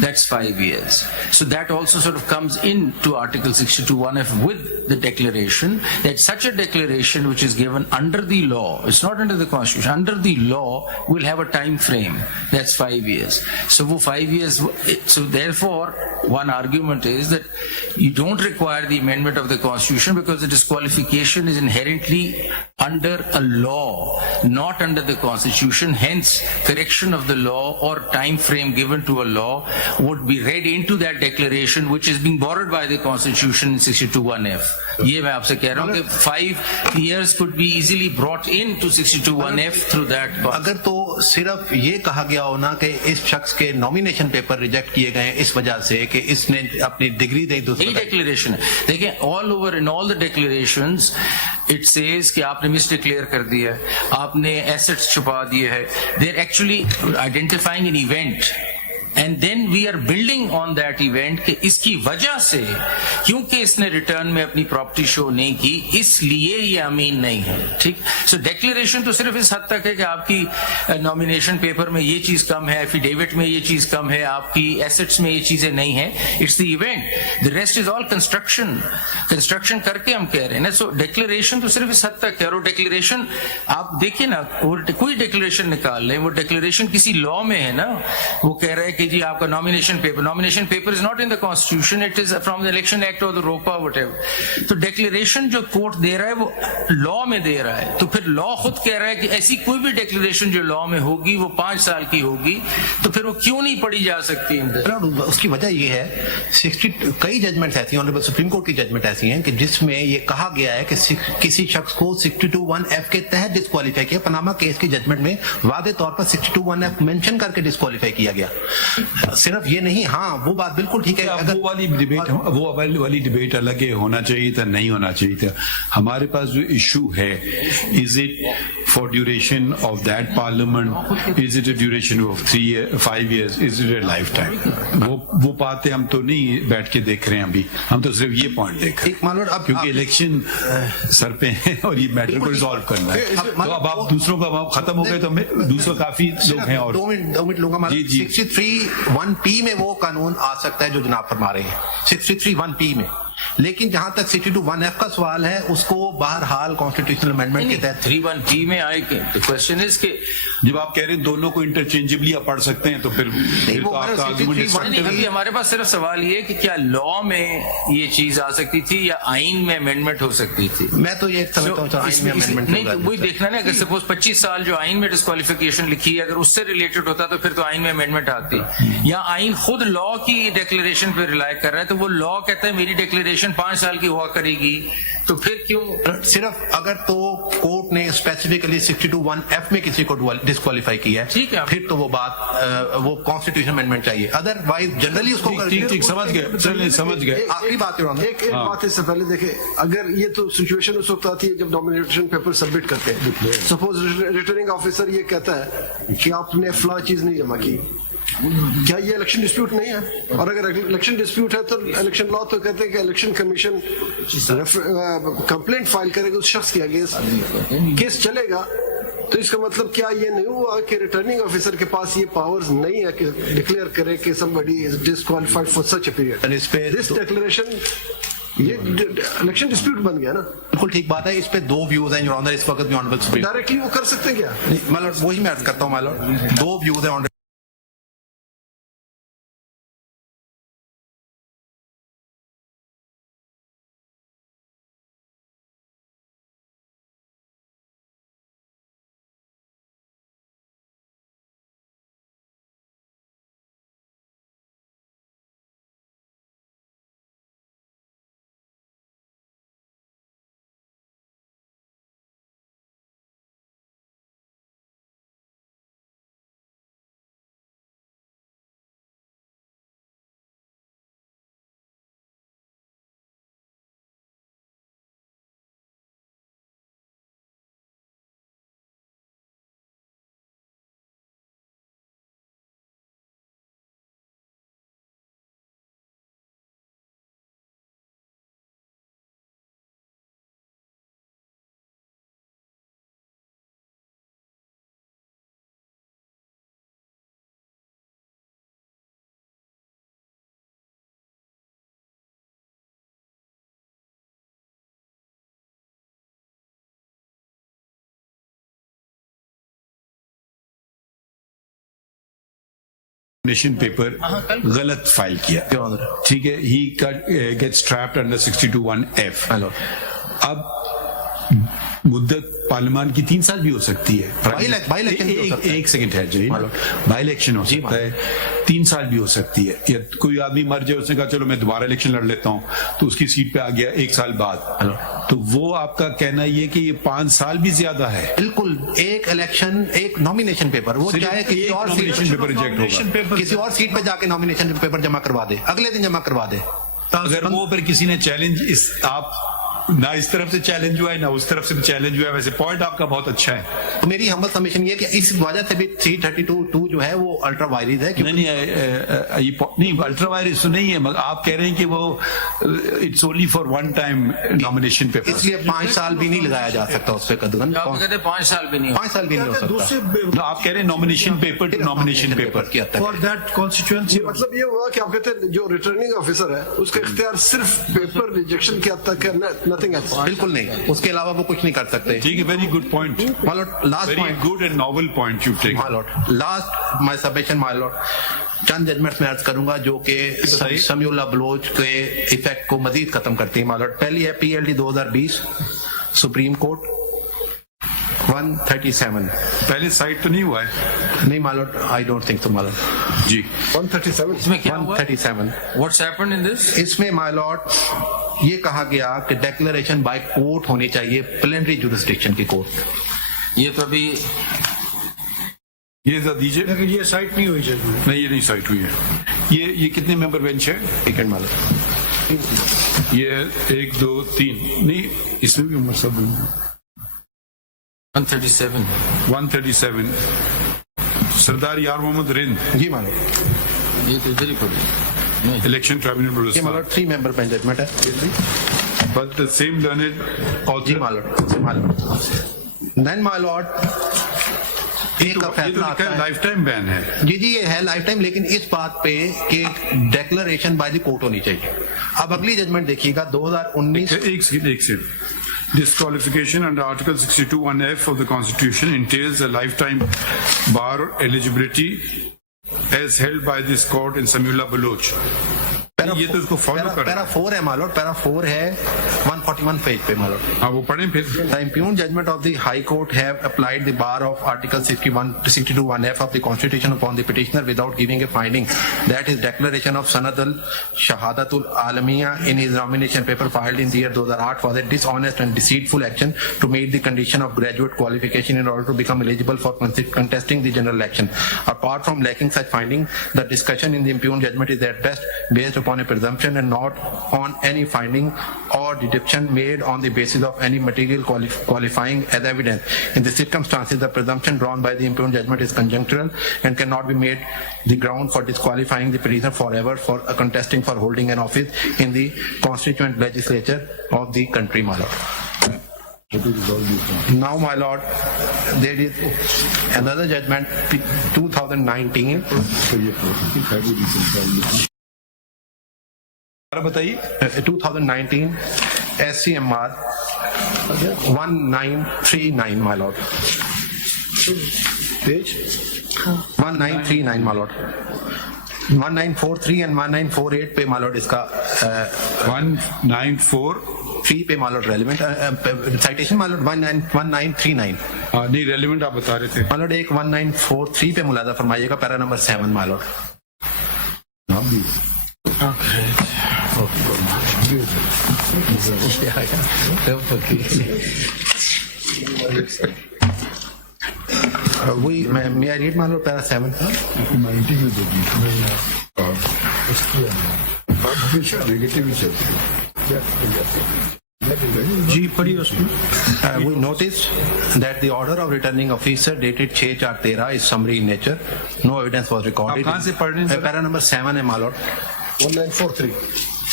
That's 5 years. So that also sort of comes into Article 62(1)(f) with the declaration, that such a declaration which is given under the law, it's not under the Constitution, under the law, will have a time frame. That's 5 years. So 5 years. So therefore, one argument is that you don't require the amendment of the Constitution because the disqualification is inherently under a law, not under the Constitution. Hence, correction of the law or time frame given to a law would be read into that declaration, which is being borrowed by the Constitution in 62(1)(f). ये मैं आपसे कह रहा हूँ कि 5 years could be easily brought into 62(1)(f) through that. अगर तो सिर्फ ये कहा गया हो ना कि इस शख्स के नॉमिनेशन पेपर रिजेक्ट किए गए इस वजह से कि इसने अपनी डिग्री नहीं दूसरी डिक्लेरेशन है, देखिए all over in all the declarations it says कि आपने मिस डिक्लेयर कर दिया है, आपने एसेट्स छुपा दिए है, they are actually identifying an event and then we are building on that event कि इसकी वजह से, क्योंकि इसने रिटर्न में अपनी प्रॉपर्टी शो नहीं की, इसलिए ये अमीन नहीं है। ठीक, सो डिक्लेरेशन तो सिर्फ इस हद तक है कि आपकी नॉमिनेशन पेपर में ये चीज कम है, एफिडेविट में ये चीज कम है, आपकी एसेट्स में ये चीजें नहीं है, it's the event, the rest is all construction करके हम कह रहे हैं ना। सो डिक्लेरेशन तो सिर्फ इस हद तक है, और डिक्लेरेशन आप देखिए ना, कोई डिक्लेरेशन निकाल लें, वो डिक्लेरेशन किसी लॉ में है ना, वो कह रहा है कि जी आपका nomination paper is not in the constitution, it is from the election act और द रोपा व्हाटएवर। तो डिक्लेरेशन जो कोर्ट दे रहा है वो लॉ में दे रहा है, तो फिर लॉ खुद कह रहा है कि ऐसी कोई भी डिक्लेरेशन जो लॉ में होगी वो 5 साल की होगी, तो फिर वो क्यों नहीं पढ़ी जा सकती? उसकी वजह ये है 60 कई जजमेंट्स ऐसी हैं, ऑनरेबल सुप्रीम कोर्ट की जजमेंट ऐसी हैं कि जिसमें ये कहा गया है कि किसी शख्स को 62(1)(f) के तहत डिस्क्वालीफाई किया। पनामा केस की जजमेंट में वादे तौर पर 62(1)(f) मेंशन करके डिस्क्वालीफाई किया गया। सिर्फ ये नहीं, हाँ वो बात बिल्कुल ठीक है, अगर वो वाली डिबेट अलग है, होना चाहिए था, नहीं होना चाहिए था। हमारे पास जो इशू है, is it for duration of that parliament, is it a duration of 5 years, is it a life time? वो बातें हम तो नहीं बैठ के देख रहे हैं अभी, हम तो सिर्फ ये पॉइंट देख रहे हैं, क्योंकि इलेक्शन सर पे है और ये मैटर को रिजॉल्व करना है। तो अब आप दूसरों का खत्म हो गए, तो दूसरों काफी लोग हैं। और 2 मिनट लूंगा। 63(1)(p) में वो कानून आ सकता है जो जनाब फरमा रहे हैं, 63(1)(p) में, लेकिन जहां तक 62(1)(f) का सवाल है, उसको बहरहाल कॉन्स्टिट्यूशनल अमेंडमेंट के तहत 3(1)(p) में आए। क्वेश्चन इज कि जब आप कह रहे हैं दोनों को इंटरचेंजेबली आप पढ़ सकते हैं, तो फिर तो आपका आर्गुमेंट। अभी हमारे पास सिर्फ सवाल ये कि क्या लॉ में ये चीज आ सकती थी या आइन में अमेंडमेंट हो सकती थी? मैं तो ये समझता हूं आइन में अमेंडमेंट नहीं, तो वही देखना ना, अगर सपोज 25 साल जो आइन में डिस्क्वालिफिकेशन लिखी है, अगर उससे रिलेटेड होता तो फिर तो आइन में अमेंडमेंट आती, या आइन खुद लॉ की डिक्लेरेशन पे रिलाई कर रहा है, तो वो लॉ कहता है मेरी डिक्लेरेशन 5 साल की हुआ करेगी, तो फिर क्यों? सिर्फ अगर तो कोर्ट ने स्पेसिफिकली 62(1)(f) में किसी को डिस्क्वालीफाई किया है, ठीक है, फिर तो वो बात वो कॉन्स्टिट्यूशन अमेंडमेंट चाहिए, अदरवाइज जनरली उसको ठीक समझ गए। आखिरी बात एक बात इससे पहले देखे, अगर ये तो सिचुएशन उस वक्त आती है जब नॉमिनेशन पेपर सबमिट करते हैं, सपोज रिटर्निंग ऑफिसर ये कहता है कि आपने फला चीज नहीं जमा की, क्या ये इलेक्शन डिस्प्यूट नहीं है? और अगर इलेक्शन डिस्प्यूट है तो इलेक्शन लॉ तो कहते हैं कि इलेक्शन कमीशन कंप्लेंट फाइल करेगा उस शख्स के अगेंस्ट, केस चलेगा। तो इसका मतलब क्या ये नहीं हुआ कि रिटर्निंग ऑफिसर के पास ये पावर्स नहीं है कि डिक्लेयर करे कि somebody is disqualified for such a period? This declaration ये इलेक्शन डिस्प्यूट बन गया ना। बिल्कुल ठीक बात है। इस पे 2 व्यूज हैं जो इस वक्त भी ऑनरेबल सुप्रीम डायरेक्टली वो कर सकते हैं क्या? मतलब वही मैं अर्ज करता हूँ मालूम, 2 व्यूज हैं। पेपर गलत फाइल किया, ठीक है, he gets trapped under 62(1)(f). अब मुद्दत पार्लियामान की 3 साल भी हो सकती है। बाई इलेक्शन भी हो सकता है। एक सेकंड है जी, बाई इलेक्शन हो सकता है, 3 साल भी हो सकती है। या कोई आदमी मर जाए, उसने कहा चलो मैं दोबारा इलेक्शन लड़ लेता हूँ, तो उसकी सीट पे आ गया 1 साल बाद, तो वो आपका कहना ये कि ये 5 साल भी ज्यादा है। बिल्कुल, एक इलेक्शन, एक नॉमिनेशन पेपर, वो चाहे किसी और नॉमिनेशन पेपर रिजेक्ट होगा, किसी और सीट पे जाके नॉमिनेशन पेपर जमा करवा दे, अगले दिन जमा करवा दे। अगर वो फिर किसी ने चैलेंज आप ना इस तरफ से चैलेंज हुआ है ना उस तरफ से चैलेंज हुआ है, वैसे पॉइंट आपका बहुत अच्छा है। तो मेरी हम्बल सबमिशन ये कि इस वजह से भी 332 जो है वो अल्ट्रा वायरस है। नहीं अल्ट्रा वायरस तो नहीं है, मगर आप कह रहे हैं कि वो it's only for one time nomination paper, इसलिए 5 साल भी नहीं लगाया जा सकता उस पर कदम। आप कहते हैं 5 साल भी नहीं, 5 साल भी नहीं हो सकता। तो आप कह रहे हैं nomination paper two nomination paper क्या फॉर दैट कॉन्स्टिट्यूएंसी। मतलब ये हुआ कि आप कहते हैं जो रिटर्निंग ऑफिसर है उसका इख्तियार सिर्फ पेपर रिजेक्शन के हद तक है, नथिंग एल्स। बिल्कुल नहीं, उसके अलावा वो कुछ नहीं कर सकते। ठीक है, very good point, last very good and novel point you take. My lord, last my submission my lord, चंद जजमेंट्स में अर्ज करूंगा जो कि समीउल्लाह बलोच के इफेक्ट को मजीद खत्म करती है माय लॉर्ड। पहली है PLD 2020 सुप्रीम कोर्ट 137। पहले साइट तो नहीं हुआ है? नहीं my lord, I don't think so my lord जी। 137 इसमें क्या हुआ? 137। What's happened in this? इसमें माय लॉर्ड ये कहा गया कि डेक्लेरेशन बाय कोर्ट होनी चाहिए, प्लेनरी जुरिस्डिक्शन की कोर्ट। ये तो अभी ये दीजिए, लेकिन ये साइट नहीं हुई जजमेंट। नहीं ये नहीं साइट हुई है। ये कितने मेंबर बेंच है? सेकंड माय लॉर्ड, ये 1 2 3 नहीं, इसमें भी उम्र सब 137 137 सरदार यार मोहम्मद रिंद, जी माय लॉर्ड, ये तो इधर ही पड़ी। इलेक्शन ट्राइब्यूनल ये my lord 3 member bench judgment है। but the same learned जी author। My lord, then my lord एक का फैसला आता है, लाइफ टाइम बैन है। जी ये है लाइफ टाइम, लेकिन इस बात पे कि डेक्लेरेशन बाय द कोर्ट होनी चाहिए। अब अगली जजमेंट देखिएगा 2019। एक second. Disqualification under Article 62(1)(f) of the Constitution entails a lifetime bar eligibility as held by this court in Samiullah Baloch. ये तो इसको फॉलो कर पैरा 4 है मालूम, पैरा 4 है 141 पेज पे मालूम। हाँ वो पढ़ें फिर। The impugned judgment of the High Court have applied the bar of Article 62(1)(f) of the Constitution upon the petitioner without giving a finding that his declaration of Sanad al-Shahadatul Alamiya in his nomination paper filed in the year 2008 was a dishonest and deceitful action to meet the condition of graduate qualification in order to become eligible for contesting the general election. Apart from lacking such finding, the discussion in the impugned judgment is at best based upon a presumption and not on any finding or deduction made on the basis of any material qualifying as evidence. In the circumstances, the presumption drawn by the impugned judgment is conjunctural and cannot be made the ground for disqualifying the petitioner forever for contesting for holding an office in the constituent legislature of the country, my lord. Now, my lord, there is another judgment, 2019. बताइए। 2019 SCMR 1939, my lord. Page 1939, my lord. 1943 and 1948 पे my lord इसका 194 पे my lord relevant citation my lord 1939। नहीं relevant आप बता रहे थे। my lord एक 1943 पे मुलाजा फरमाइएगा, para number 7 my lord। May I read my lord para 7? We noticed that the order of returning officer dated 6/4/13 is summary in nature. No evidence was recorded. आप कहाँ से पढ़ रहे हैं? पैरा नंबर 7 है my lord। 1943।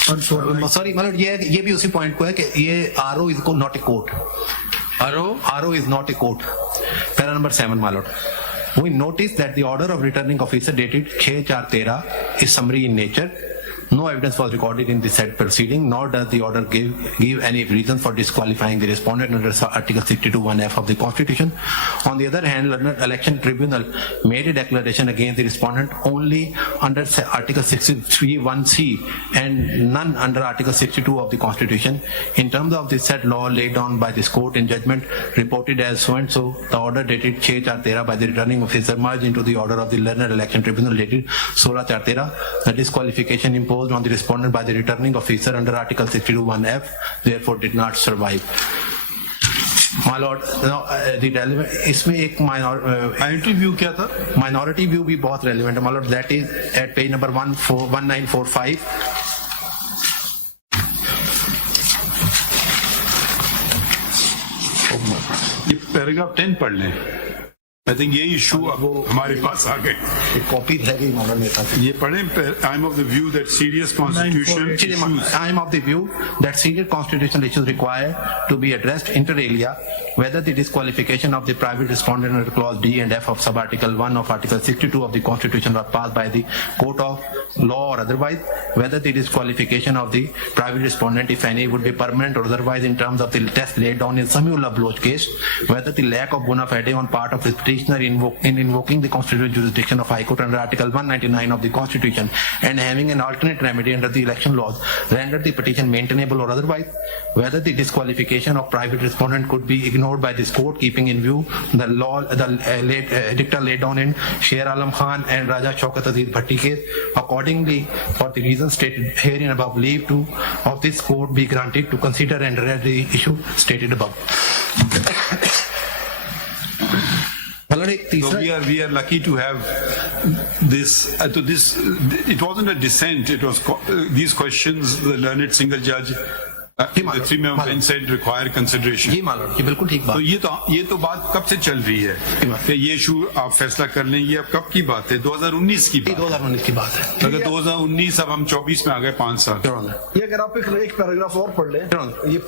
Sorry my lord, ये भी उसी पॉइंट को है कि ये RO is not a court. RO is not a court. Para number 7, my lord. We notice that the order of returning officer dated 6/4/13 is summary in nature. No evidence was recorded in the said proceeding, nor does the order give any reason for disqualifying the respondent under Article 62(1)(f) of the Constitution. On the other hand, Learned Election Tribunal made a declaration against the respondent only under Article 63(1)(c) and none under Article 62 of the Constitution. In terms of the said law laid down by this court in judgment reported as so and so, the order dated 6/4/13 by the returning officer merged into the order of the Learned Election Tribunal dated 16/4/13. The disqualification imposed on the respondent by the returning officer under Article 62(1)(f) therefore did not survive. My lord, the relevant इसमें एक minority view क्या था? Minority view भी बहुत relevant है, my lord. That is at page number 1945. ये paragraph 10 पढ़ लें. I think ये इशू हमारे पास आ गए. कॉपी रह गई मॉडल में था. ये पढ़ें. I am of the view that serious constitutional issues. I am of the view that serious constitutional issues require to be addressed inter alia, whether the disqualification of the private respondent under clause D and F of sub-article 1 of Article 62 of the Constitution was passed by the court of law or otherwise, whether the disqualification of the private respondent, if any, would be permanent or otherwise in terms of the test laid down in Samuel Bloch case, whether the lack of bona fide on part of the petitioner in invoking the constitutional jurisdiction of High Court under Article 199 of the Constitution and having an alternate remedy under the election laws rendered the petition maintainable or otherwise, whether the disqualification of private respondent could be ignored by this court, keeping in view the law, dicta laid down in Sher Alam Khan and Raja Shaukat Aziz Bhatti case. Accordingly, for the reasons stated herein above, leave to of this court be granted to consider and read the issue stated above. So we are lucky to have this. It wasn't a dissent. It was these questions. The learned single judge, the 3-member bench said require consideration. जी मालूम, ये बिल्कुल ठीक बात. तो ये तो बात कब से चल रही है कि ये इशू आप फैसला कर लें. ये अब कब की बात है? 2019 की बात. 2019 की बात है. अगर 2019 अब हम 24 में आ गए 5 साल. ये अगर आप एक पैराग्राफ और पढ़ लें, ये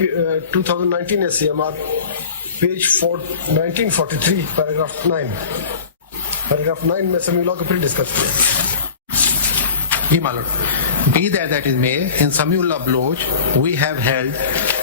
2019 SCMR पेज 1943 पैराग्राफ 9. पैराग्राफ 9 में समी लॉ को फिर डिस्कस किया. जी मालूम. Be that it may, in Samuel Bloch, we have held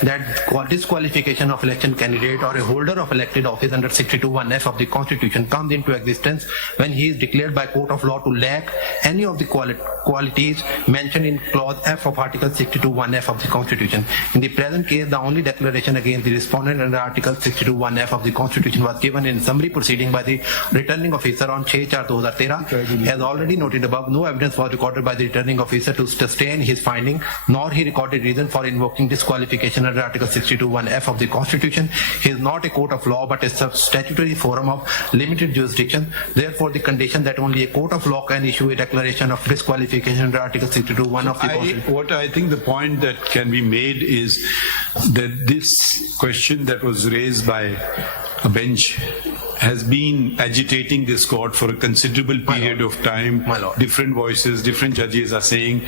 that disqualification of election candidate or a holder of elected office under 62(1)(f) of the Constitution comes into existence when he is declared by court of law to lack any of the qualities mentioned in clause F of Article 62(1)(f) of the Constitution. In the present case, the only declaration against the respondent under Article 62(1)(f) of the Constitution was given in summary proceeding by the returning officer on 6/4/2013. As already noted above, no evidence was recorded by the returning officer to sustain his finding, nor he recorded reason for invoking disqualification under Article 62(1)(f) of the Constitution. He is not a court of law but a statutory forum of limited jurisdiction. Therefore, the condition that only a court of law can issue a declaration of disqualification under Article 62(1) of the Constitution. What I think the point that can be made is that this question that was raised by a bench has been agitating this court for a considerable period of time. Different voices, different judges are saying,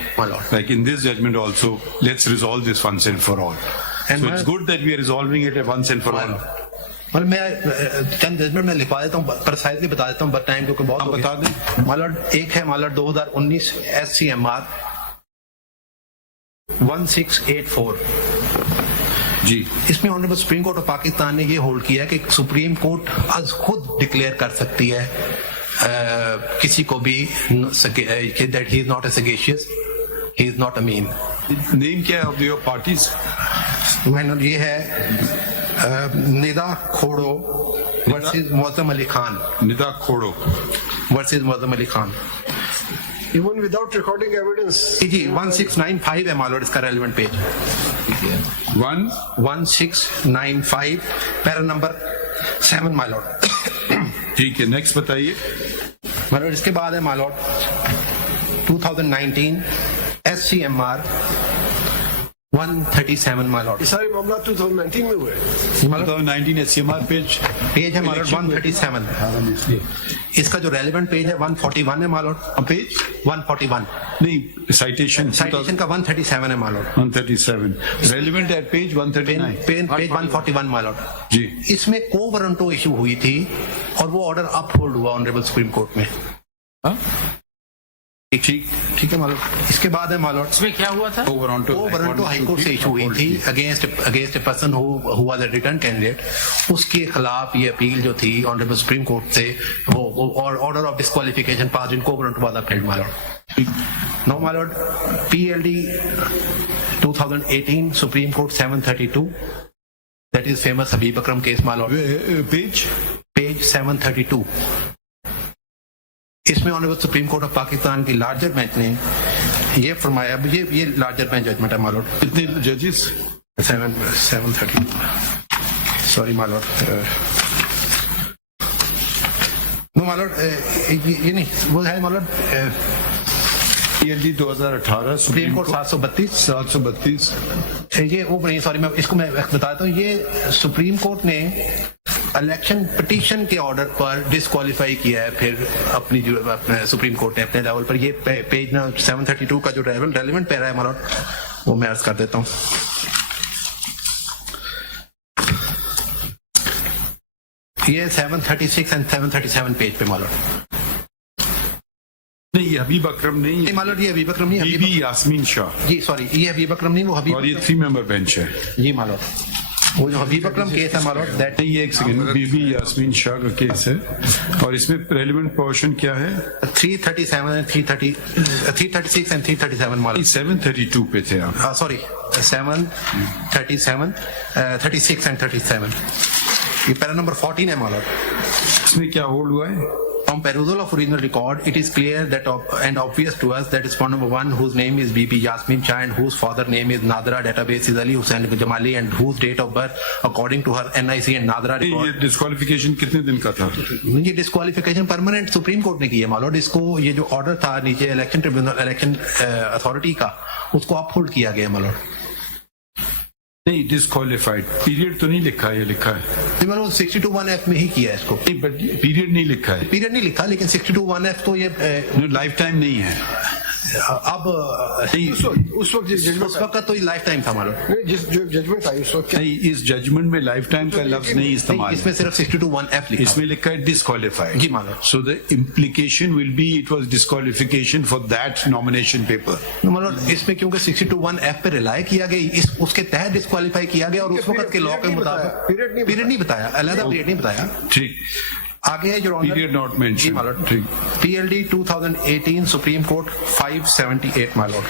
like in this judgment also, let's resolve this once and for all. And so it's good that we are resolving it once and for all. और मैं चंद judgement में लिखवा देता हूँ, precisely बता देता हूँ, but time क्योंकि बहुत बता दें. मालूम एक है मालूम 2019 SCMR 1684 जी. इसमें honourable supreme court of Pakistan ने ये होल्ड किया कि सुप्रीम कोर्ट आज खुद डिक्लेयर कर सकती है किसी को भी that he is not a sagacious, he is not अ मीन. नेम क्या है ऑफ योर पार्टीज? मैंने ये है निदा खोड़ो वर्सेस मौजम अली खान. निदा खोड़ो versus Moazzam Ali Khan. Even without recording evidence. जी 1695 है मालूम इसका रेलेवेंट पेज. 1695 पैरा नंबर 7 मालूम. ठीक है, नेक्स्ट बताइए. मालूम इसके बाद है मालूम 2019 SCMR 137 मालूम. ये सारे मामला 2019 में हुए. 2019 SCMR पेज है मालूम 137. इसका जो रेलेवेंट पेज है 141 है मालूम. पेज 141 नहीं, साइटेशन का 137 है मालूम. 137 रेलेवेंट है पेज 139 पेज 141 मालूम जी. इसमें को वारंटो इशू हुई थी और वो ऑर्डर अपहोल्ड हुआ ऑनरेबल सुप्रीम कोर्ट में. ठीक है मालूम। इसके बाद है मालूम इसमें क्या हुआ था? ओवरऑल हाई कोर्ट से इशू हुई थी against a person who was a return candidate. उसके खिलाफ ये अपील जो थी ऑनरेबल सुप्रीम कोर्ट से वो order of disqualification pass in कोवरेंट वाज अपील्ड मालूम। नो मालूम PLD 2018 supreme court 732 that is famous Habib Akram case मालूम। पेज 732 इसमें honourable supreme court of Pakistan की लार्जर बेंच ने ये फरमाया, ये लार्जर बेंच जजमेंट है मालूम। कितने जजेस? 732 सॉरी मालूम। नो मालूम ये नहीं वो है मालूम PLD 2018 सुप्रीम कोर्ट 732 ये वो नहीं सॉरी मैं इसको मैं बताता हूँ। ये सुप्रीम कोर्ट ने इलेक्शन पिटीशन के ऑर्डर पर डिस्क्वालीफाई किया है फिर अपनी जो अपने सुप्रीम कोर्ट ने अपने लेवल पर। ये पेज ना 732 का जो रेलेवेंट पैरा है मालूम वो मैं अर्ज कर देता हूँ। ये 736 एंड 737 पेज पे मालूम। नहीं ये हबीब अकरम नहीं है मालूम, ये हबीब अकरम नहीं, बीबी यास्मीन शाह जी सॉरी ये हबीब अकरम नहीं वो हबीब और ये 3 मेंबर बेंच है जी मालूम। वो जो हबीब अकरम केस है मालूम दैट ये एक सेकंड बीबी यास्मीन शाह का केस है और इसमें रेलेवेंट पोर्शन क्या है? 337 एंड 336 एंड 337 मालूम। 732 पे थे आप। सॉरी 737 36 एंड 37 ये पैरा नंबर 14 है मालूम। इसमें क्या होल्ड हुआ है? From perusal of original record, it is clear that and obvious to us that respondent number 1, whose name is BB Yasmin Shah and whose father name is Nadra, database is Ali Hussain Jamali and whose date of birth according to her NIC and Nadra record. ये disqualification कितने दिन का था? ये disqualification permanent supreme court ने की है मालूम। इसको ये जो ऑर्डर था नीचे इलेक्शन ट्रिब्यूनल इलेक्शन अथॉरिटी का उसको अपहोल्ड किया गया मालूम। नहीं डिस्क्वालिफाइड पीरियड तो नहीं लिखा है, ये लिखा है मालूम 62(1)(f) में ही किया है इसको। पीरियड नहीं लिखा है, पीरियड नहीं लिखा लेकिन 62(1)(f) तो ये लाइफ टाइम नहीं है। अब उस वक्त तो लाइफ टाइम था मालूम। जिस जो जजमेंट आई उस वक्त नहीं इस जजमेंट में लाइफ टाइम का लफ्ज नहीं इस्तेमाल, इसमें सिर्फ 62(1)(f) लिखा इसमें लिखा है डिस्क्वालिफाइड जी मालूम। So the implication will be it was disqualification for that nomination paper मालूम। इसमें क्योंकि 62(1)(f) पे रिलाई किया गया उसके तहत डिस्क्वालीफाई किया गया और उस वक्त के लॉ के मुताबिक पीरियड नहीं बताया, अलग पीरियड नहीं बताया। ठीक आगे है जो पीरियड नॉट मेंशन। ठीक PLD 2018 सुप्रीम कोर्ट 578 मालूम।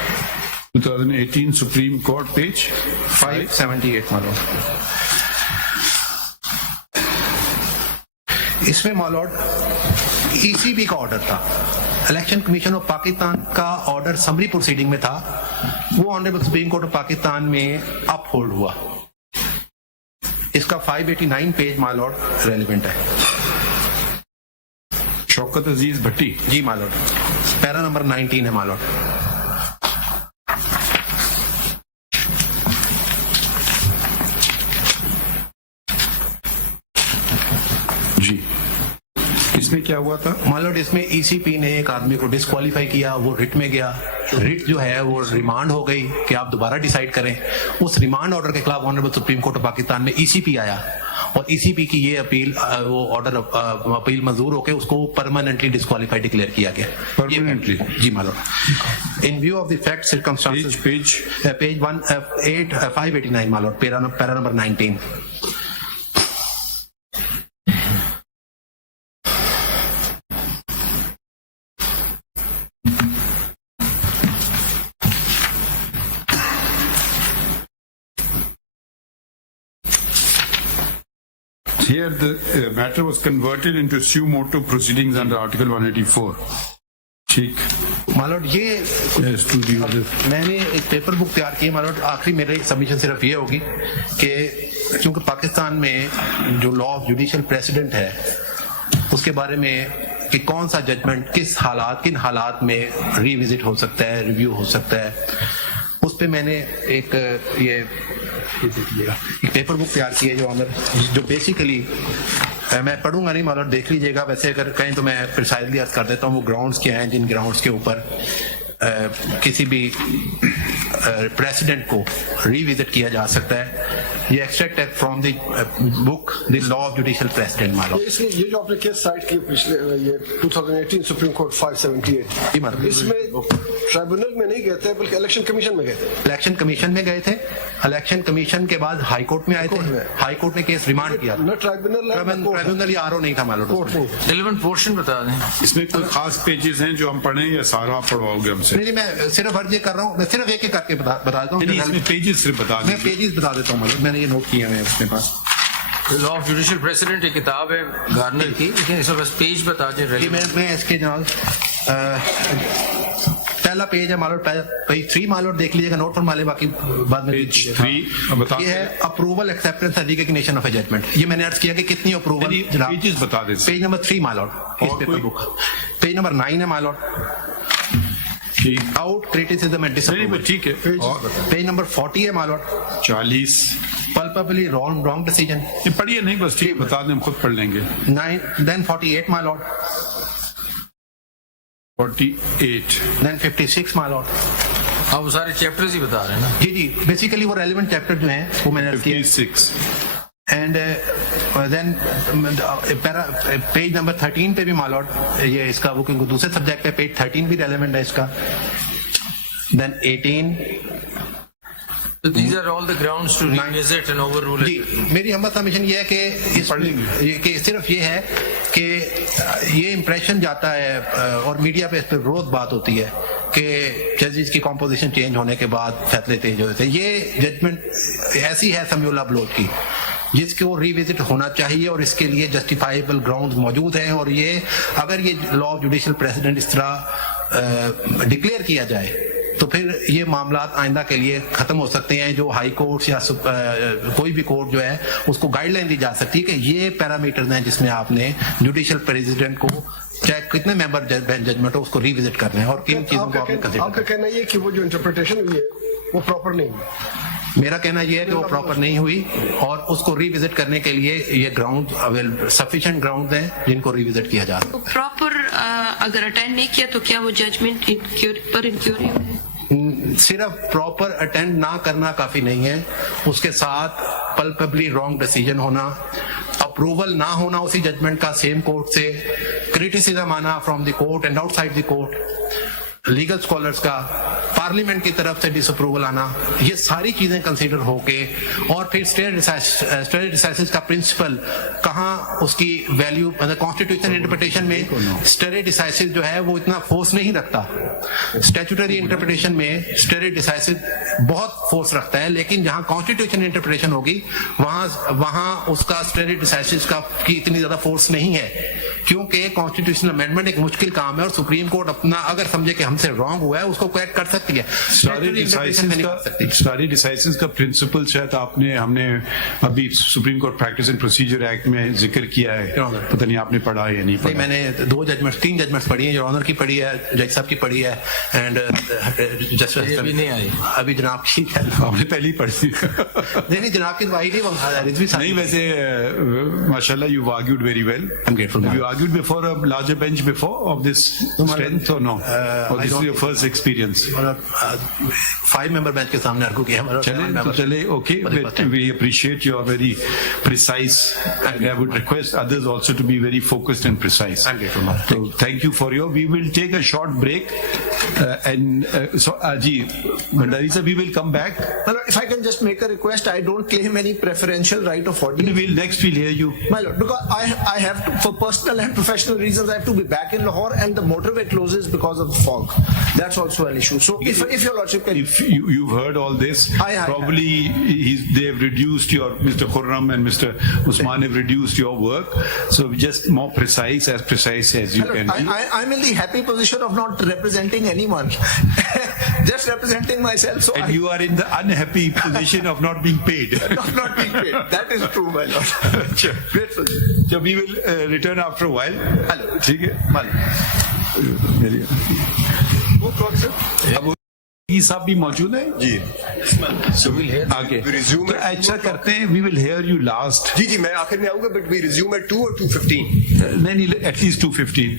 2018 सुप्रीम कोर्ट पेज 578 मालूम। इसमें मालूम ECB का ऑर्डर था, इलेक्शन कमीशन ऑफ पाकिस्तान का ऑर्डर समरी प्रोसीडिंग में था, वो honourable supreme court of Pakistan में अपहोल्ड हुआ। इसका 589 पेज मालूम रेलिवेंट है। शौकत अजीज भट्टी जी मालूम, पैरा नंबर 19 है मालूम। जी इसमें क्या हुआ था मालूम? इसमें ECP ने एक आदमी को डिस्क्वालीफाई किया, वो रिट में गया, रिट जो है वो रिमांड हो गई कि आप दोबारा डिसाइड करें। उस रिमांड ऑर्डर के खिलाफ honourable supreme court of Pakistan में ECP आया और ECP की ये अपील वो ऑर्डर अपील मंजूर होकर उसको परमानेंटली डिस्क्वालीफाई डिक्लेयर किया गया। परमानेंटली जी मालूम। इन view of the fact circumstances page 589 मालूम, para number 19। Here the matter was converted into suo motu proceedings under Article 184. ठीक मालूम ये मैंने एक पेपर बुक तैयार की मालूम। आखिरी मेरी सबमिशन सिर्फ ये होगी कि क्योंकि पाकिस्तान में जो लॉ ऑफ जुडिशियल प्रेसिडेंट है उसके बारे में कि कौन सा जजमेंट किन हालात में रिविजिट हो सकता है, रिव्यू हो सकता है, उस पे मैंने एक पेपर बुक तैयार की है जो बेसिकली मैं पढ़ूंगा नहीं मालूम, देख लीजिएगा। वैसे अगर कहें तो मैं प्रिसाइजली अर्ज कर देता हूँ वो ग्राउंड्स क्या हैं जिन ग्राउंड्स के ऊपर किसी भी प्रेसिडेंट को रिविजिट किया जा सकता है। ये एक्सट्रैक्ट है from the book the law of judicial president my Lord. इसमें ये जो आपने केस साइट की पिछले ये 2018 सुप्रीम कोर्ट 578 इसमें ट्राइब्यूनल में नहीं गए थे बल्कि इलेक्शन कमीशन में गए थे। इलेक्शन कमीशन में गए थे, इलेक्शन कमीशन के बाद हाई कोर्ट में आए थे, हाई कोर्ट ने केस रिमांड किया। न ट्राइब्यूनल या आरओ नहीं था माय लॉर्ड। रिलेवेंट पोर्शन बता दें। इसमें कोई खास पेजेस हैं जो हम पढ़ें या सारा पढ़वाओगे हमसे? नहीं, मैं सिर्फ अर्ज कर रहा हूँ, मैं सिर्फ एक करके बता देता हूँ। इसमें पेजेस सिर्फ बता मैं पेजेस बता देता हूँ, मैंने ये नोट किया है अपने पास। लॉ ऑफ जुडिशियल प्रेसिडेंट एक किताब है गार्नर की, लेकिन इसमें बस पेज बता दें। मैं इसके जनाब पहला पेज है मालूट, पेज 3 मालूट देख लीजिएगा, नोट फॉर माले, बाकी बाद में पेज 3 बता। ये है approval acceptance and recognition of a judgment. ये मैंने अर्ज किया कि कितनी अप्रूवल जनाब। पेजेस बता दें। पेज नंबर 3 मालूट इस पेपर बुक। पेज नंबर 9 है मालूट, आउट क्रिटिसिज्म एंड डिसअप्रूवल। ठीक है। पेज नंबर 40 है मालूट, 40 पल्पेबली रॉन्ग डिसीजन। ये पढ़िए नहीं, बस ठीक बता दें, हम खुद पढ़ लेंगे। 9 देन 48 मालूट, 48 देन 56 मालूट। आप वो सारे चैप्टर्स ही बता रहे हैं ना? जी जी, बेसिकली वो रेलेवेंट चैप्टर जो हैं वो मैंने 56 एंड देन पेज नंबर 13 पे भी मालॉट ये इसका वो क्योंकि दूसरे सब्जेक्ट है, पेज 13 भी रेलेवेंट है इसका। Then 18। So these are all the grounds to revisit and overrule it. जी, मेरी हम सबमिशन ये है कि सिर्फ ये है कि ये इम्प्रेशन जाता है और मीडिया पे इस पर रोज बात होती है कि जजेस की कॉम्पोजिशन चेंज होने के बाद फैसले चेंज होते हैं। ये जजमेंट ऐसी है समीउल्लाह बलोच की जिसको रिविजिट होना चाहिए और इसके लिए जस्टिफाइबल ग्राउंड्स मौजूद हैं। और ये अगर ये लॉ ऑफ जुडिशियल प्रेसिडेंट इस तरह डिक्लेयर किया जाए तो फिर ये मामला आइंदा के लिए खत्म हो सकते हैं। जो हाई कोर्ट या कोई भी कोर्ट जो है उसको गाइडलाइन दी जा सकती है कि ये पैरामीटर्स हैं जिसमें आपने जुडिशियल प्रेसिडेंट को चाहे कितने मेंबर जजमेंट हो उसको रिविजिट करना है और किन चीजों को आपने कंसीडर। आपका कहना ये कि वो जो इंटरप्रिटेशन हुई है वो प्रॉपर नहीं हुई? मेरा कहना यह है कि वो प्रॉपर नहीं हुई और उसको रिविजिट करने के लिए ये ग्राउंड सफिशिएंट ग्राउंड हैं जिनको रिविजिट किया जा सकता है। प्रॉपर अगर अटेंड नहीं किया तो क्या वो जजमेंट पर इंक्यूरी है? सिर्फ प्रॉपर अटेंड ना करना काफी नहीं है, उसके साथ पल्पेबली रॉन्ग डिसीजन होना, अप्रूवल ना होना उसी जजमेंट का सेम कोर्ट से, क्रिटिसिज्म आना from the court and outside the court, legal scholars का, पार्लियामेंट की तरफ से डिसअप्रूवल आना, ये सारी चीजें कंसीडर होके और फिर स्टेट डिसाइसिस का प्रिंसिपल कहाँ उसकी वैल्यू, मतलब कॉन्स्टिट्यूशन इंटरप्रिटेशन में स्टेट डिसाइसिस जो है वो इतना फोर्स नहीं रखता। स्टैट्यूटरी इंटरप्रिटेशन में स्टेट डिसाइसिस बहुत फोर्स रखता है, लेकिन जहां कॉन्स्टिट्यूशन इंटरप्रिटेशन होगी वहां उसका स्टेट डिसाइसिस की इतनी ज्यादा फोर्स नहीं है, क्योंकि कॉन्स्टिट्यूशनल अमेंडमेंट एक मुश्किल काम है और सुप्रीम कोर्ट अपना अगर समझे कि हमसे रॉन्ग हुआ है उसको करेक्ट कर सकती है। सारी डिसाइसिस का प्रिंसिपल शायद हमने अभी supreme court practice and procedure act में जिक्र किया है, पता नहीं आपने पढ़ा है या नहीं पढ़ा? नहीं, मैंने 3 जजमेंट्स पढ़ी है, जो ऑनर की पढ़ी है, जज साहब की पढ़ी है एंड जस्टिस अभी नहीं आई, अभी जनाब की आपने पहली पढ़ी? नहीं, जनाब की आई नहीं, वैसे माशाल्लाह you argued very well. I'm grateful. Have you argued before a larger bench before of this strength or no? Or this is your first experience? 5-member bench के सामने आर्ग्यू किया। चले, okay, but we appreciate your very precise, and I would request others also to be very focused and precise. So thank you for your. We will take a short break, and so Aji Bhandari sir, we will come back. If I can just make a request, I don't claim any preferential right of audience. We'll hear you. My lord, because I have to, for personal and professional reasons, I have to be back in Lahore, and the motorway closes because of the fog. That's also an issue. So if your lordship can, if you've heard all this, probably they have reduced your, Mr. Khurram and Mr. Usman have reduced your work. So just more precise as you can be. I'm in the happy position of not representing anyone, just representing myself. So and you are in the unhappy position of not being paid. not being paid. That is true, my lord. Grateful. So we will return after a while. Hello. ठीक है। अब ये सब भी मौजूद है जी। आगे तो अच्छा करते हैं, we will hear you last. जी मैं आखिर में आऊंगा, but we resume at 2 or 2:15. नहीं, at least 2:15.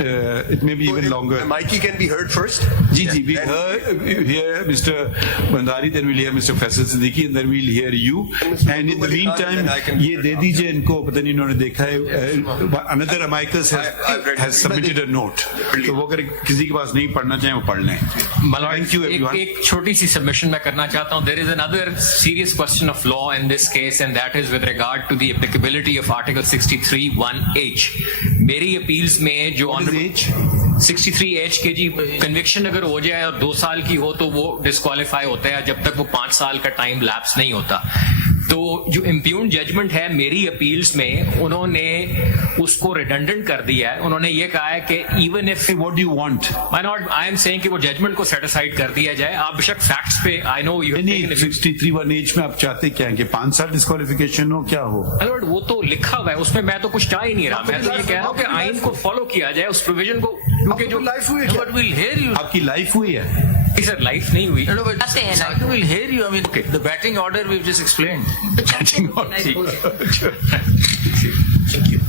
it may be even longer. Mikey can be heard first. Ji, we hear Mr. Bandari, then we'll hear Mr. Faisal Siddiqui, and then we'll hear you. And in the meantime, ye de dijiye inko, pata nahi inhone dekha hai. Another amicus has submitted a note. So wo agar kisi ke paas nahi padhna chahe, wo padh lein. Thank you everyone. एक छोटी सी submission मैं करना चाहता हूँ. There is another serious question of law in this case, and that is with regard to the applicability of Article 63(1)(h). मेरी appeals में जो 63(h) के जी कन्विक्शन अगर हो जाए और 2 साल की हो तो वो डिस्क्वालीफाई होता है जब तक वो 5 साल का टाइम लैप्स नहीं होता. तो जो इम्प्यून जजमेंट है मेरी अपील्स में उन्होंने उसको रिडंडेंट कर दिया है. उन्होंने ये कहा है कि even if What do you want? I am saying कि वो जजमेंट को सेट असाइड कर दिया जाए. आप बेशक फैक्ट्स पे आई नो यू 63(1)(h) में आप चाहते क्या है कि 5 साल डिस्क्वालिफिकेशन हो, क्या हो? लॉर्ड वो तो लिखा हुआ है उसमें, मैं तो कुछ चाह ही नहीं रहा. मैं तो ये कह रहा हूँ कि आइन को फॉलो किया जाए, उस प्रोविजन को, क्योंकि जो लाइफ हुई है. But we'll hear you. आपकी लाइफ हुई है? सर लाइफ नहीं हुई. No, but we'll hear you. I mean, the batting order we've just explained. Batting order. Thank you.